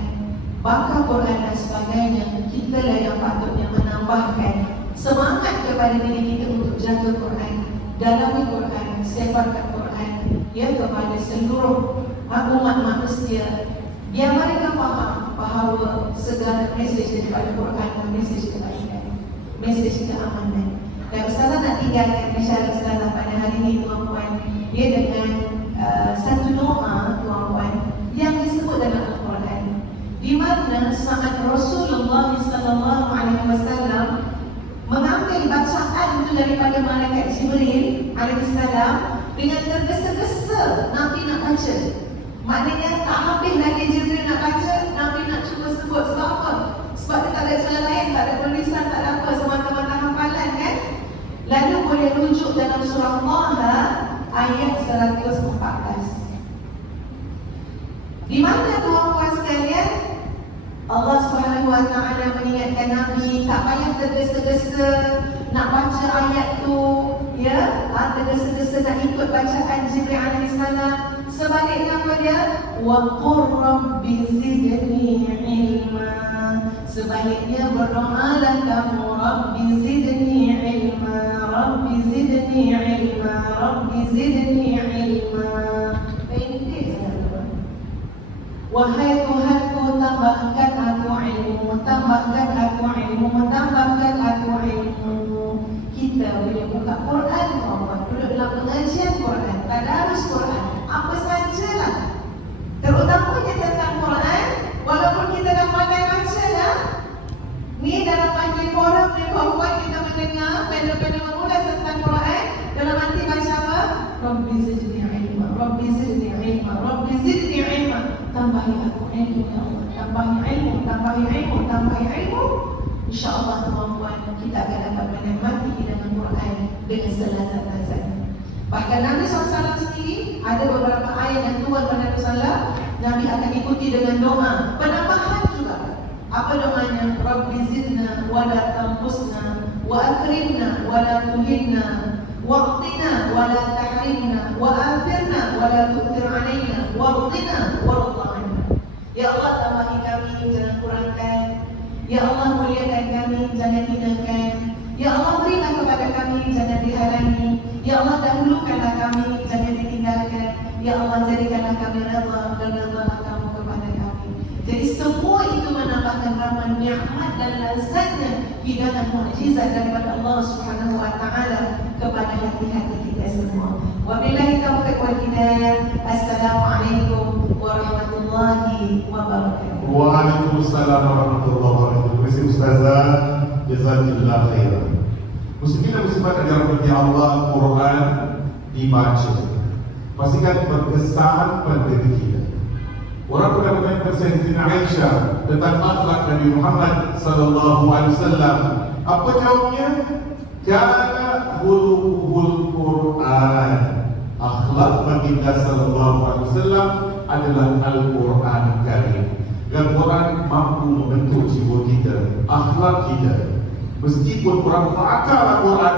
bakal Quran dan sebagainya, kita lah yang patutnya menambahkan semangat kepada diri kita untuk jaga Quran, dalami Quran, sebarkan Quran ya kepada seluruh umat manusia. Biar mereka faham bahawa segala mesej daripada Quran adalah mesej kebaikan, mesej keamanan. Dan Ustazah nak tinggalkan isyarat Ustazah pada hari ini tuan-tuan, ia dengan satu doa tuan-tuan yang disebut dalam Al-Quran, di mana saat Rasulullah SAW mengambil bacaan itu daripada malaikat Jibril alaihissalam dengan tergesa-gesa Nabi nak baca. Maknanya tak habis lagi Jibril nak baca, Nabi nak cuba sebut. Sebab apa? Sebab dia tak ada jalan lain, tak ada tulisan, tak ada apa, semata-mata hafalan kan. Lalu boleh rujuk dalam surah Taha ayat 114. Di mana tuan-tuan sekalian, Allah Subhanahu Wa Taala mengingatkan Nabi tak payah tergesa-gesa nak baca ayat tu, ya, tergesa-gesa nak ikut bacaan Jibril alaihissalam. Sebaliknya apa dia? Wa qur rabbi zidni ilma. Sebaliknya berdoalah kamu, Rabbi zidni ilma, Rabbi zidni ilma, Rabbi zidni ilma. Wahai Tuhanku, tambahkan aku ilmu, tambahkan aku ilmu, tambahkan aku ilmu. Kita bila buka Quran, duduk dalam pengajian Quran, tadarus Quran, apa sajalah, terutamanya tentang Quran. Walaupun kita dah pandai baca dah, ni dalam panggil forum ni bahawa kita mendengar panel-panel mengulas tentang Quran, dalam hati baca apa? Rabbi zidni ilma, Rabbi zidni ilma, Rabbi zidni ilma. Tambahi aku ilmu ya Allah, tambahi ilmu, tambahi ilmu, tambahi ilmu. InsyaAllah tuan-tuan, kita akan dapat menikmati hidangan Quran dengan selazat-lazatnya. Bahkan Nabi SAW sendiri ada beberapa ayat yang Tuhan pada Rasulullah, Nabi akan ikuti dengan doa penambahan juga. Apa doanya? Rabbi zidna wa la tanqusna wa akrimna wa la tuhinna wa'tina wa la tahrimna wa athirna wa la tu'thir alaina wa'tina warḍa'na. Ya Allah, tambahi kami, jangan kurangkan. Ya Allah, muliakan kami, jangan hinakan. Ya Allah, berilah kepada kami, jangan dihalangi. Ya Allah, dahulukanlah kami, jangan ditinggalkan. Ya Allah, jadikanlah kami redha dan redhalah kamu kepada kami. Jadi semua itu menambahkan rahmat, nikmat dan lazatnya hidangan mukjizat daripada Allah Subhanahu wa taala kepada hati-hati kita semua. Wabillahi taufiq wal hidayah. Assalamualaikum warahmatullahi wabarakatuh. Waalaikumsalam warahmatullahi wabarakatuh. Terima kasih Ustazah, jazakallah khairan. Muslimin dan muslimat yang dirahmati Allah, Quran dibaca, pastikan berkesan pada diri kita. Orang pernah bertanya kepada Sayyidina Aisyah tentang akhlak Nabi Muhammad sallallahu alaihi wasallam. Apa jawabnya? Kana khuluquhul Quran. Akhlak baginda sallallahu alaihi wasallam adalah Al-Quran Karim. Dan Quran mampu membentuk jiwa kita, akhlak kita. Meskipun orang berakal Al-Quran,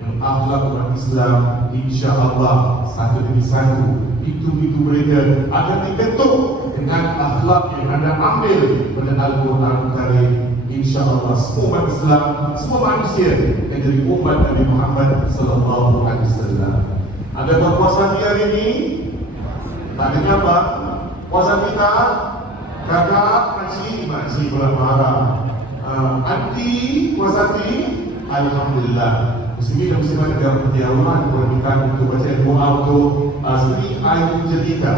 yang akhlak orang Islam, insya-Allah satu demi satu itu mereka akan dibentuk dengan akhlak yang anda ambil pada Al-Quran Karim. InsyaAllah semua umat Islam, semua manusia yang jadi umat Nabi Muhammad sallallahu alaihi wasallam. Ada berpuasa hari ini? Tak ada apa? Puasa kita, kakak, makcik pula marah. Anti, puasa ti, alhamdulillah. Muslimin dan muslimat yang dirahmati Allah, diperlukan untuk baca doa untuk Sri Ayu Jelita.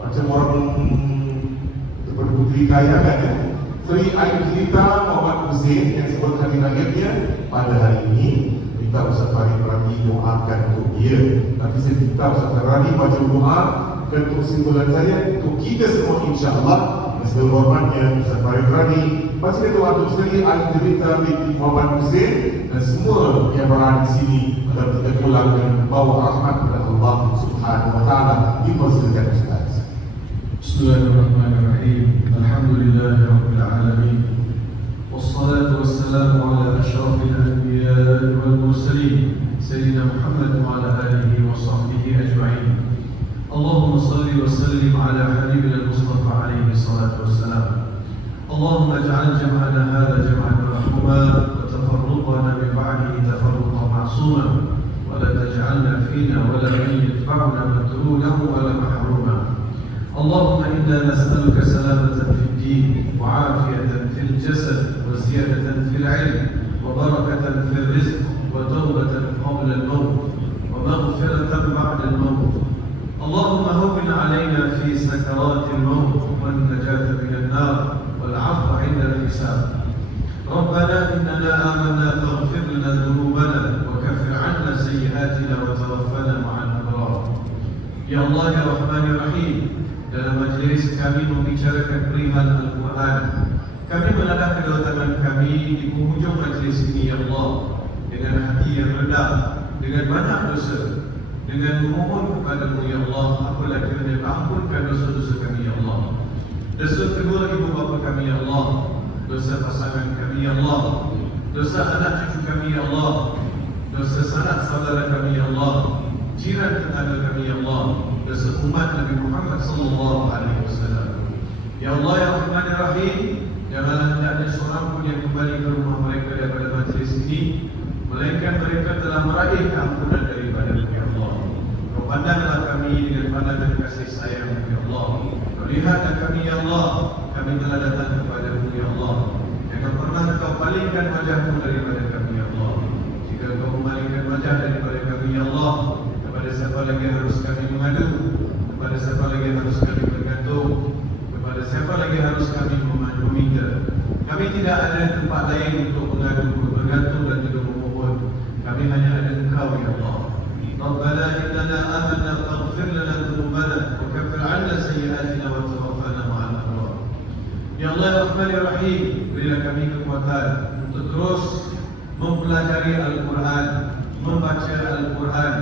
Macam orang seperti putri kaya kan ya? Sri Ayu Jelita Muhammad Hussein yang sebut hari lahirnya pada hari ini. Minta Ustaz Farid Rabi doakan untuk dia. Tapi saya minta Ustaz Farid baca doa untuk simpulan saya, untuk kita semua insyaAllah. Sebelum hormatnya Ustaz Farid Rabi baca doa untuk Sri Ayu Jelita binti Muhammad Hussein dan semua yang berada di sini agar kita pulang dengan bawa rahmat kepada Allah Subhanahu wa taala. Dipersilakan Ustaz. Bismillahirrahmanirrahim. Alhamdulillahirabbil alamin. Wassalatu wassalamu ala asyrafil anbiya'i wal mursalin sayyidina Muhammad wa ala alihi wa sahbihi ajma'in. Allahumma salli wa sallim ala habibina al-Mustafa alaihi salatu wassalam. Allahumma ij'al jam'ana hadha jam'an marhuma wa tafarruqana min ba'dihi tafarruqan ma'suma wa la taj'alna fina wa la yadfa'una matrunan wa la mahruma. اللهم إنا نسألك سلامة في الدين وعافية في الجسد وزيادة في العلم وبركة في الرزق وتوبة قبل الموت ومغفرة بعد الموت. اللهم هون علينا في سكرات الموت والنجاة من النار والعفو عند الحساب. ربنا إننا آمنا فاغفر لنا ذنوبنا وكفر عنا سيئاتنا وتوفنا مع الأبرار. يا الله يا رحمن يا رحيم. Dalam majlis kami membicarakan perihal Al-Quran. Kami menadah kedua tangan kami di penghujung majlis ini, ya Allah, dengan hati yang rendah, dengan banyak dosa, dengan memohon kepada-Mu, ya Allah, apalah kiranya ampunkan dosa-dosa kami, ya Allah. Dosa kedua ibu bapa kami, ya Allah. Dosa pasangan kami, ya Allah. Dosa anak cucu kami, ya Allah. Dosa sanak saudara kami, ya Allah. Jiran tetangga kami, ya Allah. Dosa umat Nabi Muhammad sallallahu alaihi wasallam. Ya Allah ya Rahman ya Rahim, janganlah tidak ada seorang pun yang kembali ke rumah mereka daripada majlis ini melainkan mereka telah meraih keampunan daripada ya Allah. Kau pandanglah kami dengan pandangan kasih sayang ya Allah. Melihat kami ya Allah, kami telah datang kepada-Mu ya Allah. Jangan pernah Engkau palingkan wajah-Mu daripada kami ya Allah. Jika Engkau memalingkan wajah daripada kami ya Allah, kepada siapa lagi harus kami mengadu? Kepada siapa lagi harus kami bergantung? Kepada siapa lagi harus kami meminta? Kami tidak ada tempat lain untuk mengadu, bergantung dan juga memohon. Kami hanya ada Engkau ya Allah. Rabbana innana amanna faghfir lana dhunubana wa kaffir 'anna sayyi'atina wa tawaffana ma'al abrar. Ya Allah Rahman Rahim, berilah kami kekuatan untuk terus mempelajari Al-Quran, membaca Al-Quran,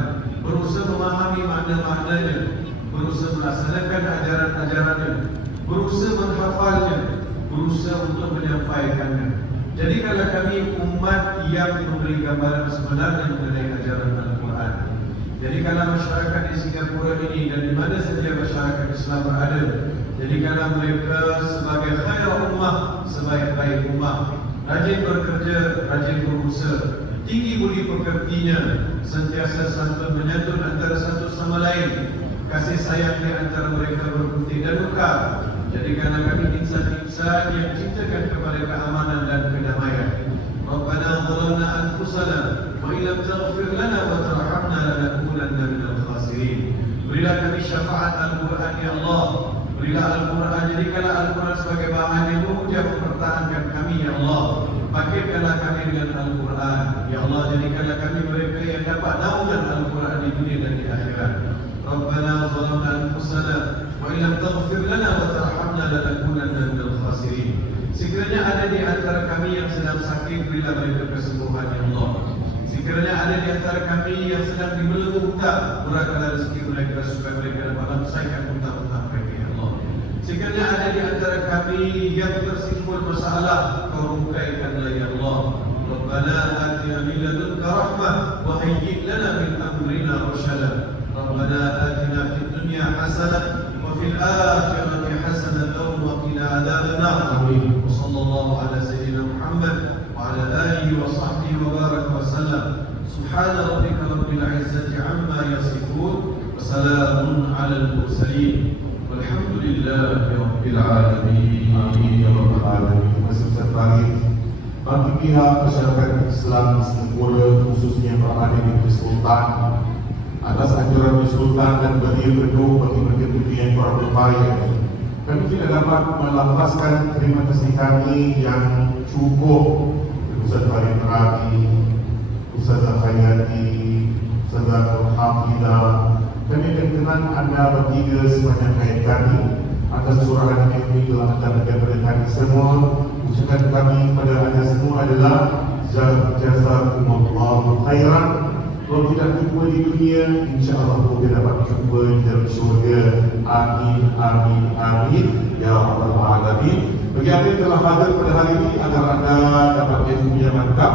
berusaha memahami makna-maknanya, berusaha melaksanakan ajaran-ajarannya, berusaha menghafalnya, berusaha untuk menyampaikannya. Jadikanlah kami umat yang memberi gambaran sebenarnya mengenai ajaran Al-Quran. Jadikanlah masyarakat di Singapura ini dan di mana saja masyarakat Islam berada, jadikanlah mereka sebagai khair ummah, sebaik-baik ummah, rajin bekerja, rajin berusaha, tinggi budi pekertinya, sentiasa santun menyantun antara satu sama lain, kasih sayang di antara mereka berbukti dan buka. Jadikanlah kami insan-insan yang cintakan kepada keamanan dan kedamaian. Rabbana zalamna anfusana wa illam taghfir lana wa tarhamna lanakunanna minal khasirin. Berilah kami syafaat Al-Quran ya Allah. Berilah Al-Quran, jadikanlah Al-Quran sebagai bahan yang mengujar mempertahankan kami ya Allah. Bangkitkanlah kami dengan Al-Quran ya Allah. Jadikanlah kami mereka yang dapat naungan Al-Quran di dunia dan di akhirat. Rabbana zalamna anfusana wa illam taghfir lana wa tarhamna lanakunanna minal khasirin. Sekiranya ada di antara kami yang sedang sakit, berilah mereka kesembuhan ya Allah. Sekiranya ada di antara kami yang sedang dibelenggu hutang, murahkanlah rezeki mereka supaya mereka dapat menyelesaikan hutang-hutang mereka ya Allah. Sekiranya ada di antara kami yang tersimpul masalah, Kau bukaikanlah ya Allah. Rabbana atina min ladunka rahmah wa hayyi' lana min amrina rasyada. Rabbana atina fid dunya hasanah wa fil akhirati hasanah wa qina adzabannar. Amin. Wa sallallahu ala sayyidina Muhammad wa ala alihi wa sahbihi wa baraka wa sallam. Subhana rabbika rabbil izzati amma yasifun wa salamun ala al-mursalin. Walhamdulillahi rabbil alamin. Amin ya rabbal alamin. Terima kasih Ustaz Farid. Bagi pihak masyarakat Islam Singapura, khususnya yang berada di Negeri Sultan, atas anjuran Sultan dan berdiri teguh bagi mereka yang kurang berupaya, kami tidak dapat melafazkan terima kasih kami yang cukup Ustaz Farid Rafi, Ustazah Hayati, Ustazah Hafidah. Kami akan kenal anda bertiga sepanjang hayat kami. Atas surahan ini telah anda berikan kepada kami semua. Ucapan kami kepada anda semua adalah jazakumullahu khairan. Kalau tidak jumpa di dunia, insya-Allah kita dapat jumpa di dalam syurga. Amin, amin, amin ya rabbal alamin. Bagi anda yang telah hadir pada hari ini, agar anda dapat ilmu yang mantap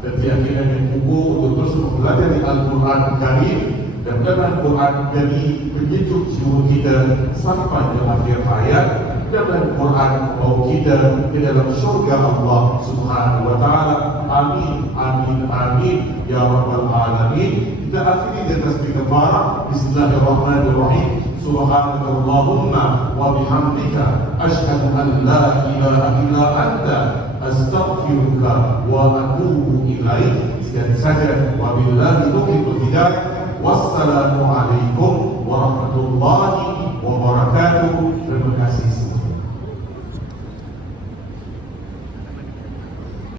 dan keyakinan yang kukuh untuk terus mempelajari Al-Quran Karim, dan mudah-mudahan Al-Quran jadi penyejuk jiwa kita sampai ke akhir hayat, dan Al-Quran membawa kita ke dalam syurga Allah Subhanahu wa taala. Amin, amin, amin ya rabbal alamin. Kita akhiri dengan tasbih kafarah. Bismillahirrahmanirrahim. Subhanakallahumma wa bihamdika asyhadu an la ilaha illa anta astaghfiruka wa atubu ilaik. Sekian saja, wabillahi taufiq wal hidayah. Wassalamu alaikum warahmatullahi wabarakatuh. Terima kasih.